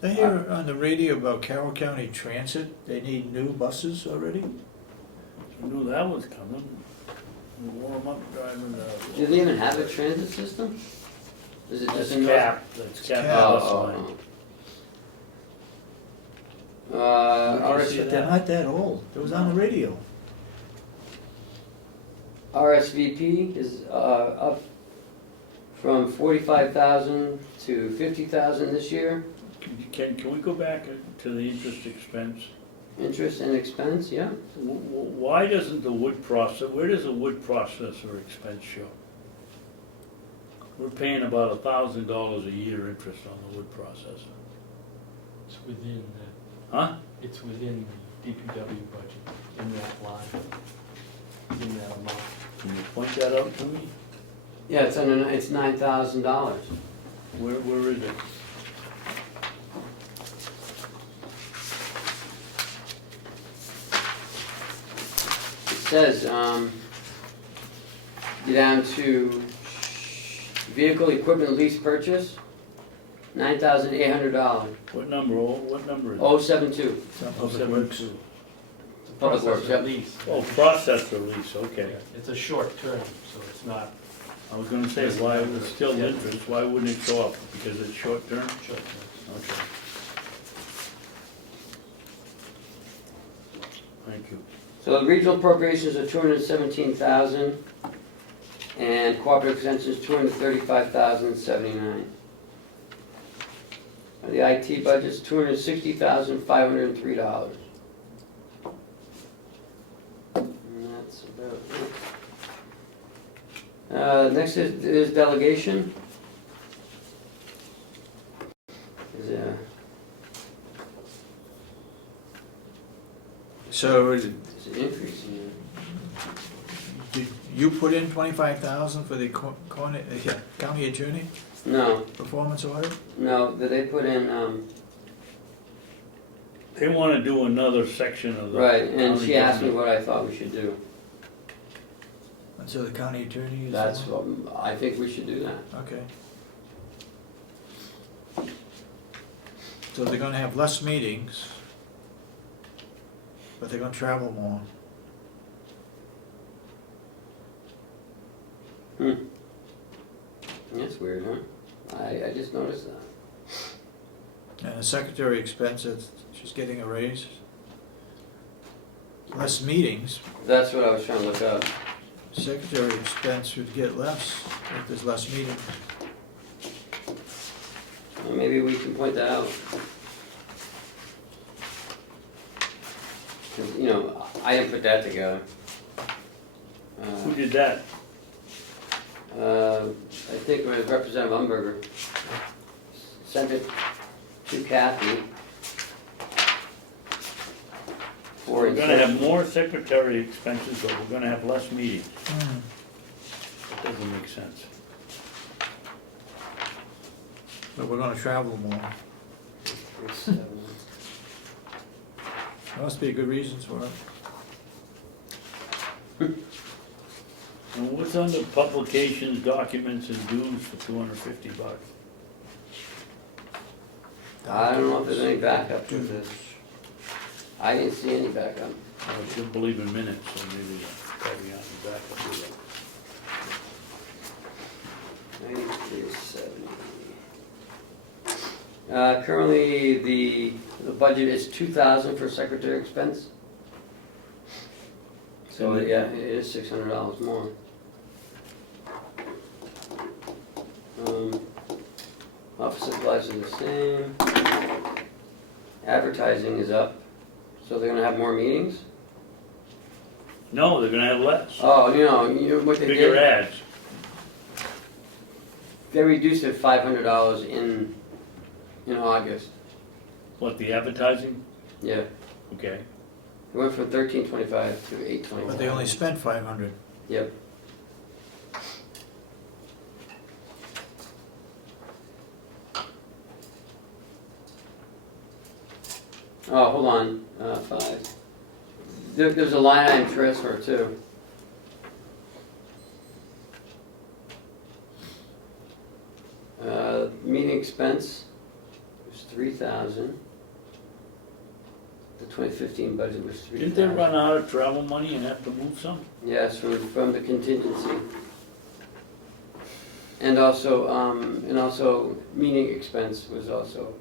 I hear on the radio about Carroll County Transit, they need new buses already? I knew that was coming. We warm up driving Do they even have a transit system? Is it That's just in capped, that's capped capped. bus Oh, line. But they're not that old. It was on the radio. RSVP is up from 45,000 to 50,000 this year. Can we go back to the interest expense? Interest and expense, yeah. Why doesn't the wood process, where does the wood processor expense show? We're paying about $1,000 a year interest on the wood processor. It's within Huh? it's within the DPW budget, in that line, in that amount. Can you point that out to me? Yeah, it's $9,000. Where is it? It says, get down to vehicle equipment lease purchase, $9,800. What number, what number is it? 072, Public Works. 072. Public Works, yep. Lease. Oh, processor lease, okay. It's a short term, so it's not I was gonna say, why, it's still interest, why wouldn't it go up? Because it's short term? short term. Okay. Thank you. So the regional appropriations are 217,000, and cooperative extensions 235,079. The IT budget's $260,503. And that's about it. Next is delegation. So There's an increase in it. did you put in 25,000 for the county attorney No, performance order? no, they put in, They wanna do another section of the. right, and county she asked me government. what I thought we should do. And so the county attorney is? That's what, I think we should do that. Okay. So they're gonna have less meetings, but they're gonna travel more. That's weird, huh? I just noticed that. And the secretary expenses, she's getting a raise. Less meetings, That's what I was trying to look up. secretary expense would get less if there's less meetings. Well, maybe we can point that out. 'Cause, you know, I didn't put that together. Who did that? I think it was Representative Umberger. Sent it to Kathy. We're gonna have more secretary expenses, but we're gonna have less meetings. That doesn't make sense. But we're gonna travel more. There must be good reasons for it. And what's under publications, documents, and dues for $250? I don't know if there's any backup to this. I didn't see any backup. I should believe in minutes, so maybe probably on the back of it. 9370. Currently, the budget is 2,000 for secretary expense. So, yeah, it is $600 more. Office supplies are the same. Advertising is up, so they're gonna have more meetings? No, they're gonna have less, Oh, you know what they bigger did? ads. They reduced it $500 in August. What, the advertising? Yeah, Okay. it went from $13.25 to $8.25. But they only spent 500. Yep. Oh, hold on, 5. There's a line item transfer too. Meeting expense was 3,000. The 2015 budget was 3,000. Didn't they run out of travel money and have to move some? Yes, from the contingency. And also meeting expense was also,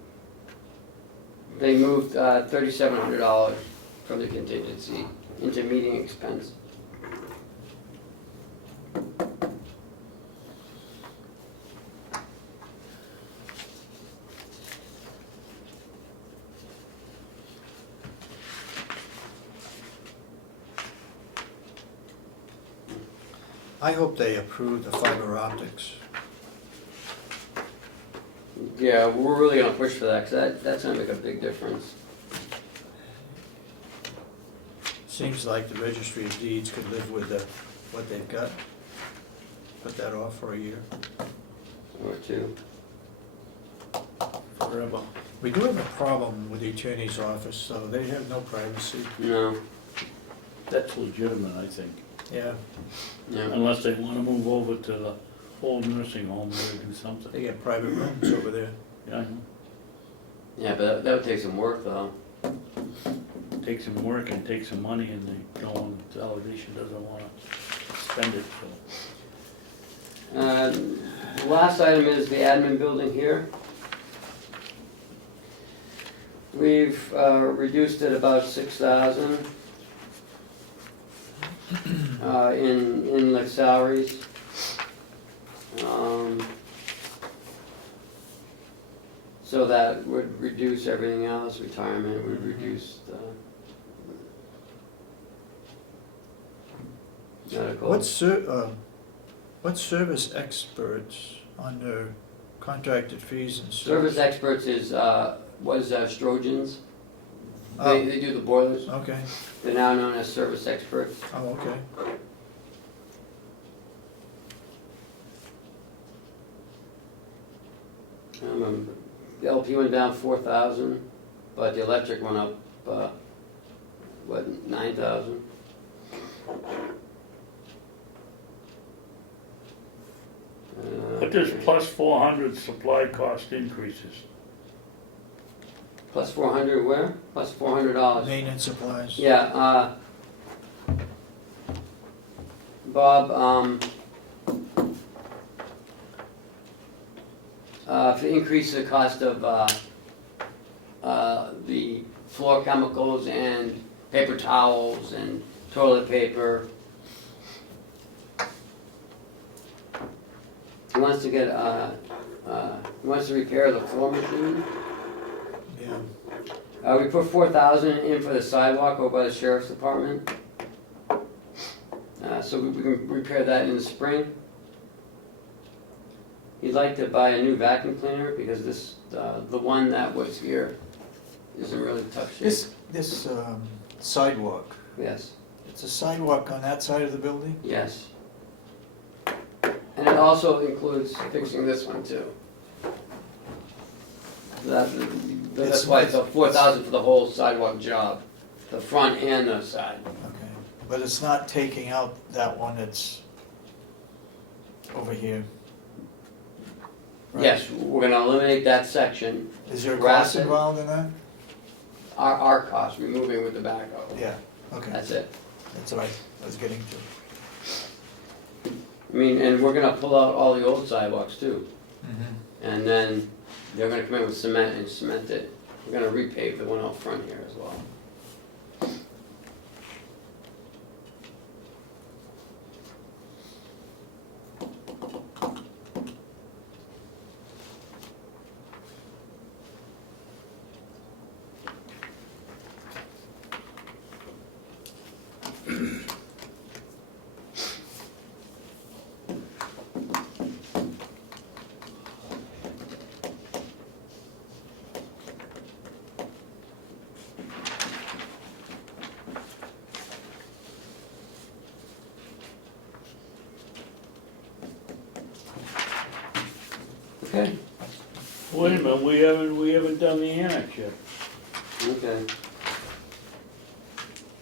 they moved $3,700 from the contingency into meeting expense. I hope they approve the fiber optics. Yeah, we're really gonna push for that, because that's gonna make a big difference. Seems like the registry of deeds could live with what they've got. Put that off for a year. Or two. Forever. We do have a problem with the attorney's office, so they have no privacy. No, That's legitimate, I think. Yeah, no. Unless they wanna move over to the old nursing home or do something. they get private rooms over there. Yeah, I know. Yeah, but that would take some work though. Take some work and take some money, and they go on, the delegation doesn't wanna spend it, so. The last item is the admin building here. We've reduced it about 6,000 in the salaries. So that would reduce everything else, retirement would reduce the medical. What service experts under contracted fees and Service service? experts is, Strogens. Oh. They do the boilers. Okay, They're now known as service experts. oh, okay. The LP went down 4,000, but the electric went up, 9,000? But there's plus 400 supply cost increases. Plus 400 where? Plus $400. Maintenance supplies. Yeah, Bob, to increase the cost of the floor chemicals and paper towels and toilet paper. He wants to get, he wants to repair the floor machine. Yeah, We put 4,000 in for the sidewalk over by the sheriff's department. So we can repair that in the spring. He'd like to buy a new vacuum cleaner because this, the one that was here is in really tough shape. this sidewalk, Yes, it's a sidewalk on that side of the building? yes. And it also includes fixing this one too. That's why it's 4,000 for the whole sidewalk job, the front and the side. Okay, but it's not taking out that one that's over here? Right. Yes, we're gonna eliminate that section. Is there a Grass cost it. involved in that? our cost, removing with the backhoe. Yeah, okay, That's it. that's what I was getting to. I mean, and we're gonna pull out all the old sidewalks too. Mhm. And then they're gonna come in with cement and cement it. We're gonna repave the one out front here as well. Okay, Wait a minute, we haven't done the annex yet. okay.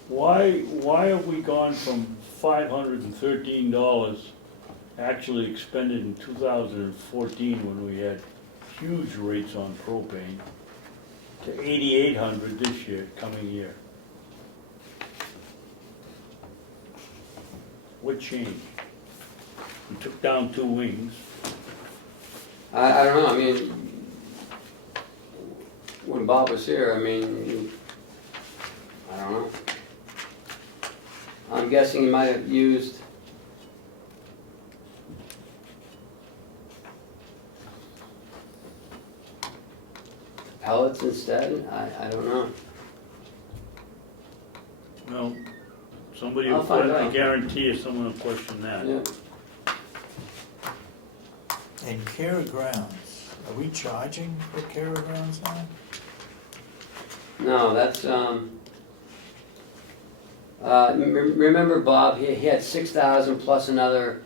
Why have we gone from $513 actually expended in 2014 when we had huge rates on propane to $8,800 this year, coming year? What changed? We took down 2 wings. I don't know, I mean, when Bob was here, I mean, I don't know. I'm guessing he might have used pellets instead, I don't know. No, somebody I'll will, find I out. guarantee you someone will question that. Yeah. And care of grounds, are we charging for care of grounds now? No, that's, remember Bob, he had 6,000 plus another,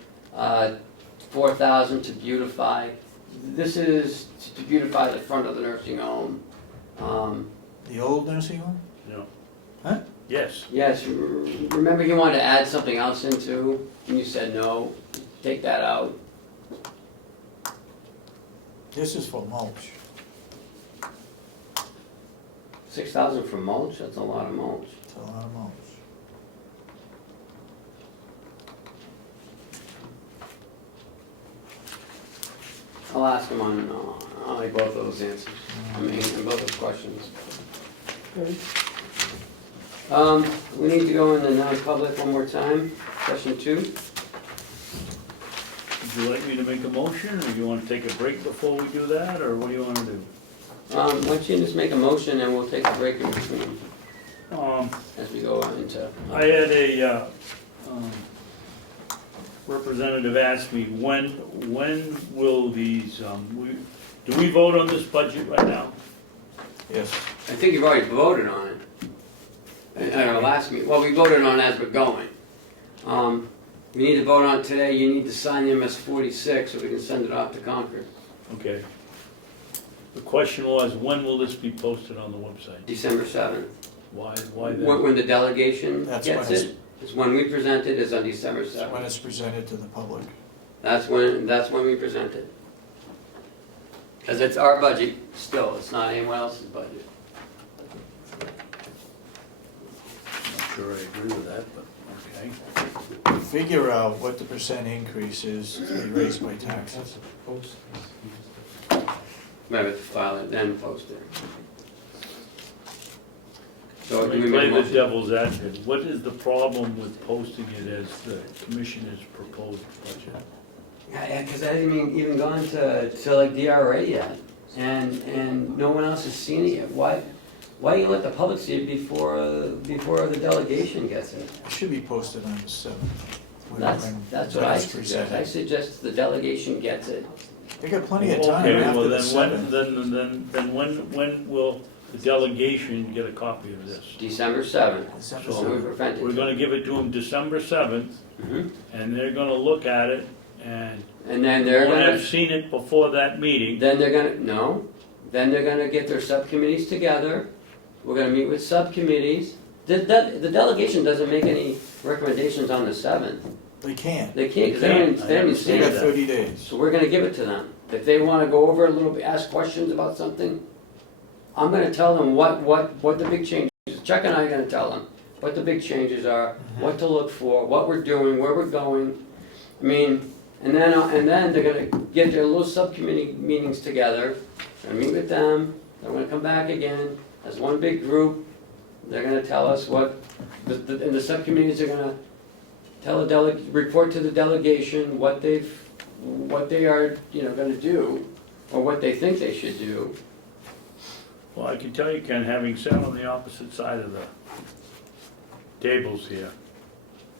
4,000 to beautify. This is to beautify the front of the nursing home. The old nursing home? No. Huh? Yes, Yes, remember he wanted to add something else into, and you said no, take that out. This is for mulch. 6,000 for mulch, that's a lot of mulch. It's a lot of mulch. I'll ask him on like both of those answers, I mean, and both those questions. We need to go into non-public one more time, session 2. would you like me to make a motion, or do you wanna take a break before we do that, or what do you wanna do? Why don't you just make a motion and we'll take a break in between as we go into. I had a representative ask me, when will these, do we vote on this budget right now? Yes. I think you've already voted on it. At our last meeting, well, we voted on it as we're going. We need to vote on it today, you need to sign the MS-46 so we can send it off to Concord. Okay. The question was, when will this be posted on the website? December 7th. Why then? When the delegation That's gets when it, it's when we present it, is on December It's when 7th. it's presented to the public. That's when we present it. Because it's our budget still, it's not anyone else's budget. Not sure I agree with that, but okay. Figure out what the percent increase is to be raised by taxes. We have to file it, then post it. So Let do we me make a play the motion? devil's advocate. What is the problem with posting it as the commissioner's proposed budget? Yeah, because I haven't even gone to like DRA yet, and no one else has seen it yet. Why you let the public see it before the delegation gets it? It should be posted on the 7th. That's what I suggest. I suggest the delegation gets it. They got plenty of time Okay, after well, the then 7th. when will the delegation get a copy of this? December 7th. December So So we 7th. prevent it. We're gonna give it to them December 7th, Mhm. and they're gonna look at it, and And then they they're won't gonna, have seen it before that meeting. then they're gonna get their subcommittees together. We're gonna meet with subcommittees. The delegation doesn't make any recommendations on the 7th. They can't. They can't, because they They haven't can't. I even They seen got it. 30 days. So we're gonna give it to them. If they wanna go over a little bit, ask questions about something, I'm gonna tell them what the big changes, Chuck and I are gonna tell them what the big changes are, what to look for, what we're doing, where we're going. I mean, and then they're gonna get their little subcommittee meetings together, gonna meet with them, they're gonna come back again as one big group. They're gonna tell us what, and the subcommittees are gonna tell report to the delegation what they are, gonna do, or what they think they should do. Well, I can tell you, Ken, having sat on the opposite side of the tables here,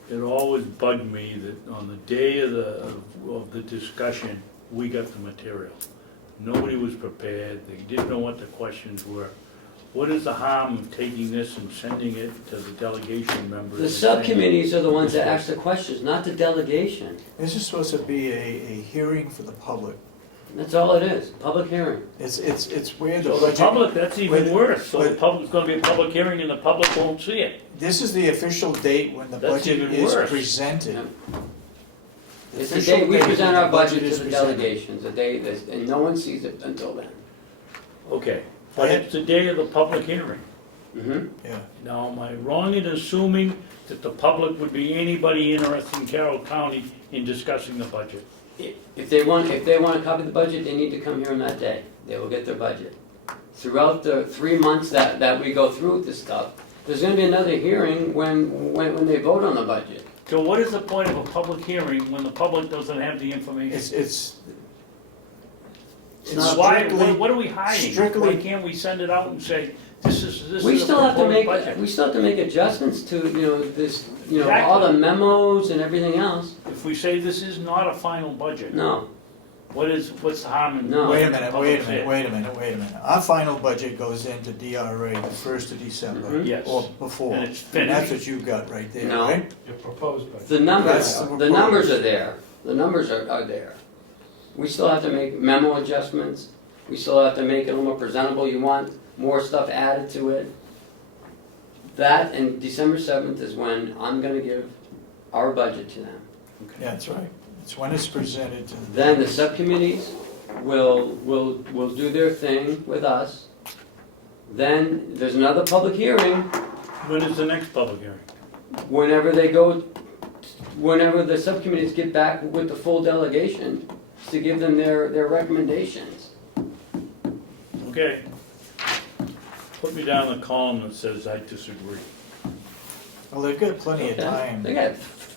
it always bugged me that on the day of the discussion, we got the material. Nobody was prepared, they didn't know what the questions were. What is the harm of taking this and sending it to the delegation members? The and saying, subcommittees are the ones that ask the questions, not the delegation. This is supposed to be a hearing for the public. That's all it is, public hearing. It's where the So the budget. public, that's even But- worse, so the but- public's gonna be a public hearing and the public won't see it. This is the official date when the That's budget even is worse. presented. Yeah. The It's the official day we date present when our budget is to the presented. delegations, the day, and no one sees it until then. Okay, but it's the day of the public hearing. Mm-hmm. Yeah, Now, am I wrong in assuming that the public would be anybody interested in Carroll County in discussing the budget? If they want a copy of the budget, they need to come here on that day. They will get their budget. Throughout the 3 months that we go through this stuff, there's gonna be another hearing when they vote on the budget. So what is the point of a public hearing when the public doesn't have the information? it's not Why, strictly, what are we hiding? strictly- Why can't we send it out and say, this is We a still have to proposed make, budget? we still have to make adjustments to, this, all the memos and everything else. If we say this is not a final budget, No, what's the harm in? No. wait a letting the minute, public wait a see minute, it? wait a minute, wait a minute. Our final budget goes into DRA the 1st of December. Mhm. Yes. Or before. And it's And that's finished. what you got right there, No. right? Your proposed budget. the numbers, That's the the numbers proposed. are there. The numbers are there. We still have to make memo adjustments. We still have to make it a little more presentable. You want more stuff added to it. That and December 7th is when I'm gonna give our budget to them. Yeah, that's right. It's when it's presented to the. Then the subcommittees will do their thing with us. Then there's another public hearing When is the next public hearing? whenever the subcommittees get back with the full delegation to give them their recommendations. Okay. Put me down the column that says I disagree. Well, they've got plenty of Okay? time, They got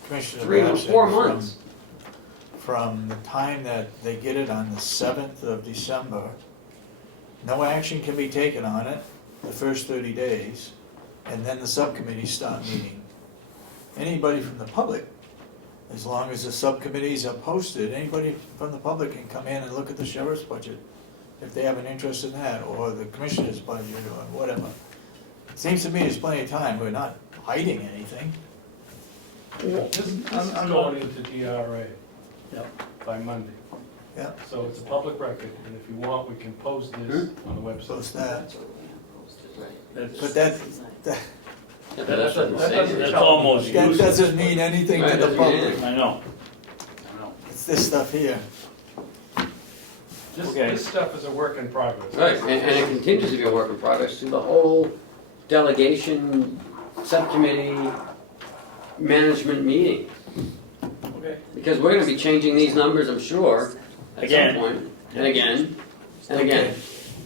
Commissioner 3 or Babson, 4 months. From the time that they get it on the 7th of December. No action can be taken on it the first 30 days, and then the subcommittees start meeting. Anybody from the public, as long as the subcommittees are posted, anybody from the public can come in and look at the sheriff's budget if they have an interest in that, or the commissioner's budget, or whatever. It seems to me there's plenty of time, we're not hiding anything. This is going into DRA. Yep. By Monday. Yeah. So it's a public record, and if you want, we can post this on the website. Post that, That's, but that Yeah, but that's what I'm That saying. doesn't- that's almost that useless. doesn't mean anything to Right, the doesn't mean public. anything. I know. It's this stuff here. Okay. This stuff is a work in progress. Right, and it continues to be a work in progress through the whole delegation, subcommittee, management meeting. Okay. Because we're gonna be changing these numbers, I'm sure, at Again. some point, and again, and again.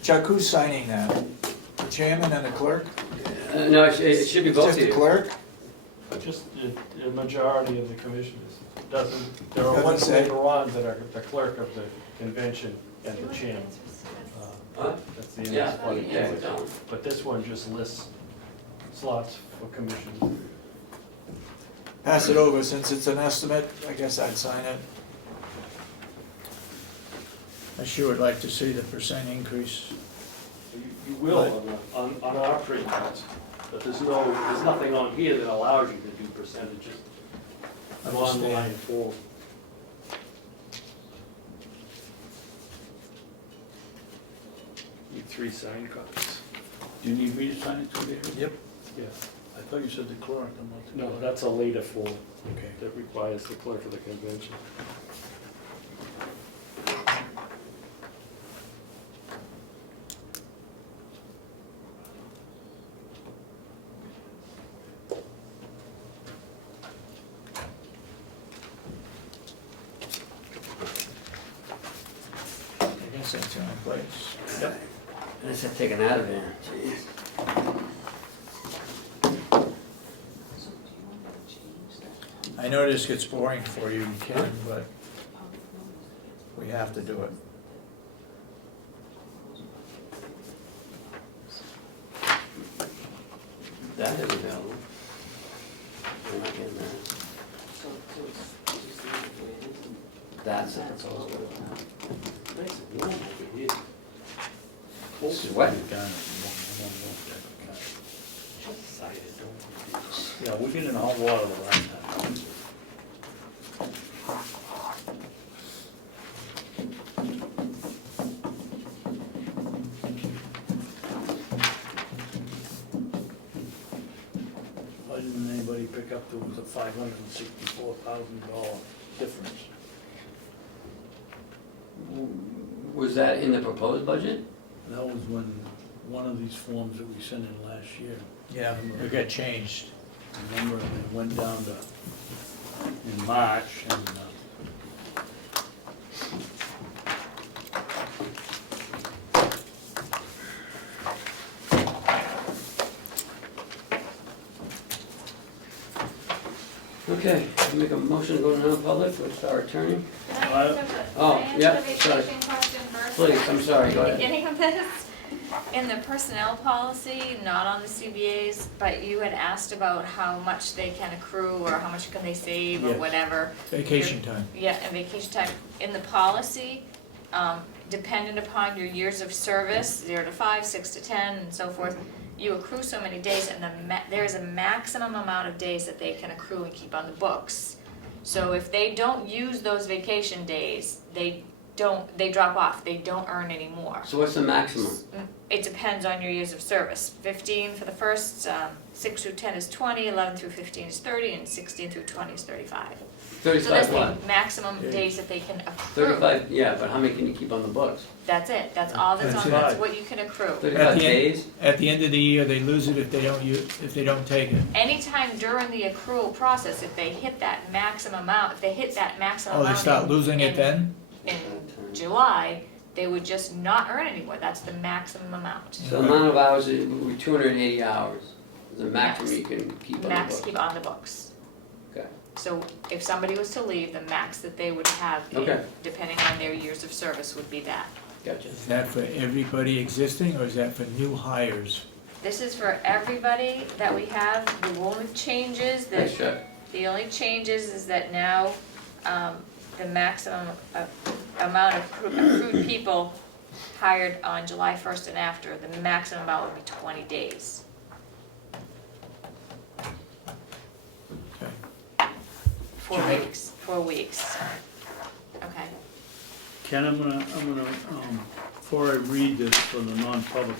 Chuck, who's signing that? The chairman and the clerk? No, it should be both Just of the you. clerk? Just the majority of the commissioners. Doesn't, there are Doesn't ones say. later on that are the clerk of the convention and the chairman. Huh? That's the Yeah, next one. yeah, it's on. But this one just lists slots for commissioners. Pass it over, since it's an estimate, I guess I'd sign it. I sure would like to see the percent increase. You will on our printouts, but there's nothing on here that allows you to do percentages. I'm on Understand. line 4. Need 3 signed copies. Do you need me to sign it too, David? Yep. Yeah. I thought you said the clerk, I'm not the No, clerk. that's a later form Okay. that requires the clerk of the convention. guess that's the only place. Yep. I just have taken out of there, jeez. So do you want me to change that? I know this gets boring for you, Ken, but we have to do it. That is available. We're not getting that. So it's just leave it the way it is and That's the that's all proposal. we're Nice and warm over here. Sweating. Yeah, we get in hot water the last time. Why didn't anybody pick up there was a $564,000 difference? Was that in the proposed budget? That was when, one of these forms that we sent in last year. Yeah, we got changed. Remember, they went down to, in March, and, Okay, I make a motion to go to non-public with our attorney. Can I answer the, Oh, can I yeah, answer the sorry. vacation question first? Please, I'm sorry, go At the ahead. beginning of this, in the personnel policy, not on the CBA's, but you had asked about how much they can accrue or how much can they save or Yes. whatever. Vacation time. Yeah, and vacation time. In the policy, dependent upon your years of service, 0 to 5, 6 to 10, and so forth, you accrue so many days, and there is a maximum amount of days that they can accrue and keep on the books. So if they don't use those vacation days, they drop off, they don't earn any more. So what's the maximum? It depends on your years of service. 15 for the first, 6 through 10 is 20, 11 through 15 is 30, and 16 through 20 is 35. So that's 35 the what? maximum Yeah. days that they can accrue. 35, yeah, but how many can you keep on the books? That's it, that's all that's That's on, it. that's what you can accrue. 35 the end- days? At the end of the year, they lose it if they don't take it. Anytime during the accrual process, if they hit that maximum amount, if they hit that maximum Oh, amount. they start losing it then? In July, they would just not earn anymore, that's the maximum amount. So the amount of hours, it would be 280 hours, is the maximum Max. you can keep on the Max books. keep on the books. Okay. So if somebody was to leave, the max that they would have, Okay. depending on their years of service, would be that. Gotcha. Is that for everybody existing, or is that for new hires? This is for everybody that we have, the only changes that, Thanks, Chuck. the only changes is that now, the maximum amount of accrued people hired on July 1st and after, the maximum amount would be 20 days. Okay. 4 weeks, 4 weeks. Okay. Ken, I'm gonna, before I read this for the non-public,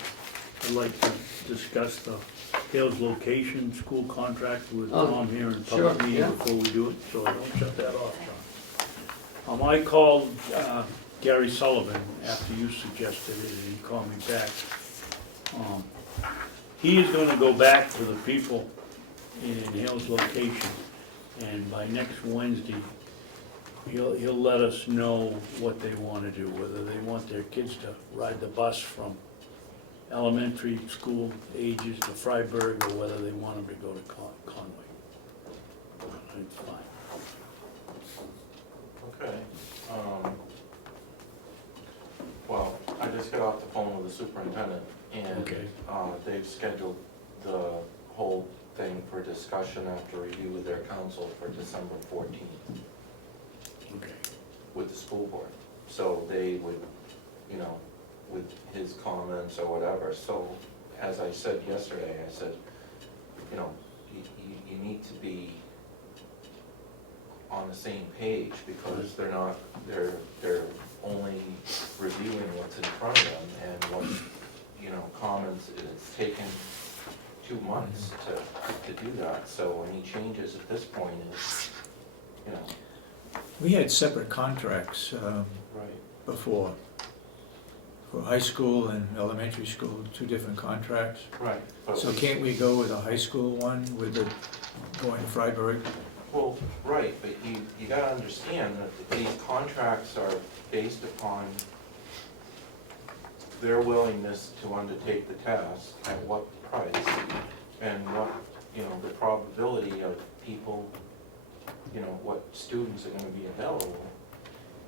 I'd like to discuss the Hales location school contract with Oh, Tom here in sure, public meeting yeah. before we do it, so I don't shut that off, John. I called Gary Sullivan after you suggested it, and he called me back. He is gonna go back to the people in Hales location, and by next Wednesday, he'll let us know what they wanna do, whether they want their kids to ride the bus from elementary school ages to Freiburg, or whether they want them to go to Conway. It's fine. Okay. Well, I just got off the phone with the superintendent, and Okay. they've scheduled the whole thing for discussion after review with their council for December 14th Okay. with the school board. So they would, you know, with his comments or whatever. So as I said yesterday, I said, you know, you need to be on the same page, because they're only reviewing what's in front of them, and what, you know, comments, it's taken 2 months to do that, so any changes at this point is, you know. We had separate contracts Right. before, for high school and elementary school, 2 different contracts. Right. But So can't we go with a high school one with the, going to Freiburg? Well, right, but you gotta understand that these contracts are based upon their willingness to undertake the task, at what price, and what, you know, the probability of people, you know, what students are gonna be available.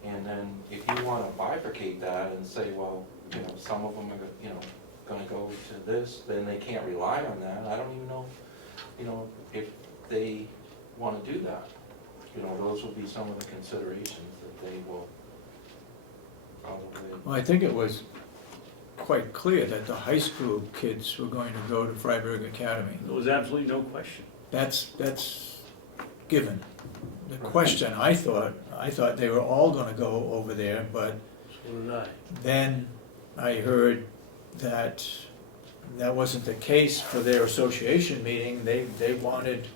And then if you wanna bifurcate that and say, well, you know, some of them are, you know, gonna go to this, then they can't rely on that. I don't even know, you know, if they wanna do that. You know, those will be some of the considerations that they will probably. Well, I think it was quite clear that the high school kids were going to go to Freiburg Academy. There was absolutely no question. That's given. The question, I thought they were all gonna go over there, but So did I. then I heard that that wasn't the case for their association meeting. They wanted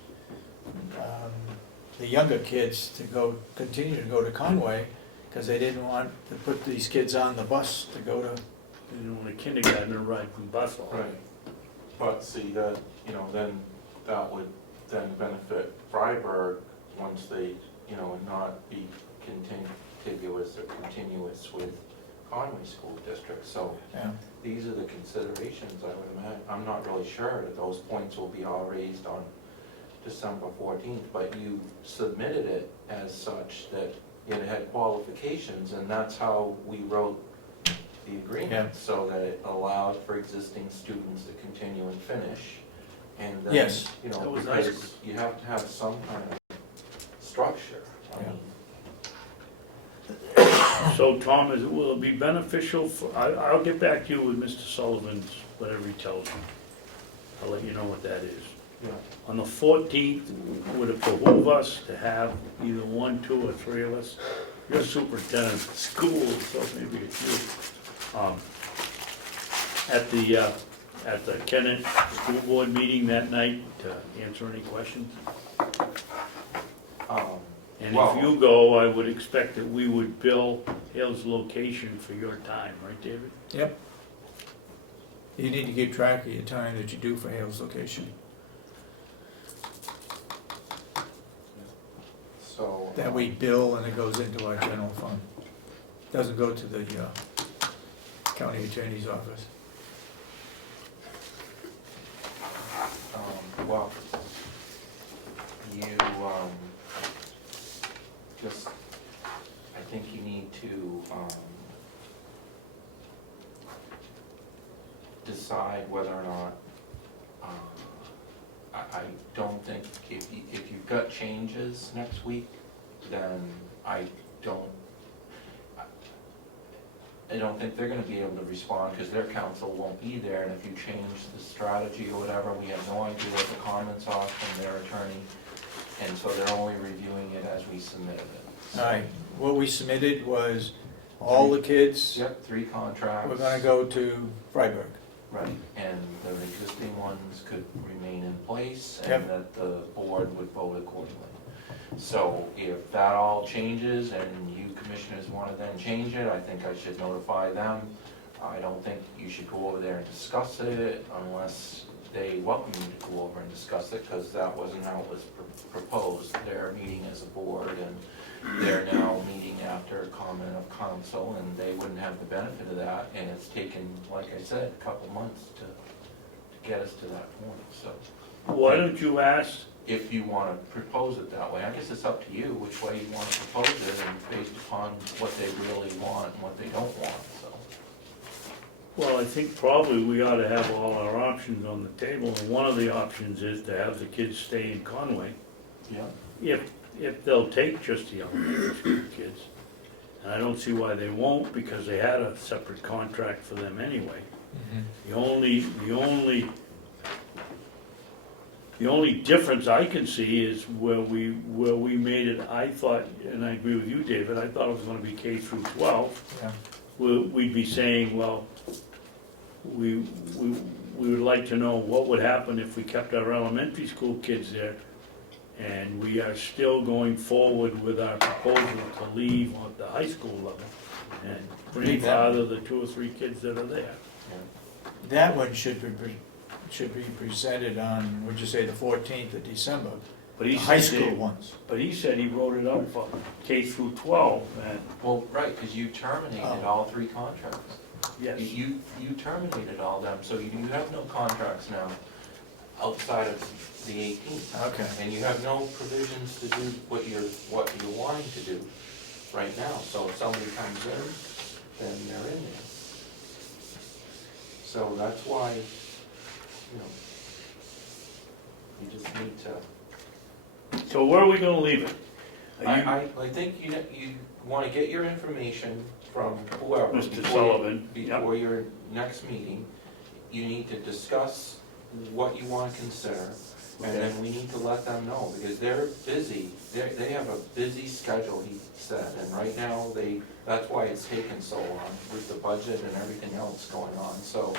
the younger kids to continue to go to Conway, because they didn't want to put these kids on the bus to go to. You know, when a kindergartner ride from Buffalo. Right, but see that, you know, then that would then benefit Freiburg once they, you know, and not be contiguous or continuous with Conway School District, so Yeah. these are the considerations, I would imagine. I'm not really sure that those points will be all raised on December 14th, but you submitted it as such that it had qualifications, and that's how we wrote the Yeah. agreement, so that it allowed for existing students to continue and finish. And then, Yes. you know, That was nice. because you have to have some kind of structure. I Yeah. mean, So Tom, will it be beneficial for, I'll get back to you with Mr. Sullivan's, whatever he tells me. I'll let you know what that is. yeah. On the 14th, would it behoove us to have either one, two, or three of us? You're superintendent of the school, so maybe it's you. At the Kennett School Board meeting that night to answer any questions? And Well- if you go, I would expect that we would bill Hale's location for your time, right, David? Yep. You need to keep track of your time that you do for Hale's location. So. That we bill and it goes into our general fund. Doesn't go to the county attorney's office. Well, you, just, I think you need to, decide whether or not, I don't think, if you've got changes next week, then I don't think they're gonna be able to respond, because their counsel won't be there, and if you change the strategy or whatever, we have no idea what the comments are from their attorney, and so they're only reviewing it as we submitted it. All right, what we submitted was all the kids Yep, 3 contracts. were gonna go to Freiburg. Right, and the existing ones could remain in place, Yep. and that the board would vote accordingly. So if that all changes and you commissioners want to then change it, I think I should notify them. I don't think you should go over there and discuss it unless they welcome you to go over and discuss it, because that wasn't how it was proposed. They're meeting as a board, and they're now meeting after a comment of council, and they wouldn't have the benefit of that, and it's taken, like I said, a couple months to get us to that point, so. Why don't you ask, If you want to propose it that way, I guess it's up to you which way you want to propose it, and based upon what they really want and what they don't want, so. well, I think probably we ought to have all our options on the table, and one of the options is to have the kids stay in Conway, Yeah. if they'll take just the elementary school kids. And I don't see why they won't, because they had a separate contract for them anyway. The only difference I can see is where we made it, I thought, and I agree with you, David, I thought it was gonna be K through 12. Yeah. We'd be saying, well, we would like to know what would happen if we kept our elementary school kids there, and we are still going forward with our proposal to leave on the high school level and grandfather the 2 or 3 kids that are there. That one should be presented on, would you say, the 14th of December? But The he high said- school ones. But he said he wrote it up for K through 12, and Well, right, because you terminated all 3 contracts. Yes. You terminated all them, so you have no contracts now outside of the 18th. Okay. And you have no provisions to do what you're wanting to do right now. So if somebody comes in, then they're in there. So that's why, you just need to. So where are we gonna leave it? Are you- I think you wanna get your information from whoever. Mr. before- Sullivan, yep. Before your next meeting, you need to discuss what you wanna consider, and then we need to let them know, because they're busy, they have a busy schedule, he said, and right now, that's why it's taken so long with the budget and everything else going on, so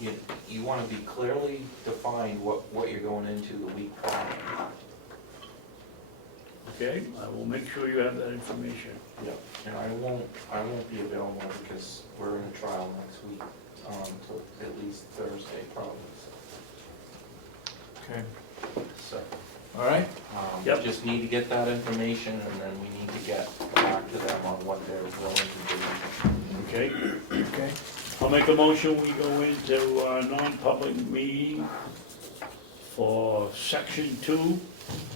you wanna be clearly defined what you're going into the week prior. Okay, I will make sure you have that information. Yep. And I won't be available because we're in a trial next week, till at least Thursday probably, Okay, so. all right, Yep. Just need to get that information, and then we need to get back to them on what they're willing to Okay, okay. I'll make a motion, we go into a non-public meeting for section 2,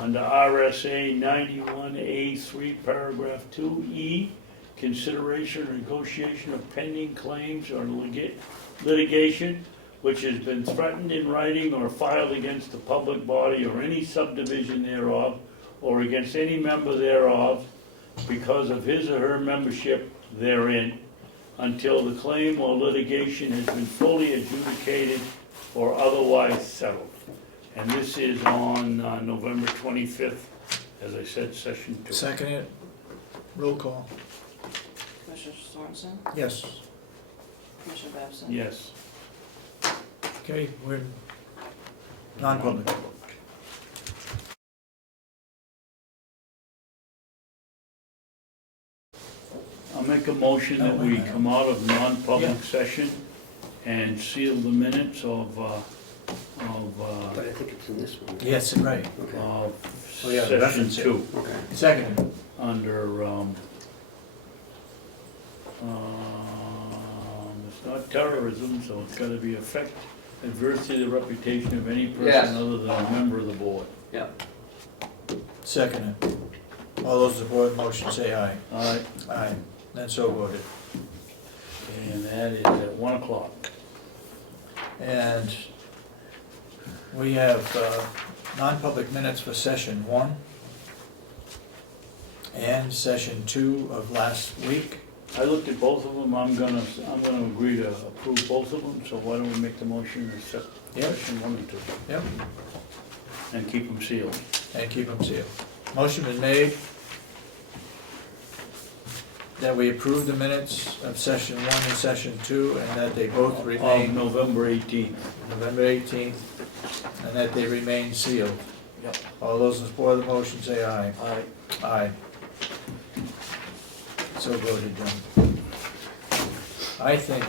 under RSA 91A3, paragraph 2E, consideration or negotiation of pending claims or litigation which has been threatened in writing or filed against the public body or any subdivision thereof, or against any member thereof, because of his or her membership therein, until the claim or litigation has been fully adjudicated or otherwise settled. And this is on November 25th, as I said, session 2. Second it, roll call. Commissioner Sorensen, Yes, Commissioner Babson. Yes. okay, we're non-public. I'll make a motion that we come out of non-public Yeah. session and seal the minutes of But I think it's in this one. Yes, right, Okay, Oh, yeah, session reference it. 2, okay. second, under, it's not terrorism, so it's gotta be affect adversely to the reputation of any Yes. person other than a member of the board. second it. All those support the motion say aye. Alright, Aye, then so voted. and that is at 1 o'clock. And we have non-public minutes for session 1 and session 2 of last week. I looked at both of them, I'm gonna agree to approve both of them, so why don't we make the motion to accept Yep. session 1 and 2, Yep. and keep them sealed. And keep them sealed. Motion been made that we approve the minutes of session 1 and session 2, and that they both On remain November 18th. November 18th, and that they remain sealed. Yep. All those in support of the motion say aye. Aye. Aye. So voted, John. I think,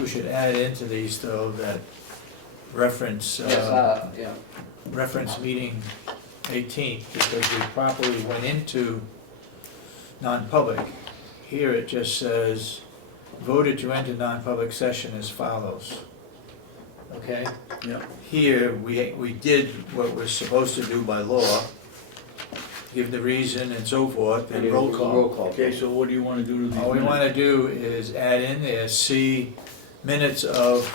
we should add into these though, that reference, Yes, yeah. reference meeting 18th, because we properly went into non-public. Here it just says, voted to enter non-public session as follows. Okay? Yep. Here, we did what we're supposed to do by law, give the reason and so forth, and roll call. Okay, so what do you wanna do to these All we minutes? wanna do is add in there, see minutes of,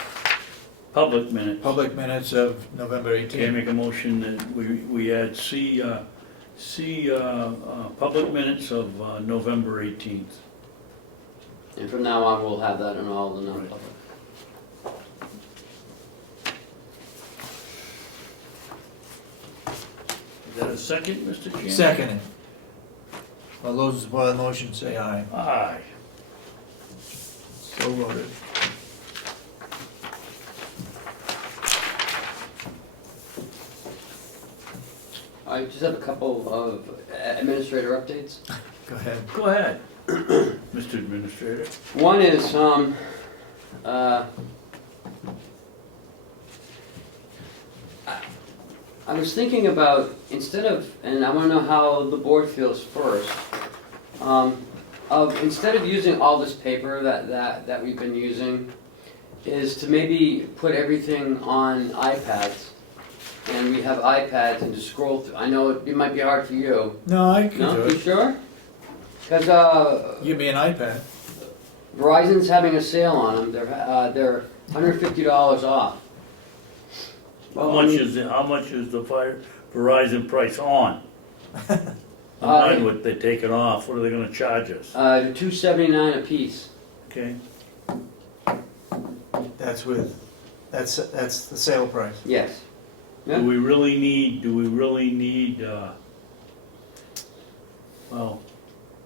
Public minutes. public minutes of November Okay, 18th. make a motion that we add public minutes of November 18th. And from now on, we'll have that in all the non-public. Is that a second, Mr. Chairman? Second. All those in support of the motion say aye. Aye. So voted. I just have a couple of administrator updates. Go ahead. Go ahead, Mr. Administrator. One is, I was thinking about, instead of, and I wanna know how the board feels first, of, instead of using all this paper that we've been using, is to maybe put everything on iPads. And we have iPads and to scroll through. I know it might be hard for you. No, I can do No, you it. sure? Because Give me an iPad. Verizon's having a sale on them. They're $150 off. How much is the Verizon price on? Mine, what they take it off, what are they gonna charge us? $279 a piece. Okay, That's the sale price. Yes. Yeah. do we really need, well,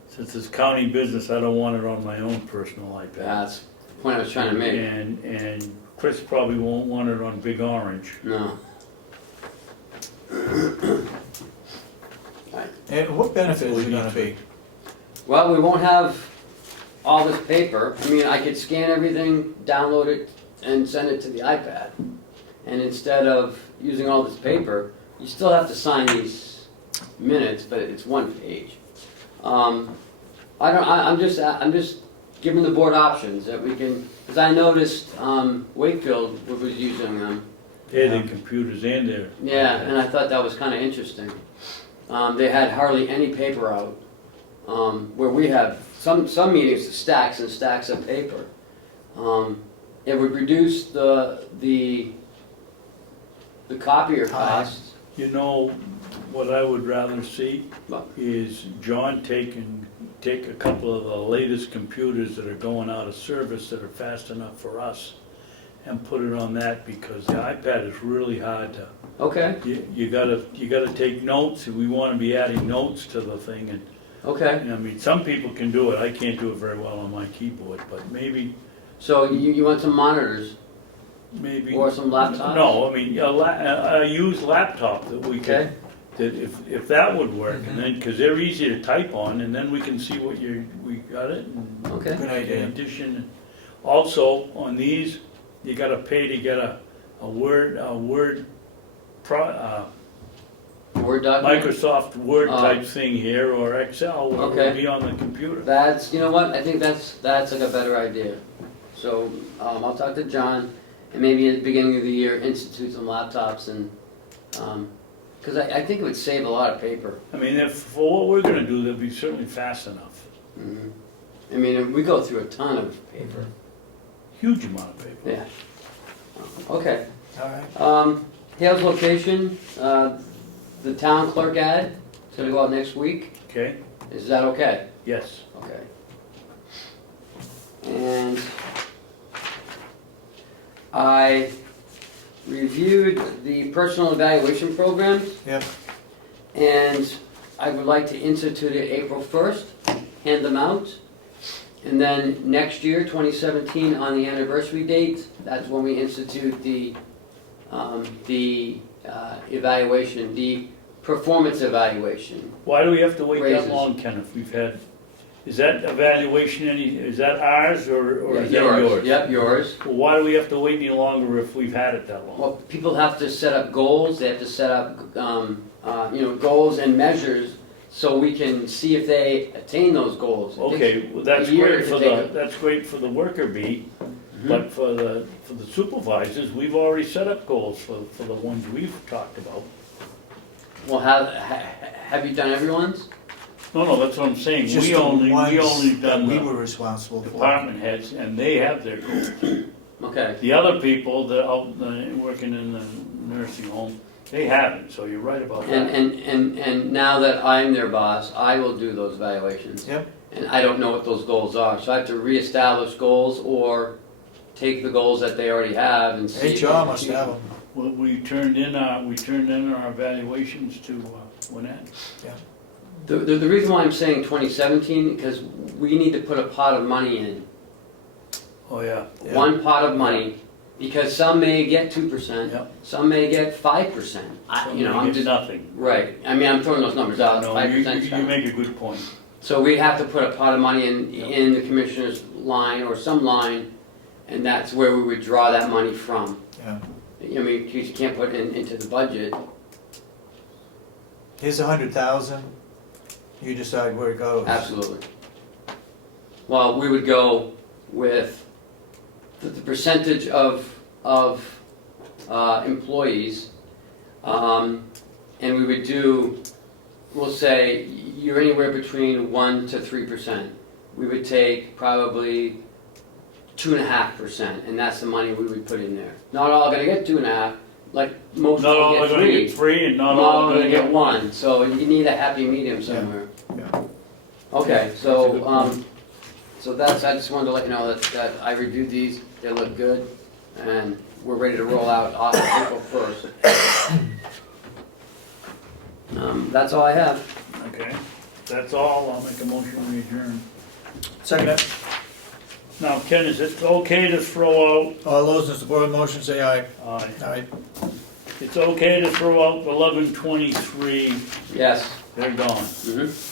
since it's county business, I don't want it on my own personal iPad. That's the point I was trying to make. And Chris probably won't want it on Big Orange. No. And what benefit is it gonna be? Well, we won't have all this paper. I mean, I could scan everything, download it, and send it to the iPad. And instead of using all this paper, you still have to sign these minutes, but it's one page. I'm just giving the board options that we can, because I noticed Wakefield was using them. They had their computers and their. Yeah, and I thought that was kind of interesting. They had hardly any paper out, where we have some meetings, stacks and stacks of paper. It would reduce the copier costs. You know, what I would rather see What? is John take a couple of the latest computers that are going out of service that are fast enough for us and put it on that, because the iPad is really hard to, Okay, you gotta take notes, and we wanna be adding notes to the thing, and, okay. I mean, some people can do it, I can't do it very well on my keyboard, but maybe, So you want some monitors maybe. or some laptops? No, I mean, a used laptop that we Okay. could, that if that would work, and then, cause they're easy to type on, and then we can see what we got it, and Okay. Good in idea. addition, also, on these, you gotta pay to get a Word Word document? Microsoft Word Oh. type thing here, or Excel, or Okay. it'll be on the computer. That's, you know what, I think that's like a better idea. So, I'll talk to John, and maybe at the beginning of the year, institute some laptops and, because I think it would save a lot of paper. I mean, if, for what we're gonna do, they'll be certainly fast enough. Mhm. I mean, we go through a ton of paper. Huge amount of paper. Yeah. Okay. All right. Hale's location, the town clerk ad, it's gonna go out next week. Okay, Is that okay? yes. Okay. And I reviewed the personal evaluation programs, Yep. and I would like to institute it April 1st, hand them out. And then next year, 2017, on the anniversary date, that's when we institute the evaluation, the performance evaluation. Why do we have to wait Raises. that long, Ken, if we've had, is that evaluation is that ours, or is that yours? Yep, yours. Well, why do we have to wait any longer if we've had it that long? Well, people have to set up goals, they have to set up, goals and measures, so we can see if they attain those goals. It takes Okay, well, that's a year great to for take that's great for the worker bee, Mhm. but for the supervisors, we've already set up goals for the ones we've talked about. Well, have you done everyone's? No, that's what I'm saying, Just we the only ones that done we the were responsible for. department heads, and they have their goals. Okay, The other people that out working in the nursing home, they haven't, so you're right about that. and now that I'm their boss, I will do those evaluations. Yep. And I don't know what those goals are, so I have to reestablish goals or take the goals that they already have and see. if they HR can must achieve have them. them. Well, we turned in our evaluations to Gwinnett. The reason why I'm saying 2017, because we need to put a pot of money in. Oh, yeah. Yeah. One pot of money, because some may get 2%, Yep. some may get 5%. I'm Somebody just, gets nothing. right, I mean, I'm throwing those numbers out, No, 5%. you make a good point. So we have to put a pot of money in the commissioner's line or some line, and that's where we would draw that money from. Yeah. I mean, you can't put it into the budget. Here's 100,000. You decide where it goes. Absolutely. Well, we would go with the percentage of employees, and we would do, we'll say, you're anywhere between 1% to 3%. We would take probably 2.5%, and that's the money we would put in there. Not all gonna get 2.5, like most Not all will are get gonna 3. get 3 and not Not all all are gonna get 1, so you need a happy medium somewhere. Yeah. Okay, That's a good so, point. so that's, I just wanted to let you know that I reviewed these, they look good, and we're ready to roll out on April 1st. That's all I have. Okay, that's all, I'll make a motion to adjourn. Second it. Now, Ken, is it okay to throw out, All those in support of the motion say aye. aye, Aye. it's okay to throw out 1123, Yes. they're gone. Mm-hmm.